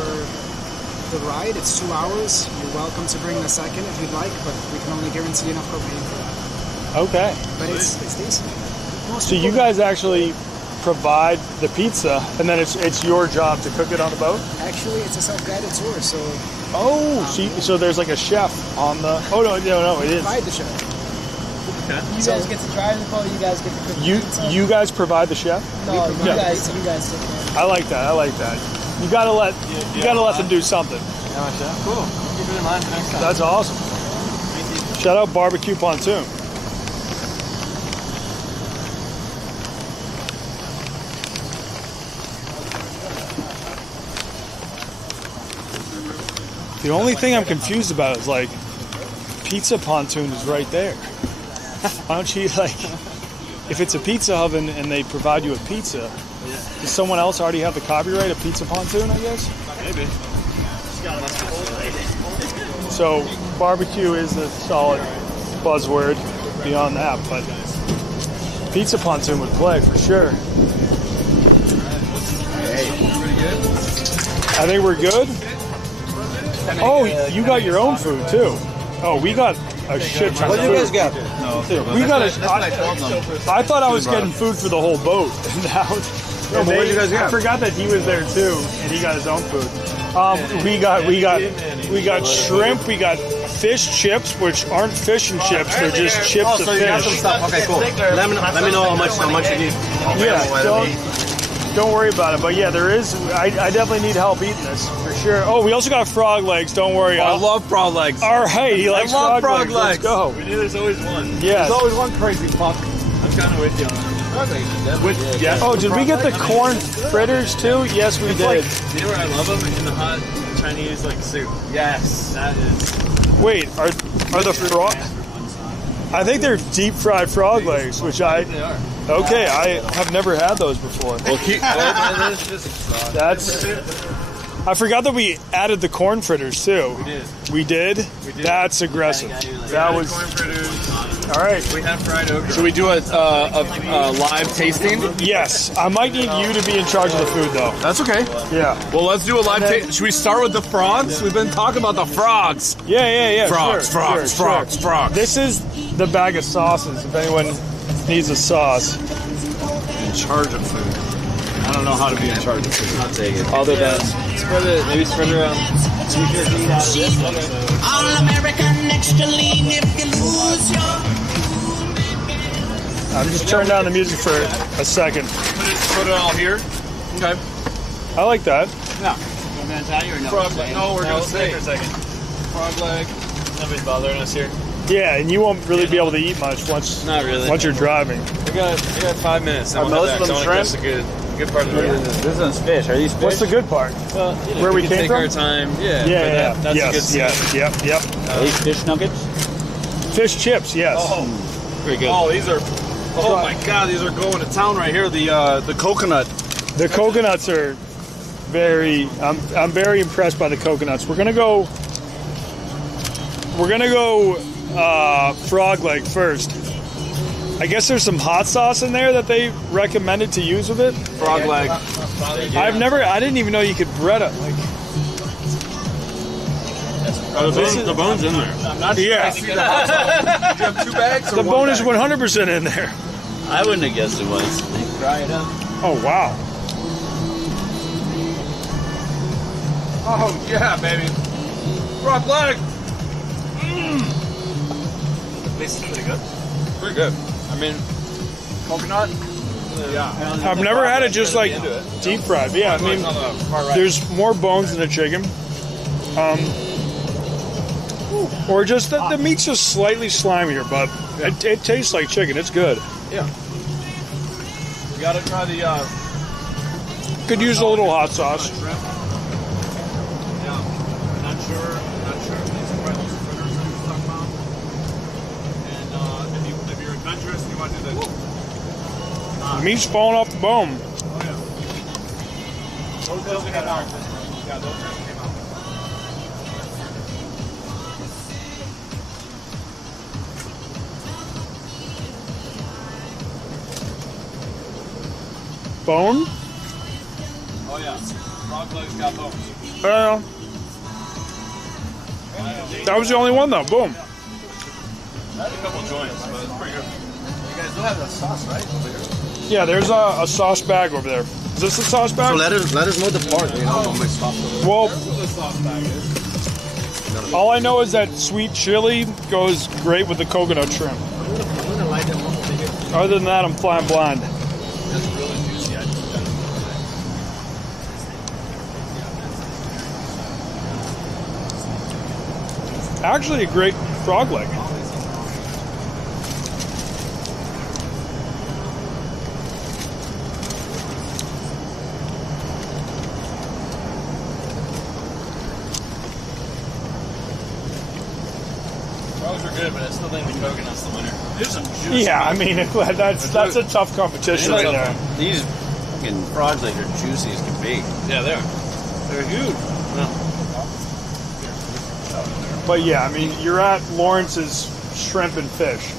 the ride. It's 2 hours. You're welcome to bring the second if you'd like, but we can only guarantee enough propane for that. Okay. But it's decent. So you guys actually provide the pizza, and then it's your job to cook it on the boat? Actually, it's a self-guided tour, so Oh, so there's like a chef on the. Oh no, it is. provide the chef. Okay. You guys get to drive the boat. You guys get to cook the pizza. You guys provide the chef? No, you Yeah. guys take care. I like that. You gotta let them do something. Cool. Keep it in mind for next time. That's awesome. Shout out Barbecue Pontoon. The only thing I'm confused about is like Pizza Pontoon is right there. Why don't you if it's a pizza oven and they provide you a pizza, does someone else already have the copyright of Pizza Pontoon, I guess? Maybe. So barbecue is a solid buzzword beyond that, but Pizza Pontoon would play for sure. Pretty good. I think we're good. Oh, you got your own food too. Oh, we got a shit ton of food. What do you guys got? We got I thought I was getting food for the whole boat. What do you guys I got? forgot that he was there too, and he got his own food. We got shrimp. We got fish chips, which aren't fish and chips. They're just chips of So you got some fish. stuff. Okay, cool. Let me know how much you need. Yeah, don't worry about it. But yeah, there is. I definitely need help eating this for sure. Oh, we also got frog legs. Don't worry. I love frog legs. All right, he likes love frog legs. Let's go. We knew there's always one. Yes. There's always one crazy fuck. I'm kind of with you on that. Oh, did we get the corn fritters too? Yes, we did. You know where I love them? In the hot Chinese soup. Yes. That is. Wait, are the frog? I think they're deep fried frog legs, which I. They are. Okay, I have never had those before. Well, That's. I forgot that we added the corn fritters too. We did. That's aggressive. That was. Corn fritters. All right. We have fried okra. Should we do a live tasting? Yes, I might need you to be in charge of the food though. That's okay. Yeah. Well, let's do a live taste. Should we start with the frogs? We've been talking about the frogs. Yeah. Frogs, sure, frogs, sure, frogs, sure. frogs. This is the bag of sauces. If anyone needs a sauce. In charge of food. I don't know how to be in charge of food. I'll take it. Other than spread it around. All American extra lean if you lose your. I'm just turning down the music for a second. Put it all here. Okay. I like that. No. You want me to tell you or no? Frog leg. No, we're gonna Stay stay. for a second. Frog leg. Nobody's bothering us here. Yeah, and you won't really be able to eat much once Not really. you're driving. We got 5 minutes. Are most of them That's a good part of the day. This one's fish. Are these fish? What's the good part? Well, Where we can came take from? our time. Yeah. Yeah, but that's a good yes, sign. yep. Are these fish nuggets? Fish chips, yes. Very good. Oh, these are. Oh my God, these are going to town right here. The coconut. The coconuts are very. I'm very impressed by the coconuts. We're gonna go frog leg first. I guess there's some hot sauce in there that they recommended to use with it. Frog leg. I didn't even know you could bread it. Like, The bone's in there. I'm not yeah, You have 2 bags? Or the one bone is bag? 100% in there. I wouldn't have guessed it was. Fry it up. Oh wow. Oh yeah, baby. Frog leg. This is pretty good. Pretty good. I mean, coconut. Yeah. I've never had it just like deep fried. But yeah, I mean, there's more bones in the chicken. Or just the meat's just slightly slimier, but it tastes like chicken. It's good. Yeah. You gotta try the. Could use a little hot sauce. Yeah. Not sure if these are those fritters that you're talking about. And if you're adventurous and you want to do the. The meat's falling off the bone. Those came out. Yeah, those came out. Bone? Oh yeah. Frog legs got bones. That was the only one though. Boom. A couple joints, but it's pretty good. You guys don't have that sauce, right? Over here. Yeah, there's a sauce bag over there. Is this the sauce bag? So let us know the part. You know, my sauce. Well, That's what the sauce bag is. all I know is that sweet chili goes great with the coconut shrimp. Other than that, I'm flying blind. That's really juicy. I just got it. Actually, a great frog leg. Frogs are good, but I still think the coconut's the winner. There's some juice. Yeah, I mean, that's a tough competition right there. These fucking frogs like are juicy as can be. Yeah, they are. They're huge. But yeah, I mean, you're at Lawrence's Shrimp and Fish.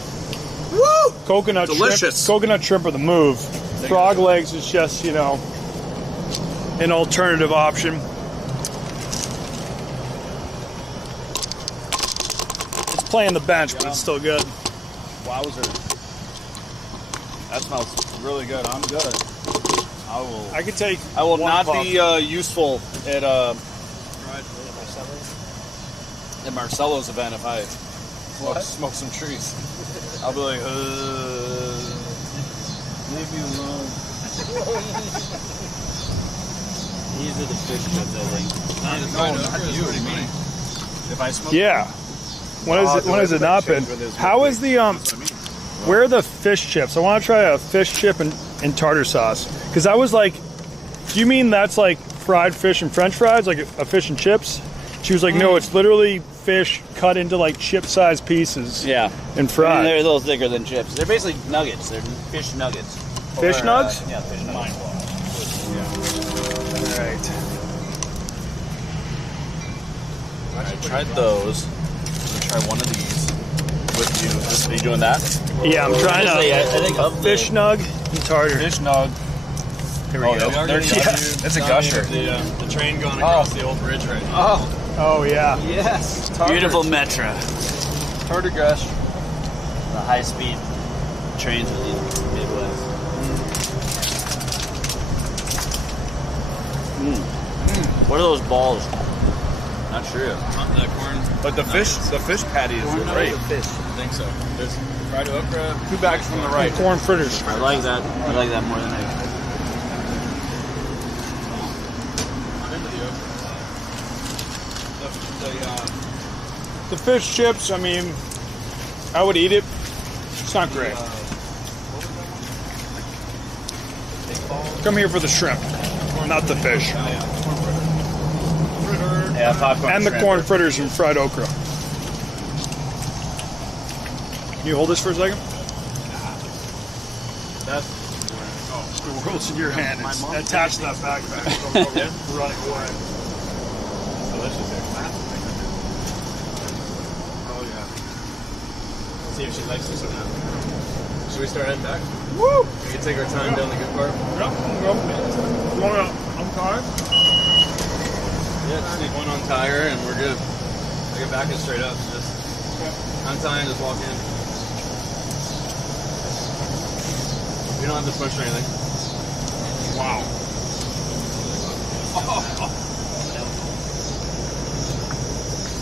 Woo! Coconut Delicious. shrimp. Coconut shrimp are the move. Frog legs is just, you know, an alternative option. It's playing the bench, but it's still good. Wowzer. That smells really good. I'm good. I could take. I will one not puff. be useful at Marcelo's event if I smoke some trees. I'll be like, Leave me alone. These are the fish chips, I think. not you. What do you mean? If I smoke, Yeah. When has it not been? How is the where are the fish chips? I want to try a fish chip and tartar sauce. Because I was like, do you mean that's like fried fish and French fries, like a fish and chips? She was like, no, it's literally fish cut into like chip-sized pieces. Yeah. And I fried. mean, they're a little thicker than chips. They're basically nuggets. They're fish nuggets. Fish nugs? Yeah, fish nuggets. All right. I tried those. I'm gonna try one of these with you. Are you doing that? Yeah, I'm trying I think a fish nug and tartar. Fish nug. Here we go. It's a gusher. The train going across the old bridge right now. Oh yeah. Yes. Beautiful Metra. Tartar gush. The high-speed trains of the Midwest. What are those balls? Not sure. That corn. But the fish patty is great. I think so. There's fried okra. 2 bags from the right. Corn fritters. I like that. I like that more than I. I'm into the okra. The fish chips, I mean, I would eat it. It's not great. Come here for the shrimp, not the fish. Yeah, popcorn. And the shrimp. corn fritters and fried okra. Can you hold this for a second? The world's in your hand. It's attached to that backpack. Running away. Delicious. Oh yeah. See if she likes this or not. Should we start heading back? Woo! We can take our time down the good part. Yep. You want to untie? Yeah, just need one untie her and we're good. I get back and straight up. So just untie and just walk in. We don't have to push or anything. Wow.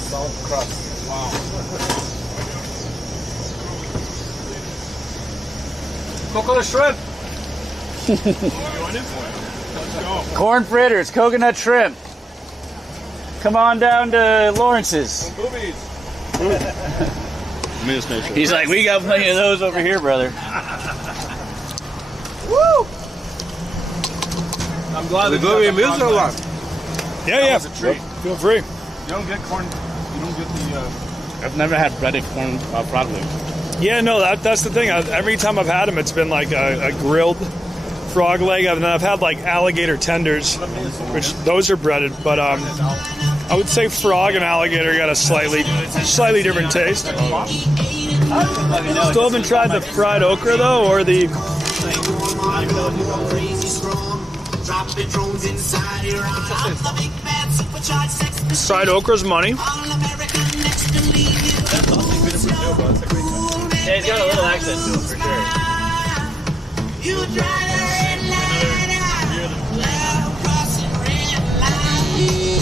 Salt crust. Wow. Coconut shrimp. Corn fritters, coconut shrimp. Come on down to Lawrence's. Boobies. He's like, we got plenty of those over here, brother. Woo! I'm glad We go in meals or what? Yeah. Feel free. You don't get corn. You don't get the. I've never had breaded corn frog legs. Yeah, no, that's the thing. Every time I've had them, it's been like a grilled frog leg, and then I've had like alligator tenders, which those are breaded. But I would say frog and alligator got a slightly different taste. Still haven't tried the fried okra though, or the. Fried okra's money. Yeah, he's got a little accent to him for sure. You drive the red light out. Love crossing red light.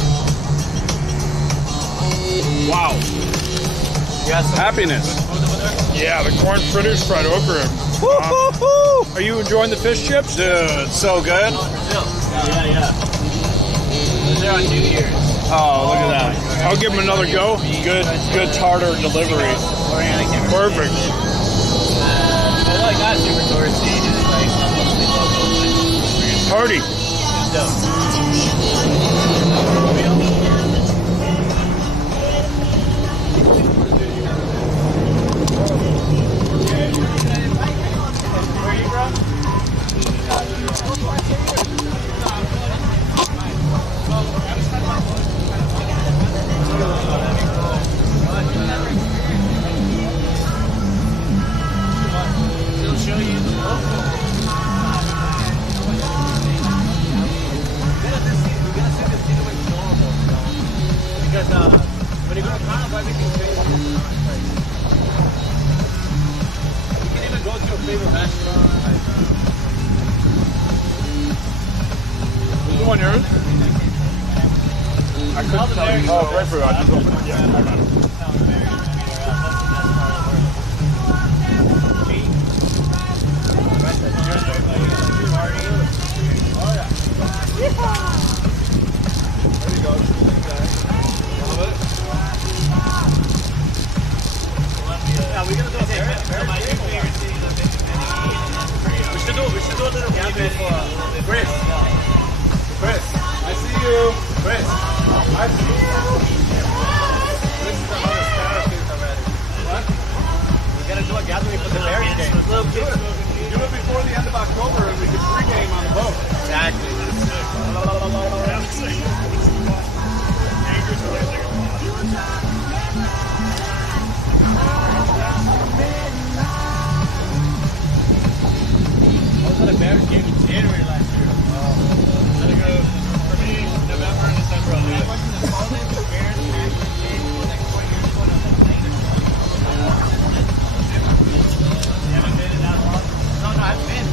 Wow. Yes. Happiness. Yeah, the corn fritters, fried okra. Are you enjoying the fish chips? Dude, so good. Yeah. They're on New Year's. Oh, look at that. I'll give them another go. Good tartar delivery. Perfect. Well, like not super touristy, just like mostly local. Party. Where are you from? They'll show you the local. Because when you go to Carnival, everything's great. You can even go to a favorite restaurant. Is this one yours? I couldn't tell you. Oh, grapefruit. I just opened it. Yeah, I got it. There you go. Love it. Yeah, we're gonna do a favorite. We should do a little cafe for Chris. Chris, I see you. Chris, I see you. This is the hardest Saturday already. What? We gotta do a gathering for the Bears game. Do it before the end of October and we can pregame on the boat. Exactly. I was at a Bears game in January last year. For me, November and December I'll do it. No, I've been.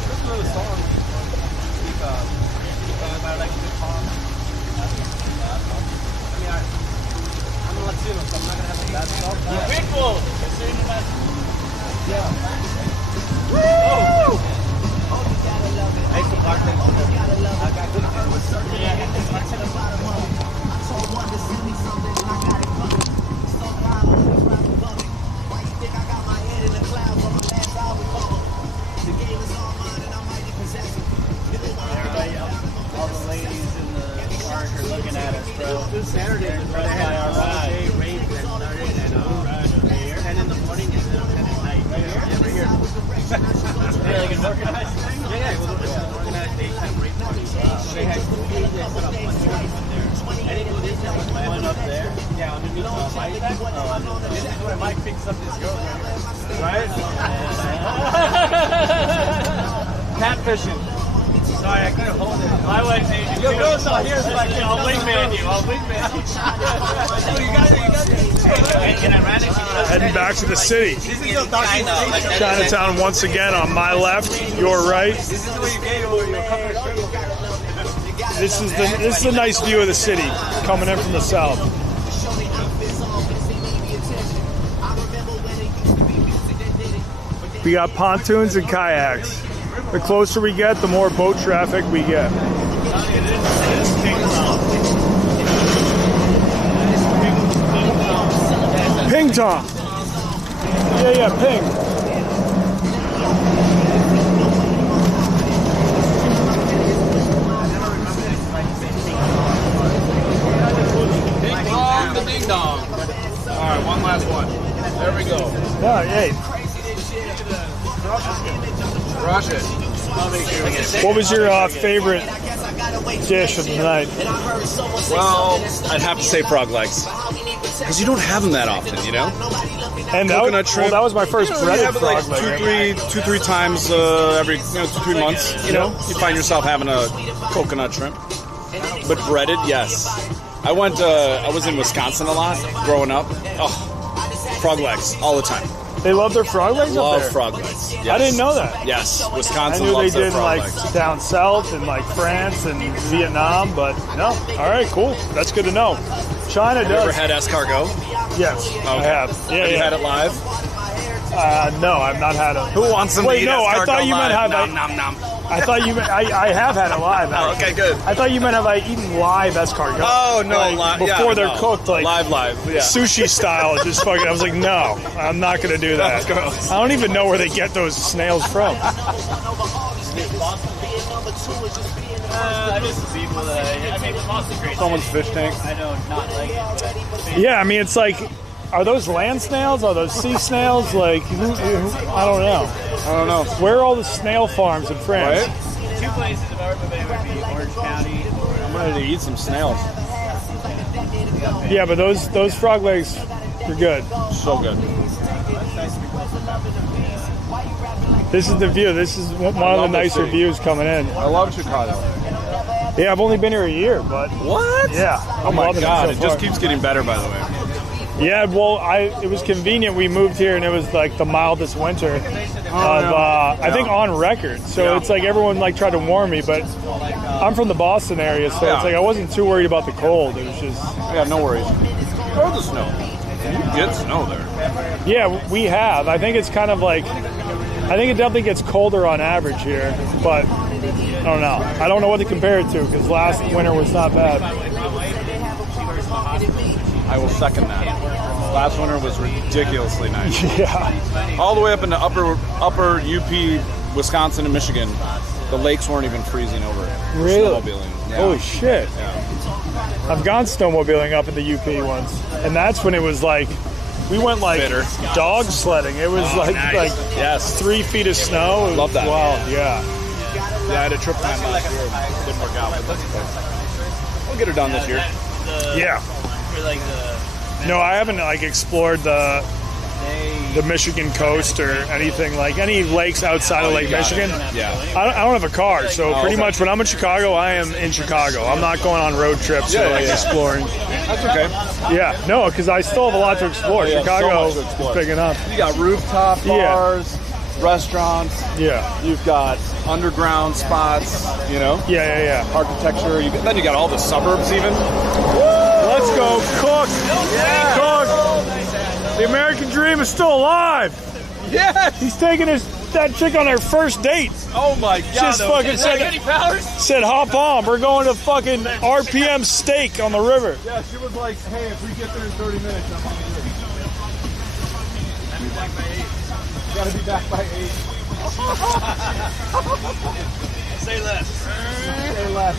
There's another song. About like the palm. I'm a Latino, so I'm not gonna have that stuff. People! Yeah. Woo! I used to bartend. I got good all the ladies in the park are looking at us, bro. This Saturday, they had our day race that started at 10 in the morning and then 10 at night. Every year. Yeah, like an organized thing? Yeah, it was an organized daytime race party. They had they set up one track up there. I didn't do this, I went up there. Yeah, underneath Mike. This is where Mike picks up this girl right here. Right? Catfishing. Sorry, I couldn't hold it. My wife's Asian. Your girl's not here, so I'll wingman you. I'll wingman you. You got it. And I ran into Heading back to the city. Chinatown once again on my left, your right. This is the way you get over your cover shirt. This is the nice view of the city coming in from the south. We got pontoons and kayaks. The closer we get, the more boat traffic we get. Ping Tom. Yeah, ping. Ding dong, the ding dong. All right, one last one. There we go. Yeah, hey. Crush it. What was your favorite dish of the night? Well, I'd have to say frog legs. Because you don't have them that often, you know? And coconut shrimp. Well, that was my first breaded you have it like frog leg. two, three times every 2-3 months. You know, you find yourself having a coconut shrimp. But breaded, yes. I was in Wisconsin a lot growing up. Oh, frog legs all the time. They love their frog legs up Love there? frog legs. Yes. I didn't know that. Yes, I Wisconsin knew they loves their did frog like legs. down south and like France and Vietnam, but no. All right, cool. That's good to know. China Have you ever does. had escargot? Yes, I have. Yeah, Have you yeah. had it live? No, I've not had it. Who wants some Wait, to eat no, I escargot thought you meant live? have Nom, nom, nom. I thought you meant I have had it live. Oh, okay, good. I thought you meant have I eaten live escargot? Oh, no, Like, yeah, before they're no. cooked, like live, yeah. sushi style. Just fucking. I was like, no, I'm not gonna do that. That's gross. I don't even know where they get those snails from. I just people that I mean, Boston's great. Someone's fish tank. I know, not like it. Yeah, I mean, it's like, are those land snails? Are those sea snails? Like, I don't know. I don't know. Where are all the snail farms in France? Right? Two places of our would be Orange County. I'm ready to eat some snails. Yeah, but those frog legs are good. So good. This is the view. This is one of the love the nicer city. views coming in. I love Chicago. Yeah, I've only been here a year, but What? yeah. Oh my loving God! so It just far. keeps getting better, by the way. Yeah, well, it was convenient. We moved here, and it was like the mildest winter of I think on record. So Yeah. it's like everyone like tried to warn me, but I'm from the Boston area, so Yeah. it's like I wasn't too worried about the cold. It was just Yeah, no worries. Or the snow. You get snow there. yeah, we have. I think it's kind of like I think it definitely gets colder on average here, but I don't know. I don't know what to compare it to because last winter was not bad. I will second that. Last winter was ridiculously nice. Yeah. All the way up into upper UP, Wisconsin and Michigan, the lakes weren't even freezing over. Really? Snowmobiling. Yeah. Holy shit. Yeah. I've gone snowmobiling up in the UP once, and that's when it was like we went like Bitter. dog sledding. It was like Yes. 3 feet of snow. It was Love that. wild. Yeah. Yeah, I had a trip plan last year. Didn't work out, but that's okay. We'll get her done this year. Yeah. For like No, I haven't like explored the Michigan coast or anything like any lakes outside of Oh, Lake you got it. Michigan. Yeah. I don't have a car, so pretty okay. much when I'm in Chicago, I am in Chicago. I'm not going on road trips Yeah, or like yeah. exploring. That's okay. Yeah, no, because I still have a lot to explore. Yeah, so Chicago much to explore. is big enough. You got rooftop Yeah. bars, restaurants. Yeah. You've got underground spots. You know, Yeah. architecture. Then you got all the suburbs even. Let's go cook. Cook. The American dream is still alive. Yes. He's taking that chick on her first date. Oh my God. Just fucking said hop on. We're going to fucking RPM steak on the river. Yeah, she was like, "Hey, if we get there in 30 minutes, I'm on the river." Gotta be back by 8. say less. Say less.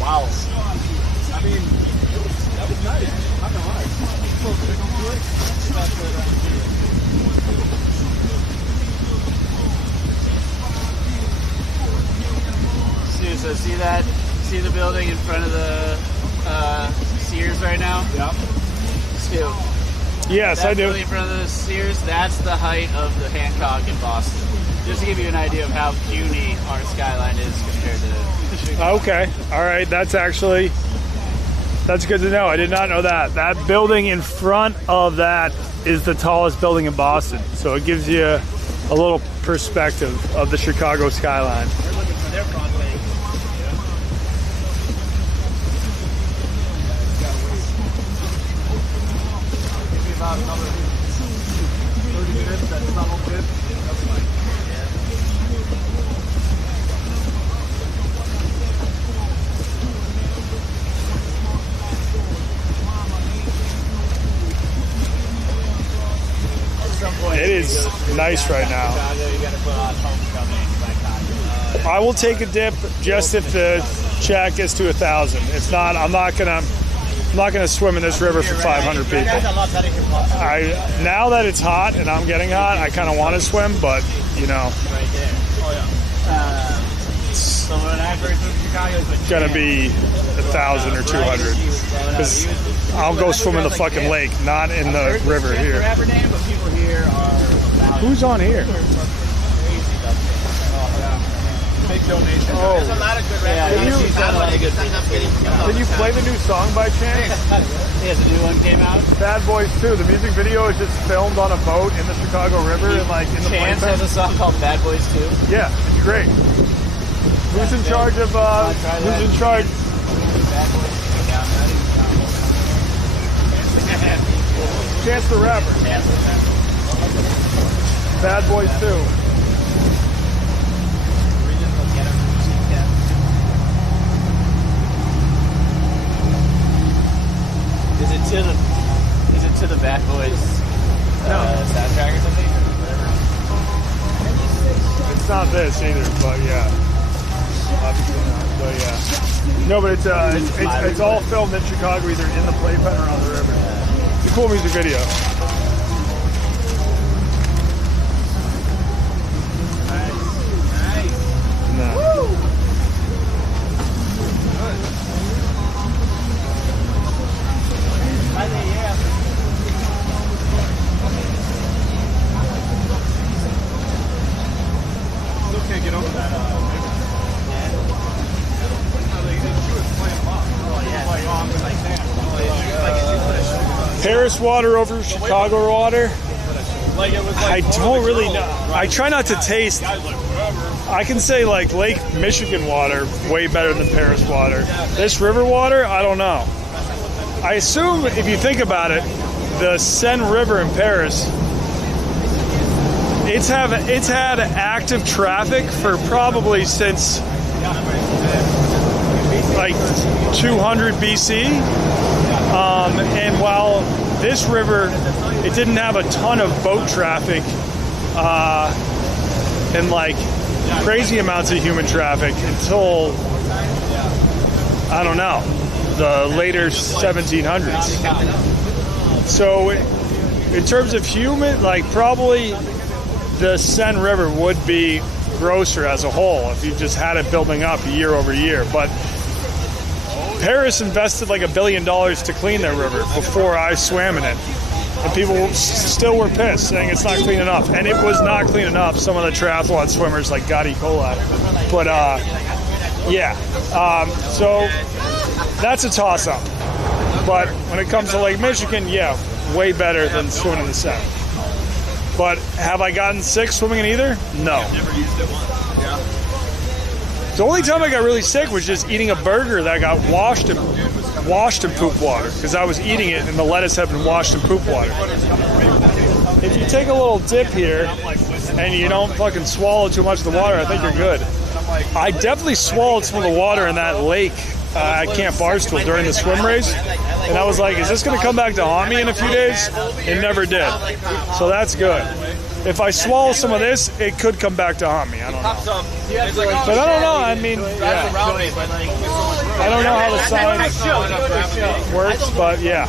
Wow. I mean, that was nice. I'm not lying. So see that? See the building in front of the Sears right now? Yeah. Stu. Yes, I do. Building in front of the Sears, that's the height of the Hancock in Boston. Just to give you an idea of how puny our skyline is compared to Chicago. Okay. All right. That's good to know. I did not know that. That building in front of that is the tallest building in Boston. So it gives you a little perspective of the Chicago skyline. They're looking for their Broadway. Give me about another 30 minutes. That tunnel bit. That's fine. It is nice right now. I will take a dip just if the chat gets to 1,000. If not, I'm not gonna swim in this river for 500 people. Now that it's hot and I'm getting hot, I kind of want to swim, but you know, it's gonna be 1,000 or 200 because I'll go swim in the fucking lake, not in the river here. Who's on here? donations. Oh. There's a lot of good rappers. Yeah, he's done a lot of good Did you play the new song by chance? Yeah, the new one came out. Bad Boys 2. The music video is just filmed on a boat in the Chicago River and like in the Chance playpen. has a song called Bad Boys 2. Yeah, it's great. Who's in charge of? Who's in charge? Chance the Rapper. Bad Boys 2. Is it to the Bad Boys soundtrack or something? It's not this either, but yeah. Obviously not, but yeah. No, but it's all filmed in Chicago, either in the playpen or on the river. It's a cool music video. No. Can't get over that. Paris water over Chicago water. Like it was I don't really know. I try not to taste. I can say like Lake Michigan water way better than Paris water. This river water, I don't know. I assume if you think about it, the Seine River in Paris, it's had active traffic for probably since like 200 BC. And while this river, it didn't have a ton of boat traffic and like crazy amounts of human traffic until, I don't know, the later 1700s. So in terms of human, like probably the Seine River would be grosser as a whole if you just had it building up year over year. But Paris invested like $1 billion to clean their river before I swam in it. And people still were pissed, saying it's not clean enough. And it was not clean enough. Some of the triathlon swimmers like got E. coli. But yeah. So that's a toss-up. But when it comes to Lake Michigan, yeah, way better than swimming in the Seine. But have I gotten sick swimming in either? No. never used it once. Yeah. The only time I got really sick was just eating a burger that got washed in poop water, because I was eating it and the lettuce had been washed in poop water. If you take a little dip here and you don't fucking swallow too much of the water, I think you're good. I definitely swallowed some of the water in that lake at Camp Barstool during the swim race, and I was like, is this going to come back to haunt me in a few days? It never did. So that's good. If I swallow some of this, it could come back to haunt me. I don't know. But I don't know. I mean, yeah. I don't know how the science works, but yeah.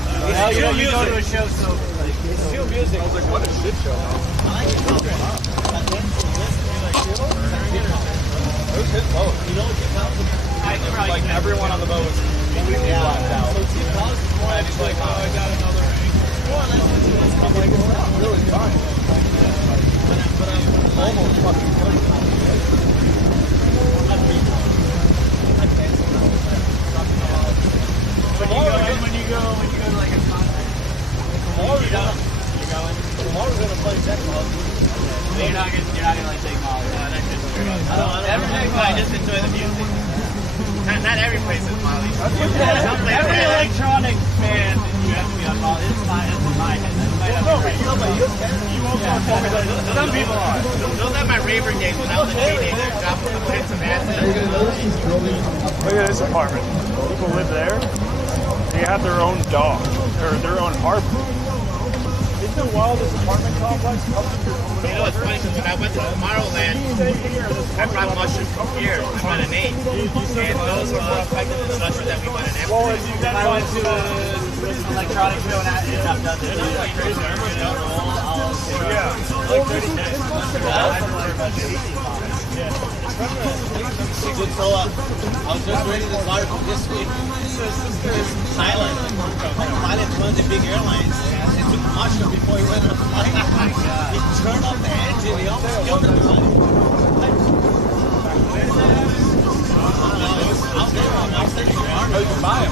You go to a show, so it's chill music. I was like, what a shit show. Who's his boat? Like everyone on the boat was completely blacked out. And he's like, oh, I got another ring. I'm like, it's not really fine. But I'm almost fucking good. When you go to like a concert, tomorrow's gonna play techno. You're not gonna like take Molly. I just enjoy the music. Not every place is Molly. Every electronic band, you have to be on Molly. It's my head. Some people are. Those are my raver days when I was a teenager. Dropping the hits of acid. Look at this apartment. People live there. They have their own dog, or their own harp. Isn't it wild, this apartment complex? You know, it's funny because when I went to Tomorrowland, I brought mushrooms from here. I brought an 8. And those were more effective than mushrooms that we went in every Well, if you guys went to an electronic show and I've done this, So, I was just reading this article this week. Thailand, like pilot one of the big airlines, he took mushroom before he went on the flight. He turned off the engine, he almost killed everybody. Oh, you can buy them.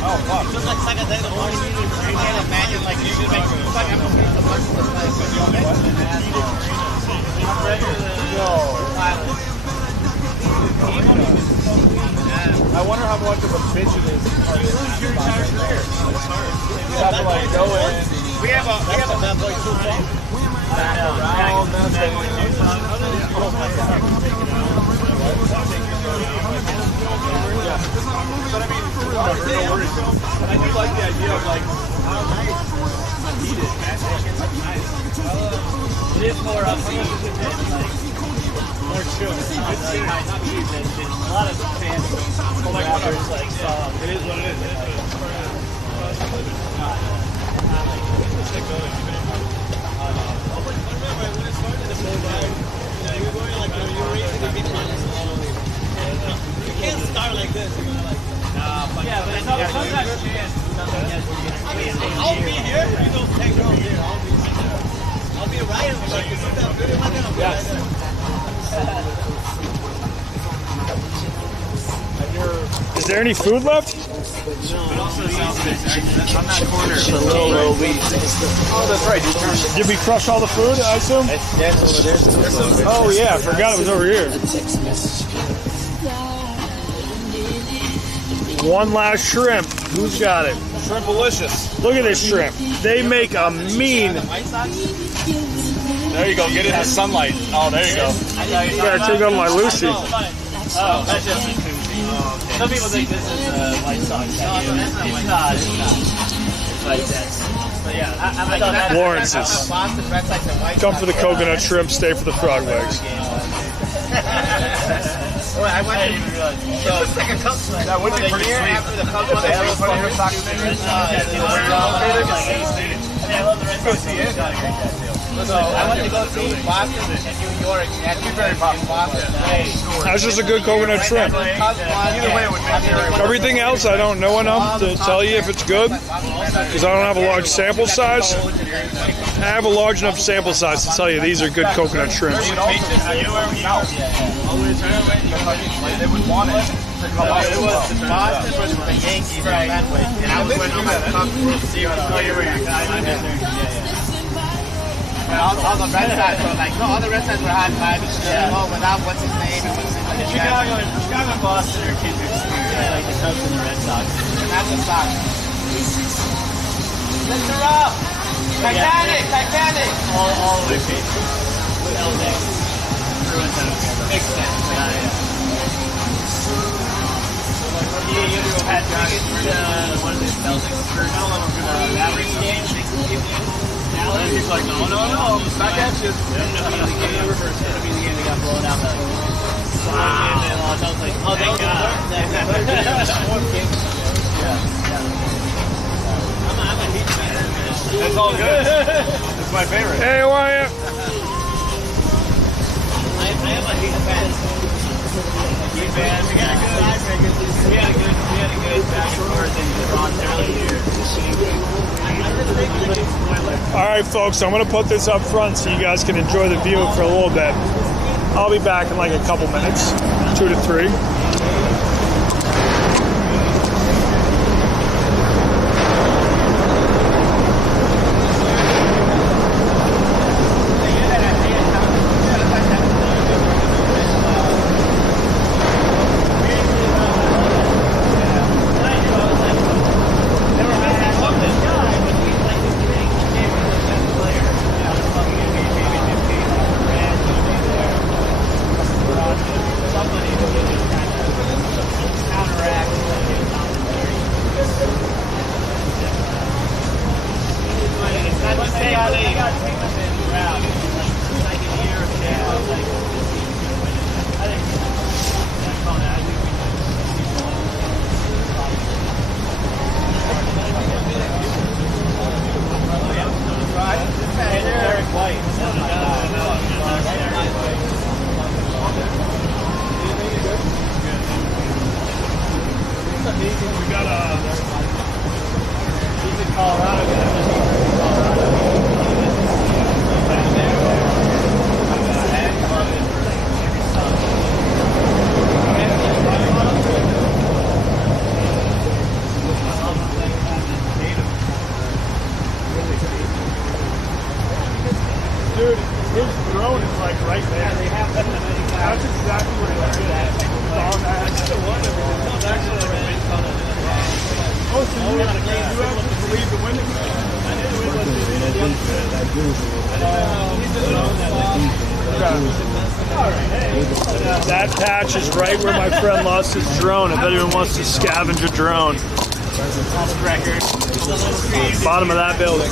Oh, fuck. Just like second day, the morning, you can't imagine, like, you should make it's like I'm going to lunch with I wonder how much of a bitch it is. You lose your entire career. You have to, like, go in. We have a bad boy too. But I mean, no worries. But I do like the idea of like, eat it, man. It is more upbeat and like more chill. It's not cheap. A lot of fans rappers like songs. It is what it is. You can't start like this. You're gonna like, yeah, but sometimes chance. I'll be here. You don't take girls here. I'll be right. Like, you see that video? I'm gonna be right there. Is there any food left? It also sounds like on that corner. Oh, that's right. You turned. Did we crush all the food, I assume? That's over there. Oh yeah, I forgot it was over here. One last shrimp. Who's got it? Shrimp-alicious. Look at this shrimp. They make a mean. There you go. Get in the sunlight. Oh, there you go. Gotta take on my Lucy. Oh, that's just a koozie. Some people think this is a White Sox. It's not. It's like that. But yeah, I thought that. Lawrence's. Come for the coconut shrimp, stay for the frog legs. I went to like a cup. That would be pretty sweet. After the cup, they have a funny Red Sox fingers. I love the Red Sox. So I went to go to Boston and New York. And it's very popular. That's just a good coconut shrimp. Either way, it would make Everything else, I don't know enough to tell you if it's good because I don't have a large sample size. I have a large enough sample size to tell you these are good coconut shrimps. They would want it. It was Boston versus the Yankees in Fenway, and I was waiting on my cup to see what on the red side, so like, no, other red sides were high five. Oh, without what's his name and what's his name. Chicago and Boston are kids like the Cubs and the Red Sox. And that's the Sox. Lift her up! Titanic! All the way paid. LA. Makes sense. You do a Pat Johnson, what is it, Celtics for Mavericks game? And he's like, no, back at you. It'll be the game they got blown out. Wow. And I was like, oh, thank God. I'm a Heat fan. It's all good. It's my favorite. Hey, Wyatt. I am a Heat fan. Heat fan. We had a good back and forth in Toronto earlier. All right, folks, I'm going to put this up front so you guys can enjoy the view for a little bit. I'll be back in like a couple minutes, 2 to 3. That patch is right where my friend lost his drone. If anyone wants to scavenge a drone. Bottom of that building.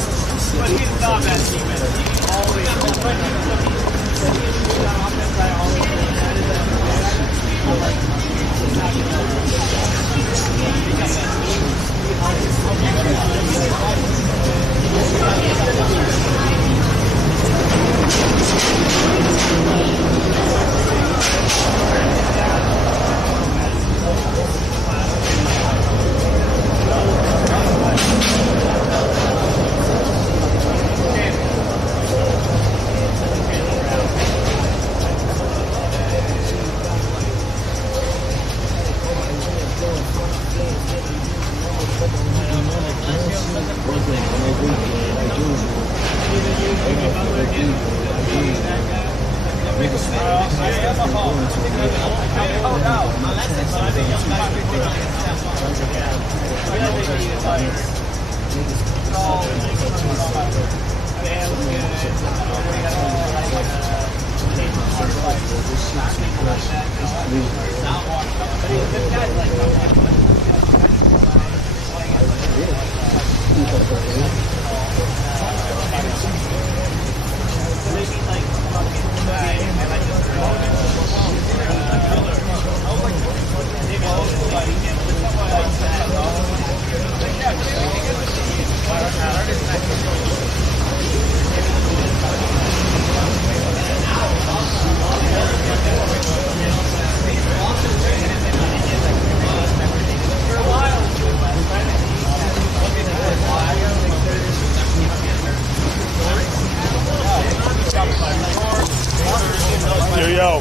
Yo.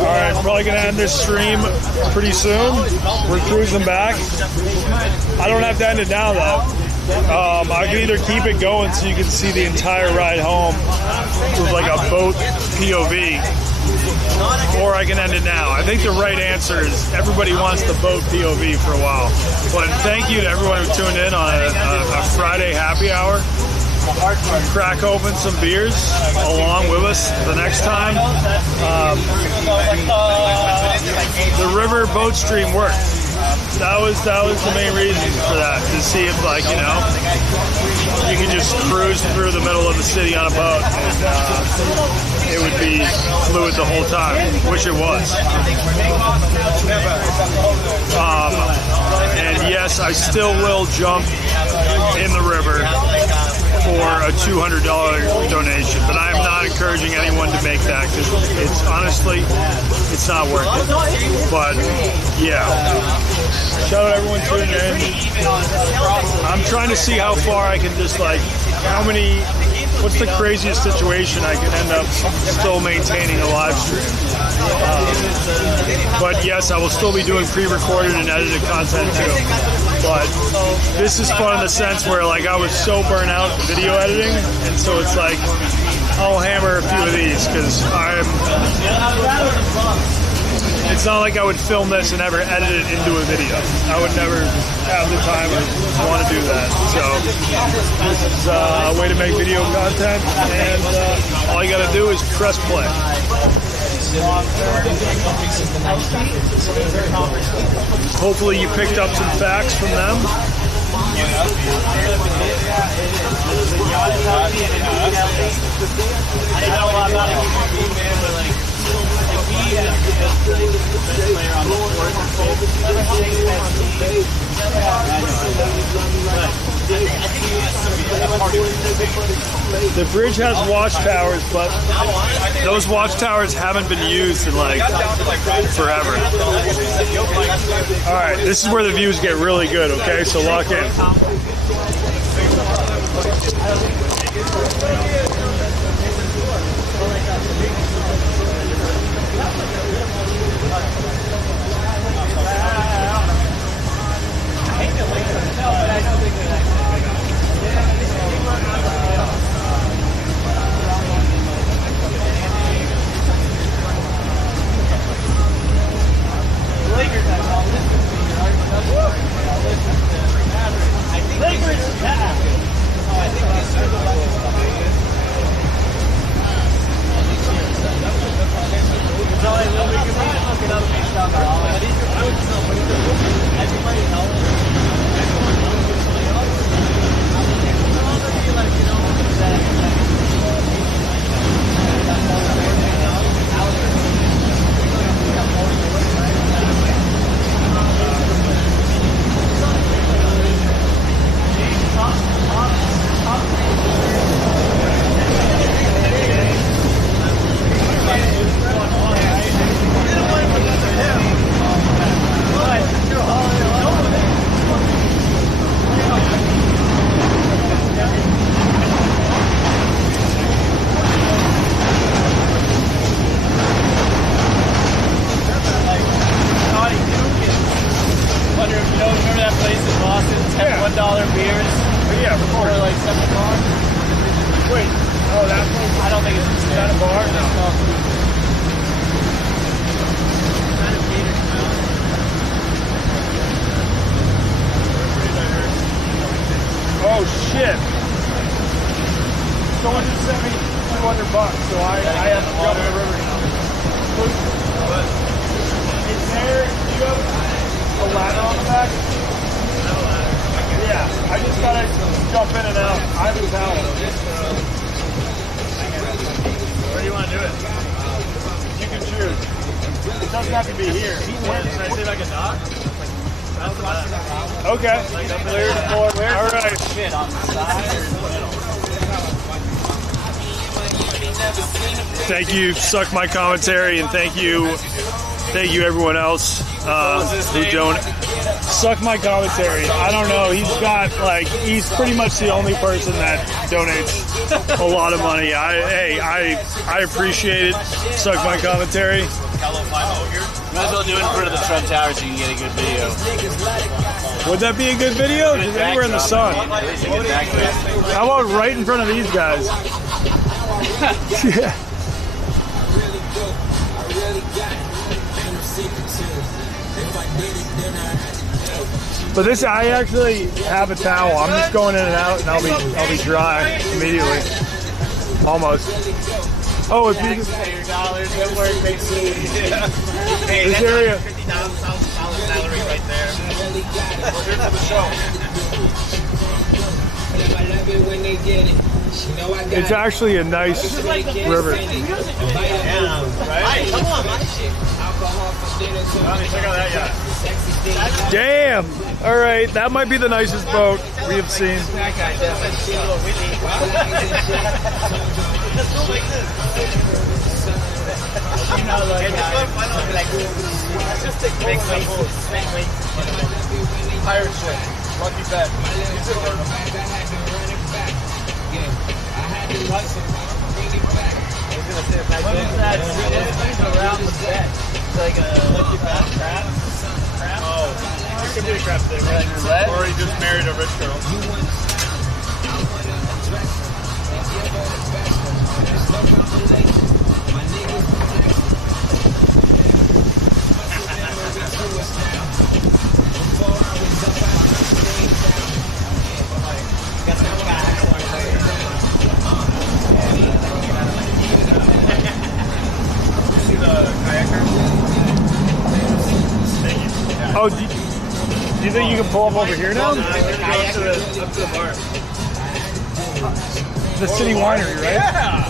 Alright, probably gonna end this stream pretty soon. We're cruising back. I don't have to end it now though. I can either keep it going so you can see the entire ride home with like a boat POV, or I can end it now. I think the right answer is everybody wants the boat POV for a while. But thank you to everyone who tuned in on a Friday happy hour. Crack open some beers along with us the next time. The river boat stream worked. That was the main reason for that, to see if, like, you know, you could just cruise through the middle of the city on a boat and it would be fluid the whole time, which it was. And yes, I still will jump in the river for a $200 donation, but I am not encouraging anyone to make that because it's honestly, it's not worth it. But yeah, shout out everyone tuning in. I'm trying to see how far I can just what's the craziest situation I can end up still maintaining a live stream. But yes, I will still be doing pre-recorded and edited content too. But this is fun in the sense where, like, I was so burnt out video editing, and so it's like I'll hammer a few of these because it's not like I would film this and ever edit it into a video. I would never have the time or want to do that. So this is a way to make video content, and all you got to do is press play. Hopefully you picked up some facts from them. The bridge has watchtowers, but those watchtowers haven't been used in like forever. Alright, this is where the views get really good, okay? So lock in. remember that place in Boston? $1 beers. Yeah, of For course. like $7. Wait. Oh, that place? I don't think it's Is that a bar? No. Oh shit! Someone just sent me $200, so I have to jump in the river now. Is there? Do you have a ladder on the back? Yeah, I just gotta jump in and out. I have a towel. Where do you want to do it? You can choose. It doesn't have to be here. Can I see if I can dock? Okay. Like up there, where? All right. Shit on the side or in the middle. Thank you, Suck My Commentary, and thank you everyone else who don't. Suck My Commentary. I don't know. He's pretty much the only person that donates a lot of money. I appreciate it. Suck My Commentary. Might as well do it in front of the Trump Tower so you can get a good video. Would that be a good video? Just anywhere in the sun. How about right in front of these guys? Yeah. But this, I actually have a towel. I'm just going in and out, and I'll be dry immediately. Almost. Oh, if you just, Hey, this that's area. $50,000 salary right there. Here for the show. It's actually a nice river. Right? Come on, man. Check out that yacht. Damn! All right, that might be the nicest boat we have seen. Pirate ship. Lucky bet. Around the bed. It's like a lucky bat crab. Oh, it could be a crab stick. What? Or he just married a rich girl. Oh, do you think you can pull up over here now? Up to the bar. The City Winery, right? Yeah.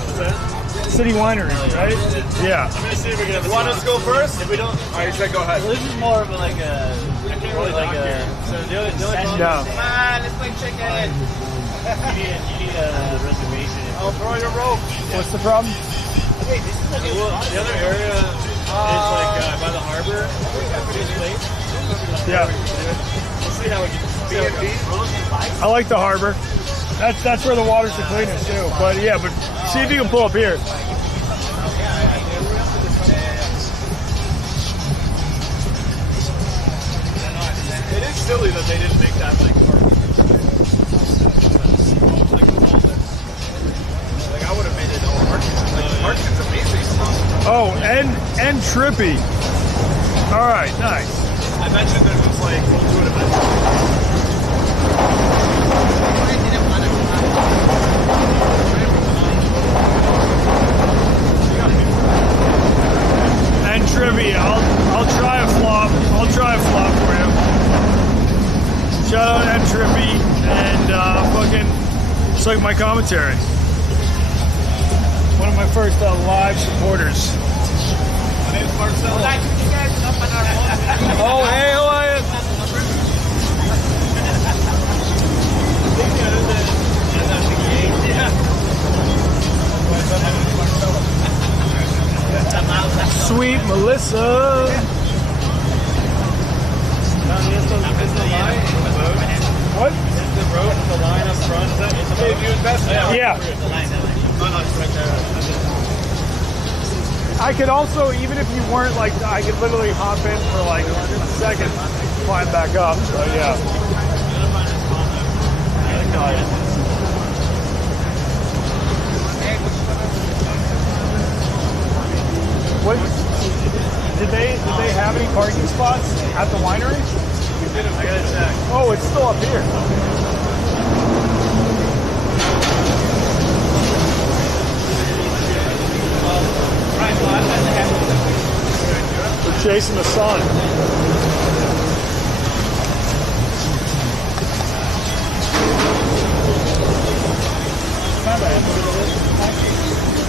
City Winery, right? Yeah. I'm gonna see if we can have. You want us to go first? If we don't, all right, you said go ahead. Well, this is more of like a. So the only problem No. Come on, let's play chicken. You need a reservation. I'll throw your rope. What's the problem? Wait, this is the other area is like by the harbor. This place. Yeah. We'll see how it gets. I like the harbor. That's where the water's the cleanest too. But yeah, but see if you can pull up here. It is silly that they didn't make that like work. Like I would have made it all market. Like market's amazing. Oh, and trippy. All right, nice. I mentioned that it was like we'll do it eventually. And trippy. I'll try a flop. I'll try a flop for you. Shout out and trippy and fucking Suck My Commentary. One of my first live supporters. My name's Marcelo. Oh, hey, how are you? Sweet Melissa. What? Is the road and the line up front? Is that if you invest? Yeah. No, it's right there. I could also, even if you weren't like, I could literally hop in for like a second. climb back up. So yeah. What did they have any parking spots at the winery? I gotta check. Oh, it's still up here. We're chasing the sun.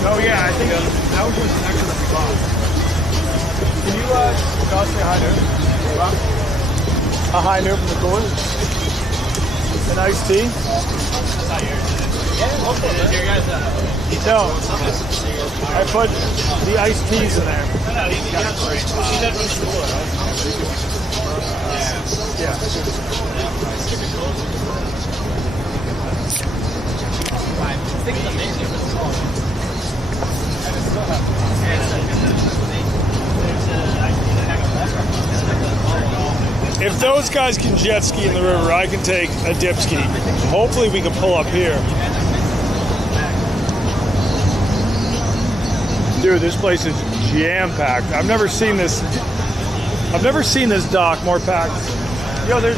Oh yeah, I think that was just next to the spot. Can you toss me a high noon? A high noon from the cooler? An iced tea? No. I put the iced teas in there. If those guys can jet ski in the river, I can take a dip ski. Hopefully we can pull up here. Dude, this place is jam-packed. I've never seen this dock more packed. Yo, there's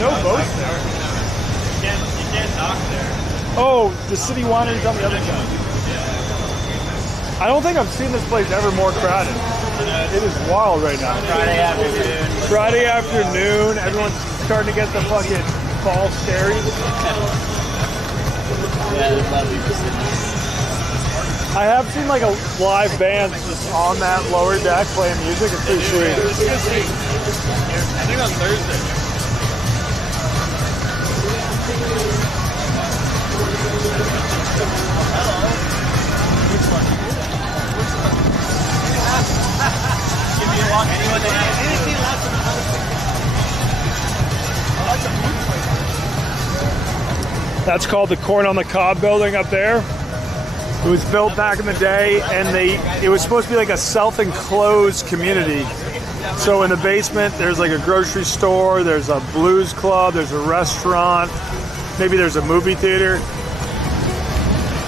no boats there. You can't dock there. Oh, the city winery's on the other side. I don't think I've seen this place ever more crowded. It is wild right now. Friday afternoon, everyone's starting to get the fucking fall scaries. Yeah, there's a lot of people sitting. I have seen like a live band just on that lower deck playing music. It's pretty sweet. I think on Thursday. Give me a walk anywhere they have. Anything left in the house. That's called the Corn on the Cob building up there. It was built back in the day, and it was supposed to be like a self-enclosed community. So in the basement, there's like a grocery store, there's a blues club, there's a restaurant, maybe there's a movie theater.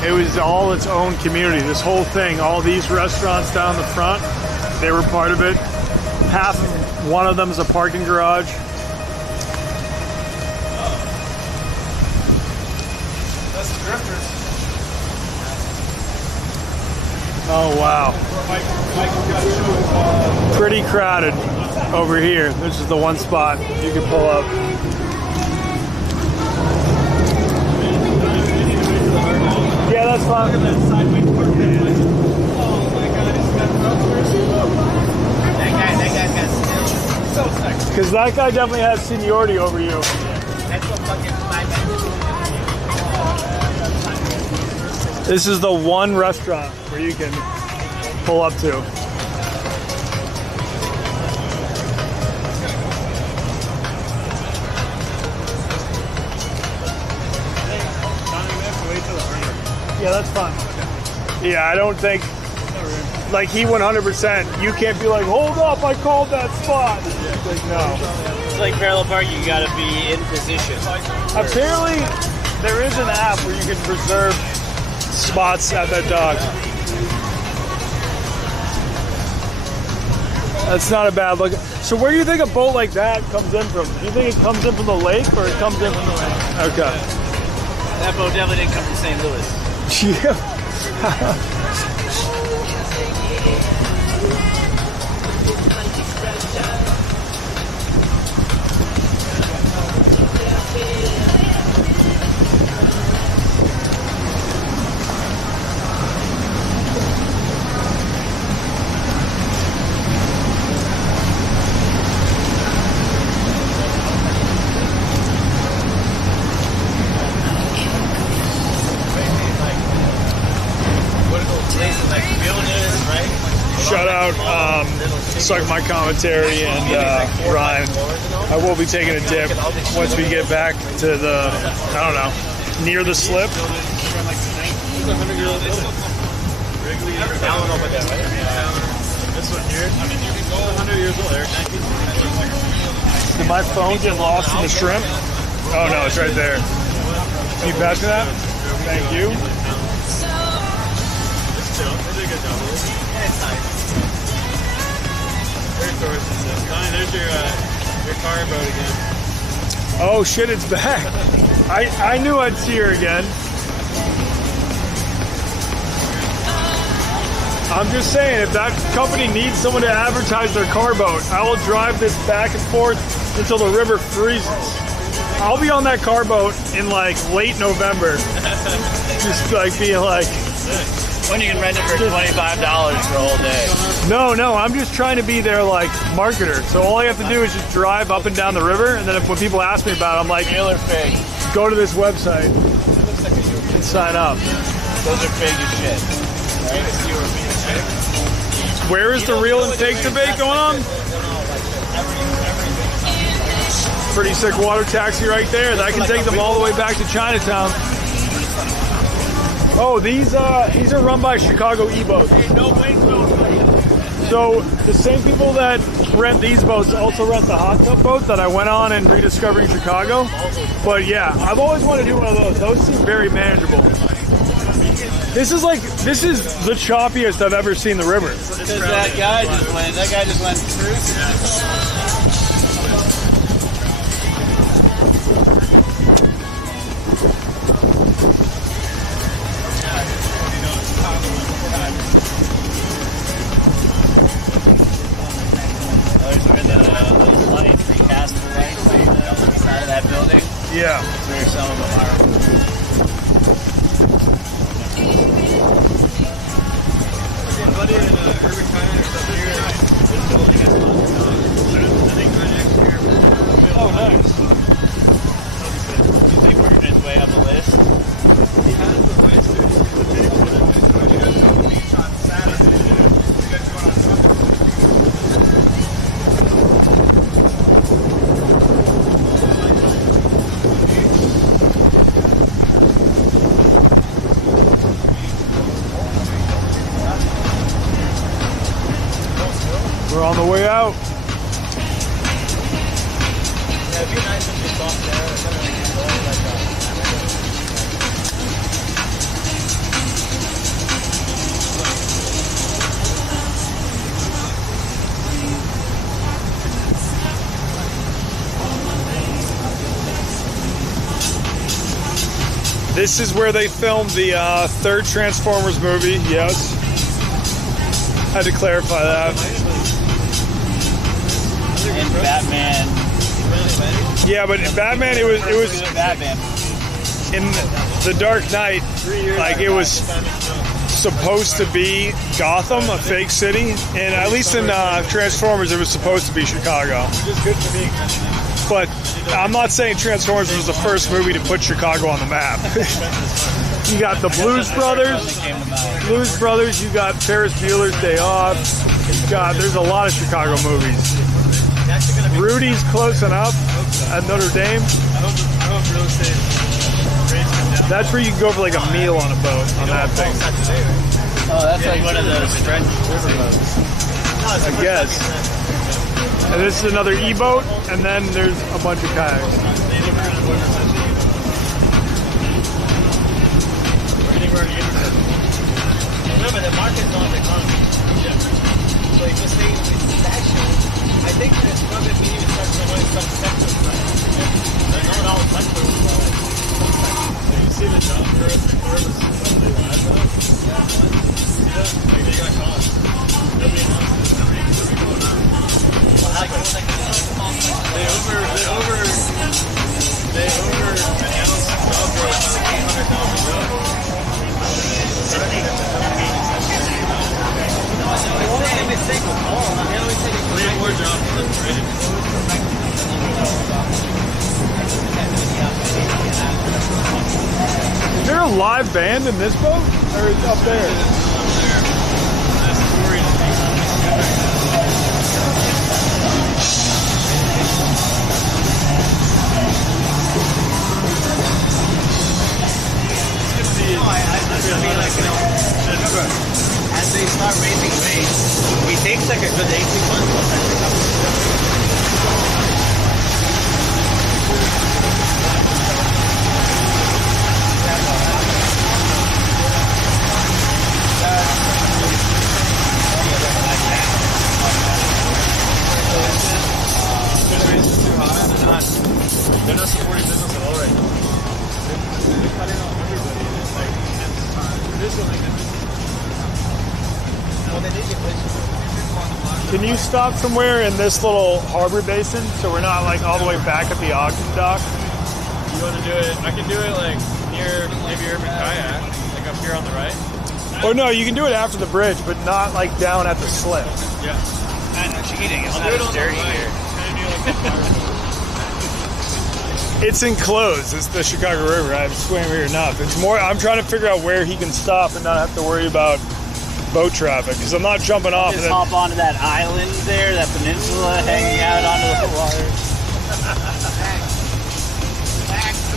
It was all its own community. This whole thing, all these restaurants down the front, they were part of it. One of them is a parking garage. That's the drifters. Oh wow. Pretty crowded over here. This is the one spot you can pull up. Yeah, that's fine. That guy's got skills. So sexy. Because that guy definitely has seniority over you. That's what fucking This is the one restaurant where you can pull up to. Yeah, that's fine. Yeah, I don't think, like he 100%, you can't be like, hold up, I called that spot. Like, no. It's like parallel parking, you gotta be in position. Apparently, there is an app where you can reserve spots at that dock. That's not a bad look. So where do you think a boat like that comes in from? Do you think it comes in from the lake or it comes in from the lake? Okay. That boat definitely didn't come from St. Louis. Yeah. Shout out Suck My Commentary and Ryan. I will be taking a dip once we get back to the, I don't know, near the slip. This one here, I mean, you can go 100 years old, Eric. Did my phone get lost in the shrimp? Oh no, it's right there. Can you pass me that? Thank you. There's your car boat again. Oh shit, it's back. I knew I'd see her again. I'm just saying, if that company needs someone to advertise their car boat, I will drive this back and forth until the river freezes. I'll be on that car boat in like late November. Just like being like... When you can rent it for $25 for a whole day. No, I'm just trying to be their like marketer. So all I have to do is just drive up and down the river, and then when people ask me about it, I'm like, Real or fake? Go to this website and sign up. Those are fake as shit. Where is the real and fake debate going on? Pretty sick water taxi right there. That can take them all the way back to Chinatown. Oh, these are run by Chicago e-boats. So the same people that rent these boats also rent the hot tub boat that I went on in rediscovering Chicago. But yeah, I've always wanted to do one of those. Those seem very manageable. This is the choppiest I've ever seen the river. Because that guy just went through. Those lights, recastable lights on the side of that building. Yeah. That's where some of them are. Buddy in Urban Finance up here. This building is I think right next year. Oh, nice. You think we're his way up the list? He has the lights there. You guys go to the beach on Saturday. You guys go on Sunday. We're on the way out. Yeah, it'd be nice if you bumped there. It's gonna make it more like This is where they filmed the third Transformers movie. Yes. Had to clarify that. And Batman. Yeah, but in Batman, it was Batman. In The Dark Knight, like it was supposed to be Gotham, a fake city, and at least in Transformers, it was supposed to be Chicago. Just good for me. But I'm not saying Transformers was the first movie to put Chicago on the map. You got the Blues Brothers, you got Ferris Bueller's Day Off, there's a lot of Chicago movies. Rudy's close enough at Notre Dame. That's where you can go for like a meal on a boat on that thing. Oh, that's like one of those French river boats. I guess. And this is another e-boat, and then there's a bunch of kayaks. Remember, the market's on the economy. Yeah. So if you say it's actually, I think it's probably be even some sectors, right? But not all sectors. You see the job for the live though? Yeah. See that? Like they got caught. Nobody announced it. Nobody going on. They over announced job growth to like 800,000 jobs. More jobs than trade. Is there a live band in this boat? Or is it up there? Remember, as they start raising rates, it takes like a good 18 months. you stop somewhere in this little harbor basin so we're not like all the way back at the Ogden dock? You want to do it? I can do it like near maybe Urban Kayak, like up here on the right. Or no, you can do it after the bridge, but not like down at the slip. Yeah. Man, no cheating. It's not as dirty here. It's enclosed. It's the Chicago River. I've swam here enough. It's more. I'm trying to figure out where he can stop and not have to worry about boat traffic because I'm not jumping off. Just hop onto that island there, that peninsula, hanging out onto the water.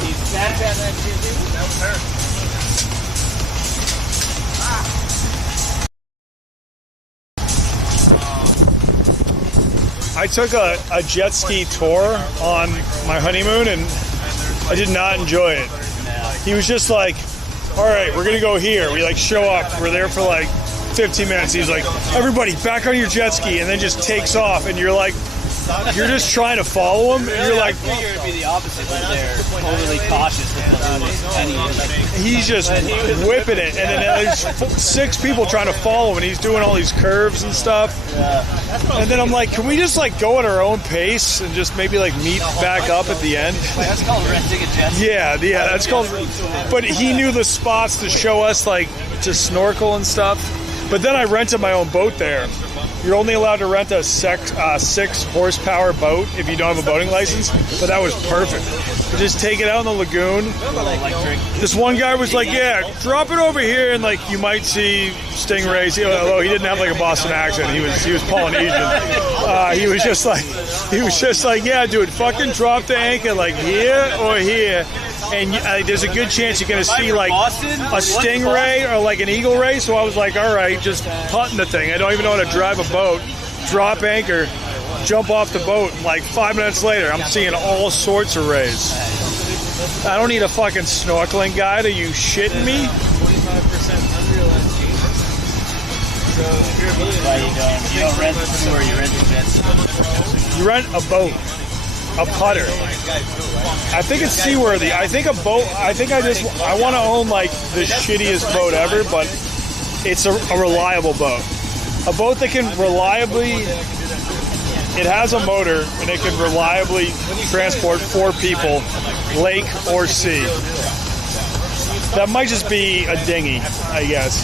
He's back at that TV. That was her. I took a jet ski tour on my honeymoon and I did not enjoy it. He was just like, all right, we're going to go here. We like show up. We're there for like 15 minutes. He's like, everybody back on your jet ski, and then just takes off. And you're like, you're just trying to follow him. And you're like, I figure it'd be the opposite, but they're overly cautious with the he's just whipping it. And then there's 6 people trying to follow him, and he's doing all these curves and stuff. And then I'm like, can we just like go at our own pace and just maybe like meet back up at the end? That's called renting a jet ski. Yeah, that's called. But he knew the spots to show us like to snorkel and stuff. But then I rented my own boat there. You're only allowed to rent a 6 horsepower boat if you don't have a boating license. But that was perfect. You just take it out in the lagoon. This one guy was like, yeah, drop it over here, and like you might see stingrays. Although he didn't have like a Boston accent, he was Polynesian. He was just like, yeah, dude, fucking drop the anchor like here or here. And there's a good chance you're going to see like a stingray or like an eagle ray. So I was like, all right, just putting the thing. I don't even know how to drive a boat. Drop anchor, jump off the boat. And like 5 minutes later, I'm seeing all sorts of rays. I don't need a fucking snorkeling guide. Are you shitting me? 25% unrealized gain. So if you're a millionaire, you don't rent the store, you rent the jet ski. You rent a boat. A putter. I think it's seaworthy. I think a boat. I want to own like the shittiest boat ever, but it's a reliable boat. A boat that can reliably. It has a motor and it can reliably transport 4 people, lake or sea. That might just be a dinghy, I guess.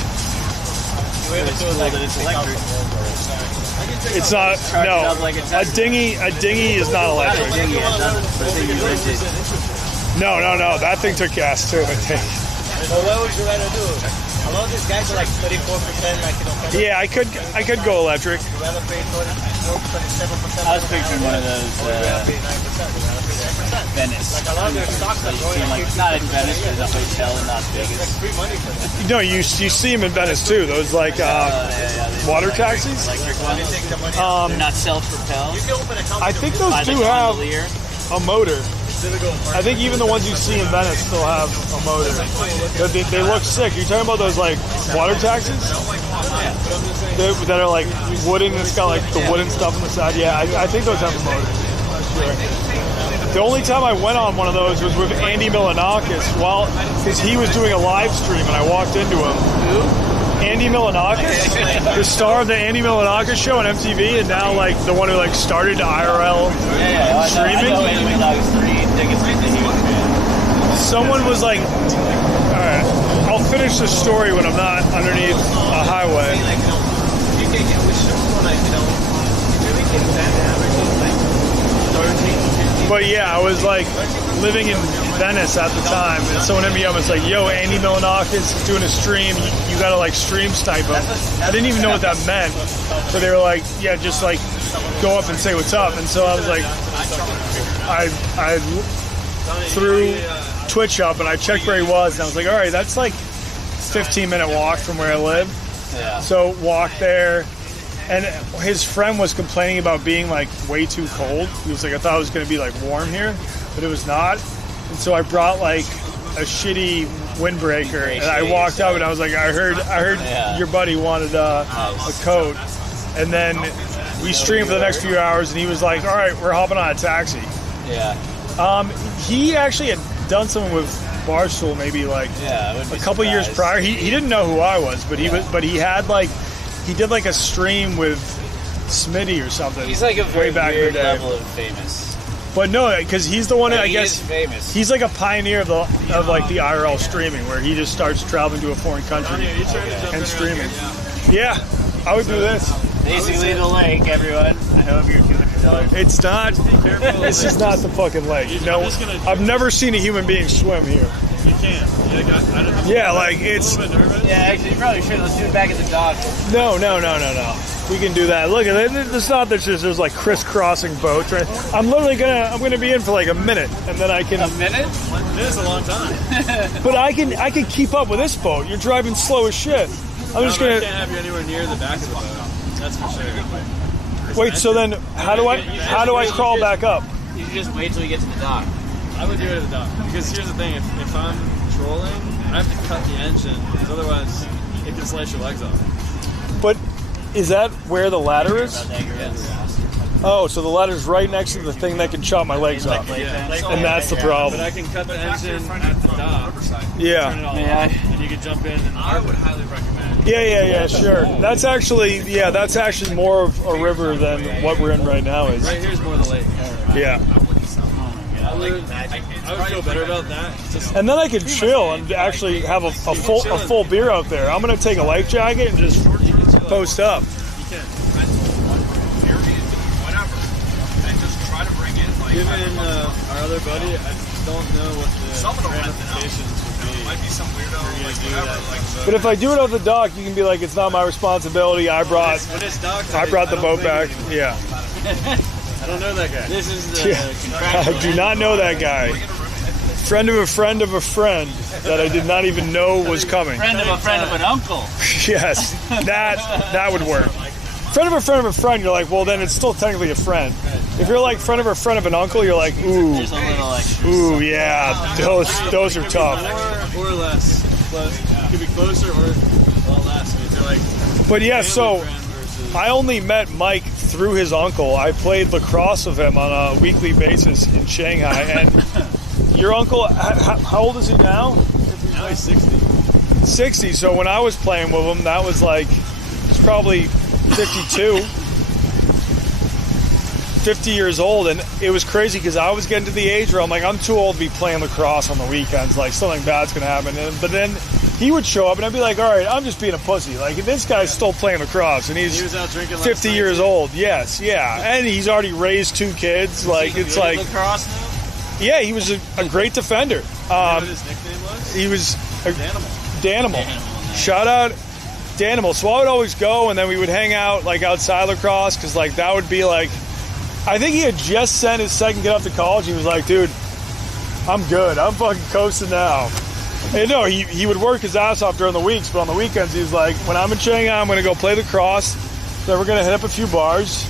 It's cool that it's electric. It's not. No, a dinghy is not electric. No. That thing took gas too, I think. Well, what would you rather do? A lot of these guys are like 34%, like, you know. Yeah, I could go electric. You rather pay 27%. I was picturing one of those Venice. Like a lot of their stocks are going like not in Venice, but it's a hotel in Las Vegas. Like free money for them. No, you see them in Venice too. Those like water taxis. Electric ones. They're not self-propelled. I think those do have a motor. I think even the ones you see in Venice still have a motor. They look sick. You're talking about those like water taxis that are like wooden. It's got like the wooden stuff on the side. Yeah, I think those have a motor. Sure. The only time I went on one of those was with Andy Milanakis because he was doing a live stream and I walked into him. Andy Milanakis, the star of the Andy Milanakis show on MTV, and now like the one who like started IRL streaming. Someone was like, all right, I'll finish the story when I'm not underneath a highway. But yeah, I was like living in Venice at the time, and someone hit me up and was like, yo, Andy Milanakis is doing a stream, you gotta like stream snipe him. I didn't even know what that meant, but they were like, yeah, just like go up and say what's up. And so I was like, I threw Twitch up and I checked where he was, and I was like, all right, that's like 15-minute walk from where I live. Yeah. So walk there. And his friend was complaining about being like way too cold. He was like, I thought it was going to be like warm here, but it was not. And so I brought like a shitty windbreaker, and I walked up and I was like, I heard your buddy wanted a coat. And then we streamed for the next few hours, and he was like, all right, we're hopping on a taxi. Yeah. He actually had done something with Barstool maybe like a couple years prior. He didn't know who I was, but he had like. He did like a stream with Smitty or something. He's like a very way back in the weird day. level of famous. But no, because he's the one that I He guess is famous. he's like a pioneer of like the IRL streaming, where he just starts traveling to a foreign country and streaming. Yeah, I would do this. Basically the lake, everyone. I hope you're $200. It's not. This is not the fucking lake. No, I've never seen a human being swim here. You can't. Yeah, like it's. Yeah, actually, you probably should. Let's do it back at the dock. No. We can do that. Look at it. It's not that there's like crisscrossing boats. Right? I'm gonna be in for like a minute, and then I can. A minute? This is a long time. But I can keep up with this boat. You're driving slow as shit. I'm just I gonna. can't have you anywhere near the back of the boat. That's for sure. Wait. So then, how do I crawl back up? You should just wait till we get to the dock. I would do it at the dock. Because here's the thing, if I'm trolling, I have to cut the engine, because otherwise it can slice your legs off. But is that where the ladder is? Yes. Oh, so the ladder's right next to the thing that can chop my legs off. Yeah. And that's the problem. But I can cut the engine at the dock, Yeah. turn it all off, and you can jump in. And I would highly recommend. Yeah, sure. That's actually more of a river than what we're in right now is. Right here's more of the lake. Yeah. I would feel better about that. And then I could chill and actually have a full beer out there. I'm gonna take a life jacket and just post up. Given our other buddy, I don't know what the ramifications would be. Might be some weirdo, But if I do it on the dock, you can be like, it's not my responsibility. I brought the boat back. Yeah. I don't know that guy. This is the I do not know that guy. Friend of a friend of a friend that I did not even know was coming. Friend of a friend of an uncle. Yes, that would work. Friend of a friend, you're like, well, then it's still technically a friend. If you're like friend of a friend of an uncle, you're like, ooh, There's a little extra. ooh, yeah, those are tough. Or less. Close. It could be closer or a lot less. I mean, they're like. But yeah, so I only met Mike through his uncle. I played lacrosse with him on a weekly basis in Shanghai. And your uncle, how old is he now? Now he's 60. 60. So when I was playing with him, that was like, it's probably 52. 50 years old, and it was crazy because I was getting to the age where I'm like, I'm too old to be playing lacrosse on the weekends. Like, something bad's gonna happen. But then he would show up, and I'd be like, all right, I'm just being a pussy. Like, this guy's still playing lacrosse, and He was out drinking 50 years old. Yes, yeah, and he's already raised 2 kids. Like, it's like, Lacrosse now? yeah, he was a great defender. You know what his nickname was? He was a Danimal. Danimal. Shout out Danimal. So I would always go, and then we would hang out like outside lacrosse, because like that would be like, I think he had just sent his second kid up to college. He was like, dude, I'm good. I'm fucking coasting now. And no, he would work his ass off during the weeks, but on the weekends he was like, when I'm in Shanghai, I'm gonna go play lacrosse. Then we're gonna hit up a few bars,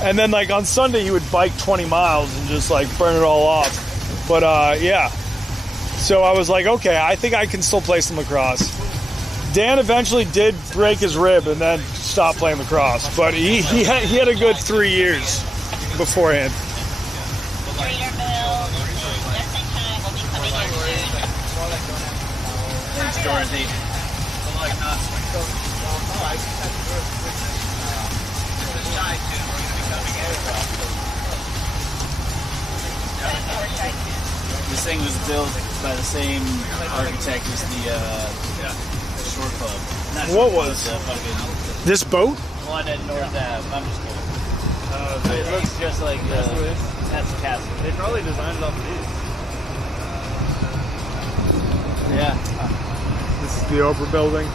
and then like on Sunday he would bike 20 miles and just like burn it all off. But yeah. So I was like, okay, I think I can still play some lacrosse. Dan eventually did break his rib and then stopped playing lacrosse, but he had a good 3 years beforehand. Thanks, Dorothy. This thing was built by the same architect as the shore club. Not What shore was? club, fucking This boat? one at North Ave. I'm just kidding. It looks just like that's the castle. They probably designed it off of these. Yeah. This is the Oprah building.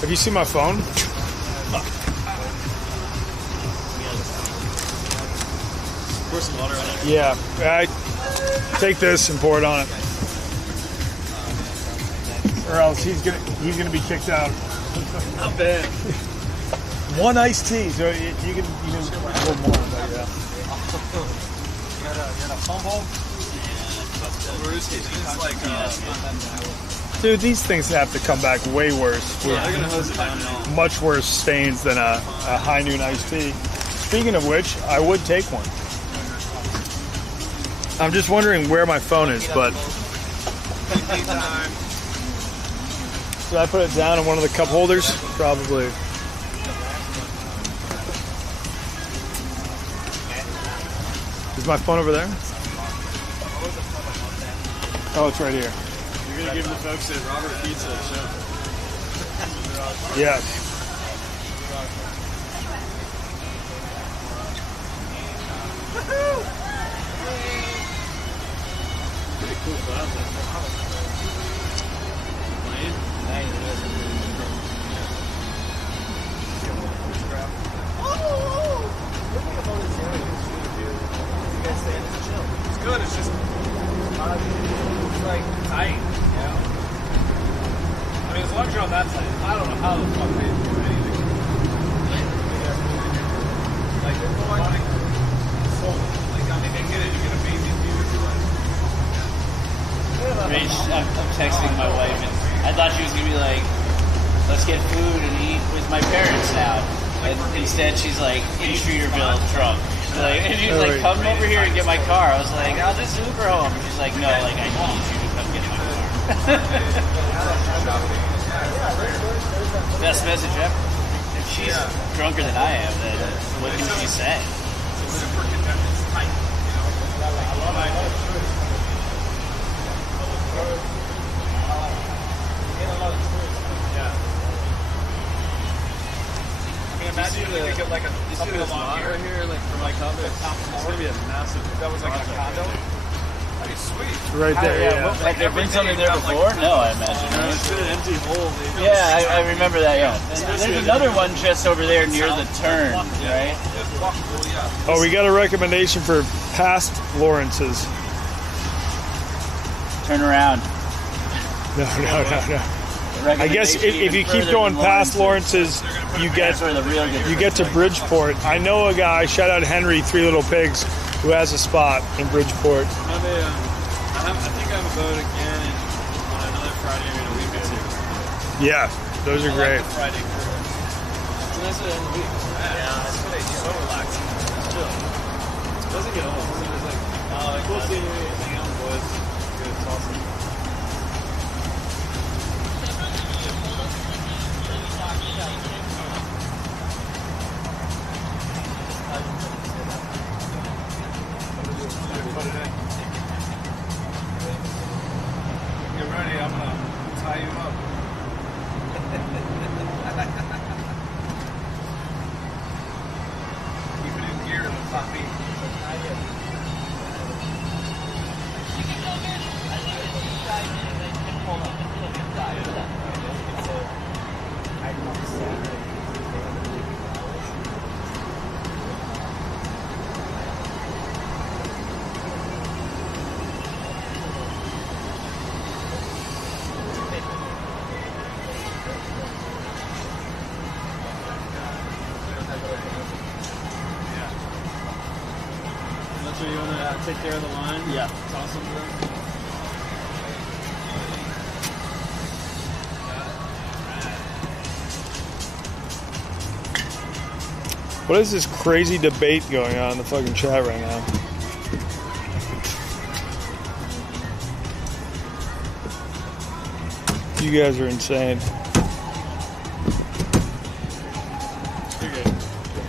Have you seen my phone? Pour some water on it. Yeah. I take this and pour it on it. Or else he's gonna be kicked out. Not bad. One iced tea, so you can a little more, but yeah. You got a fumble? It's like Dude, these things have to come back way worse. Yeah, they're gonna hose it down now. Much worse stains than a high noon iced tea. Speaking of which, I would take one. I'm just wondering where my phone is, but should I put it down in one of the cup holders? Probably. Is my phone over there? Oh, it's right here. You're gonna give the folks at Robert Pizza a show. Yeah. Pretty cool classic. It's good. It's just it's like tight, you know. I mean, as long as you're on that side, I don't know how the fuck they do anything. Like they're going sold. Like I mean, they get it. You get a baby view if you like. Rach, I'm texting my wife, and I thought she was gonna be like, "Let's get food and eat with my parents now." And instead, she's like in Streeterville drunk. Like, and she's like, "Come over here and get my car." I was like, "I'll just Uber home." She's like, "No, like I need you to come get my car." Best message ever. If she's drunker than I am, then what can she say? It's super condensed. It's tight. You know. I love it. Imagine if you could get like something along here, like for my condo. It's gonna be a massive. That was like a condo. That'd be sweet. Right there. Yeah. Have there been something there before? No, I imagine. It's been an empty hole. Yeah, I remember that. Yeah. There's another one just over there near the turn, right? Oh, we got a recommendation for past Lawrence's. Turn around. No. I guess if you keep going past Lawrence's, you get to Bridgeport. I know a guy, shout out Henry, Three Little Pigs, who has a spot in Bridgeport. I think I have a boat again on another Friday in a week or two. Yeah, those are great. Like the Friday cruise. It's a nice way to end the week. Yeah, it's good. It's so relaxing. Chill. It doesn't get old. It's like cool seeing you, hang out with the boys. It's good. It's awesome. Get ready, I'm gonna tie you up. Keep it in gear, puppy. So you want to take care of the line? Yeah. Toss them to them? What is this crazy debate going on in the fucking chat right now? You guys are insane.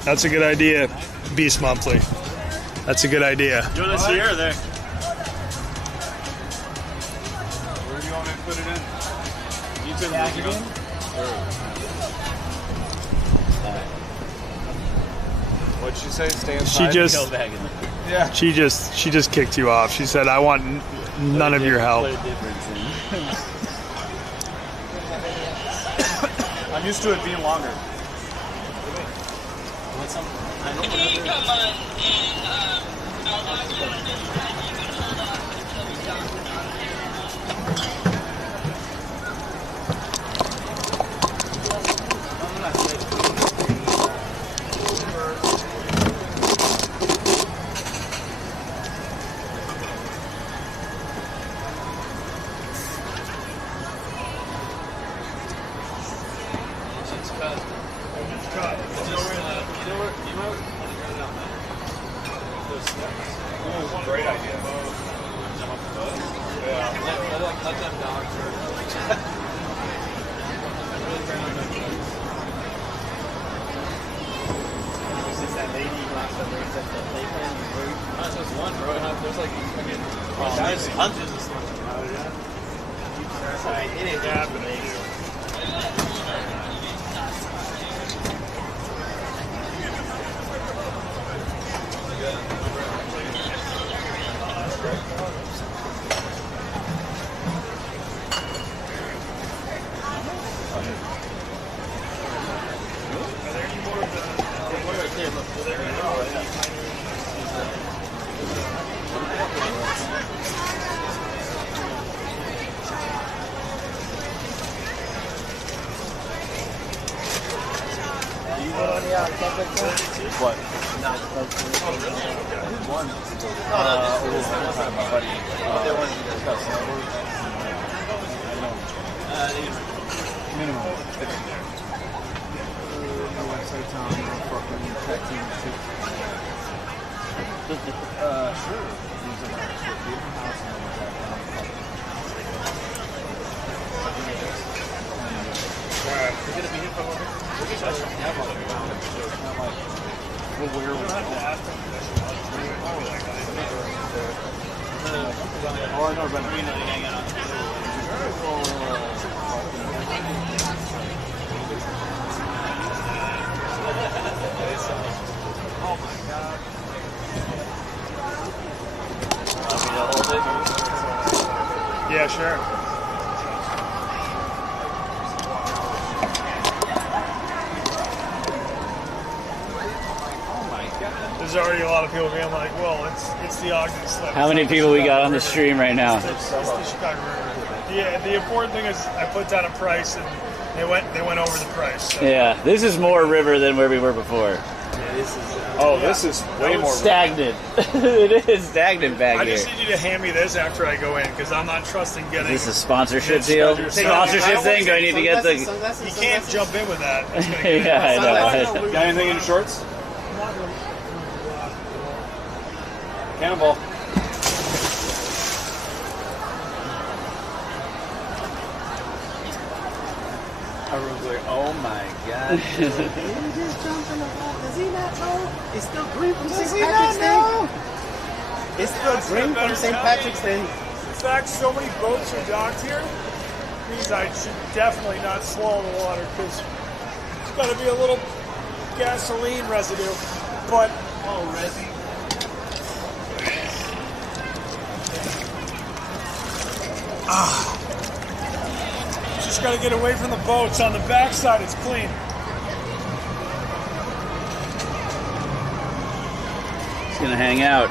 That's a good idea, Beast Monthly. That's a good idea. You want to see her there? Where do you want me to put it in? You turn it in? What'd she say? Stay inside? She just kicked you off. She said, "I want none of your help." I'm used to it being longer. Great idea. Yeah, let them dogs first. Since that lady last time at the playpen, Not just one, bro. There's like fucking there's hundreds of stuff. Sorry, it ain't happening. What? One. My buddy. Minimum. No website's on, no fucking texting. Sure. We're gonna be here for a little bit. Oh, I know, but Oh my god. Yeah, sure. There's already a lot of people being like, well, it's the Ogden slip. How many people we got on the stream right now? It's the Chicago River. Yeah, the important thing is I put down a price and they went over the price. So. Yeah, this is more river than where we were before. this is way more stagnant. It is stagnant back I here. just need you to hand me this after I go in because I'm not trusting getting. Is this a sponsorship deal? Sponsorship thing? Do I need to get the? You can't jump in with that. That's gonna Yeah, I know. Got anything in your shorts? Cannonball. Everyone's like, oh my god. He just jumped in the ball. Does he not know? It's still green from St. Patrick's Day. It's still green from St. Patrick's Day. The fact so many boats are docked here means I should definitely not swallow the water because it's got to be a little gasoline residue. But residue. just got to get away from the boats. On the backside, it's clean. It's gonna hang out.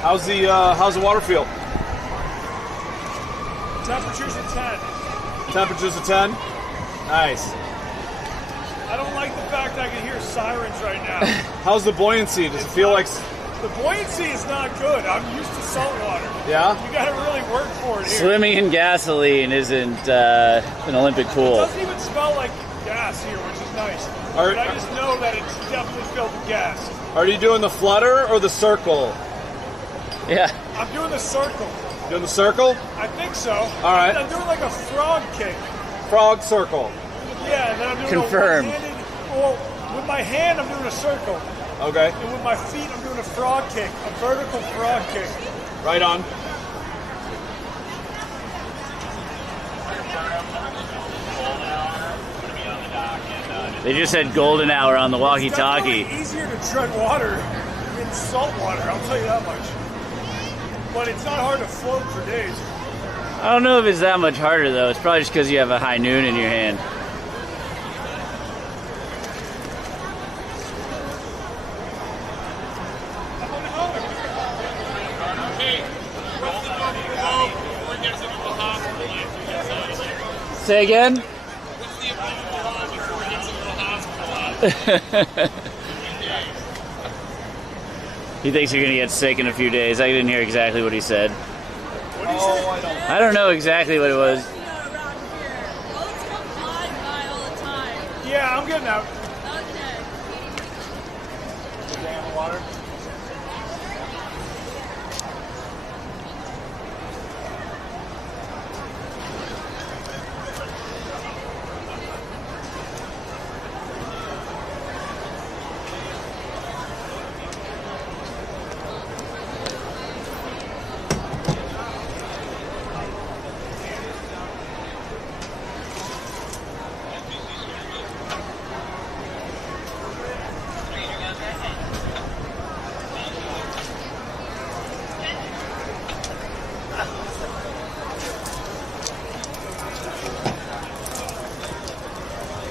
How's the water feel? Temperature's at 10. Temperature's a 10. Nice. I don't like the fact I can hear sirens right now. How's the buoyancy? Does it feel like? The buoyancy is not good. I'm used to salt water. Yeah. You got to really work for it here. Swimming in gasoline isn't an Olympic It pool. doesn't even smell like gas here, which is nice. But I just know that it's definitely filled with gas. Are you doing the flutter or the circle? Yeah. I'm doing the circle. Doing the circle? I think so. All right. I'm doing like a frog kick. Frog circle. Yeah, and then I'm doing Confirmed. with my hand, I'm doing a circle. Okay. And with my feet, I'm doing a frog kick, a vertical frog kick. Right on. They just said golden hour on the walkie-talkie. It's easier to tread water than salt water, I'll tell you that much. But it's not hard to float for days. I don't know if it's that much harder though. It's probably just because you have a high noon in your hand. Say again? He thinks you're gonna get sick in a few days. I didn't hear exactly what he said. What I don't know exactly what it was. Yeah, I'm getting out. Water.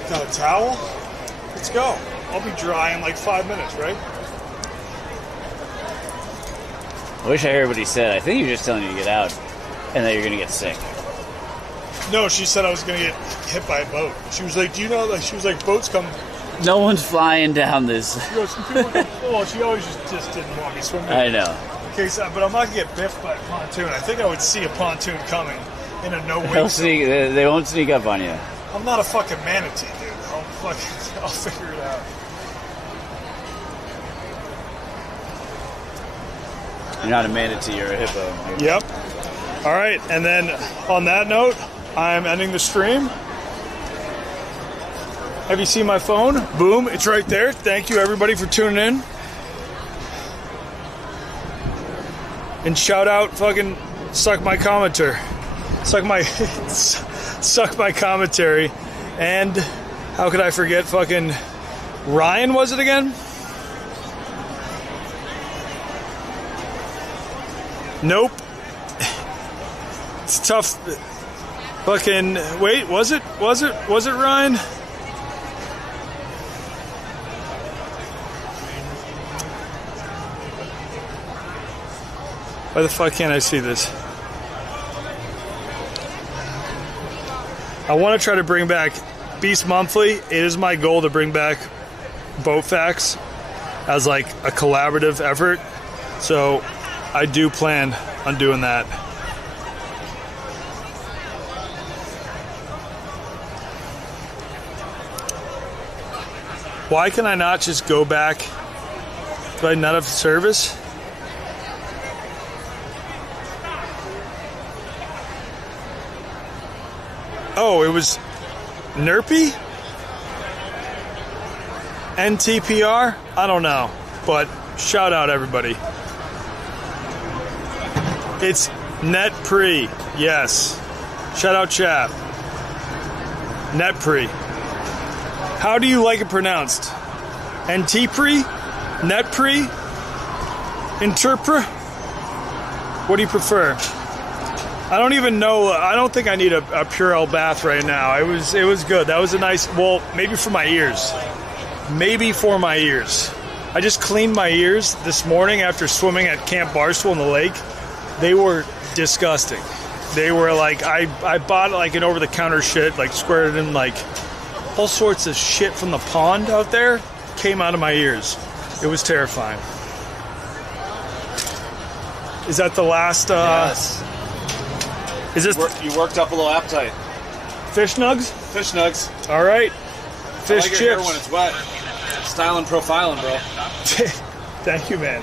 Got a towel? Let's go. I'll be dry in like 5 minutes, right? I wish I heard what he said. I think he was just telling you to get out and that you're going to get sick. No, she said I was gonna get hit by a boat. She was like, "Do you know?" Like, she was like, "Boats come." No one's flying down this. She goes, "Some people come." Well, she always just didn't want me swimming. I know. Okay, so, but I'm not gonna get biffed by a pontoon. I think I would see a pontoon coming in a no They'll wake. sneak, they won't sneak up on you. I'm not a fucking manatee, dude. I'll figure it out. You're not a manatee, you're a hippo. Yep. All right, and then on that note, I'm ending the stream. Have you seen my phone? Boom, it's right there. Thank you everybody for tuning in. And shout out fucking suck my commenter. Suck my commentary. And how could I forget fucking Ryan, was it again? Nope. It's tough. Fucking wait, was it Ryan? Why the fuck can't I see this? I want to try to bring back Beast Monthly. It is my goal to bring back Boat Facts as like a collaborative effort. So I do plan on doing that. Why can I not just go back? Do I not have service? Oh, it was NERPy? NTPR? I don't know. But shout out everybody. It's NetPre. Yes. Shout out chat. NetPre. How do you like it pronounced? NTPre? NetPre? Interpre? What do you prefer? I don't even know. I don't think I need a Purell bath right now. It was good. That was a nice. Well, maybe for my ears. Maybe for my ears. I just cleaned my ears this morning after swimming at Camp Barstool in the lake. They were disgusting. They were like I bought like an over-the-counter shit, like squirted in like all sorts of shit from the pond out there came out of my ears. It was terrifying. Is that the last? Yes. Is this? You worked up a little appetite. Fish nugs? Fish nugs. All right. Fish I like chips. your hair when it's wet. Styling, profiling, bro. Thank you, man.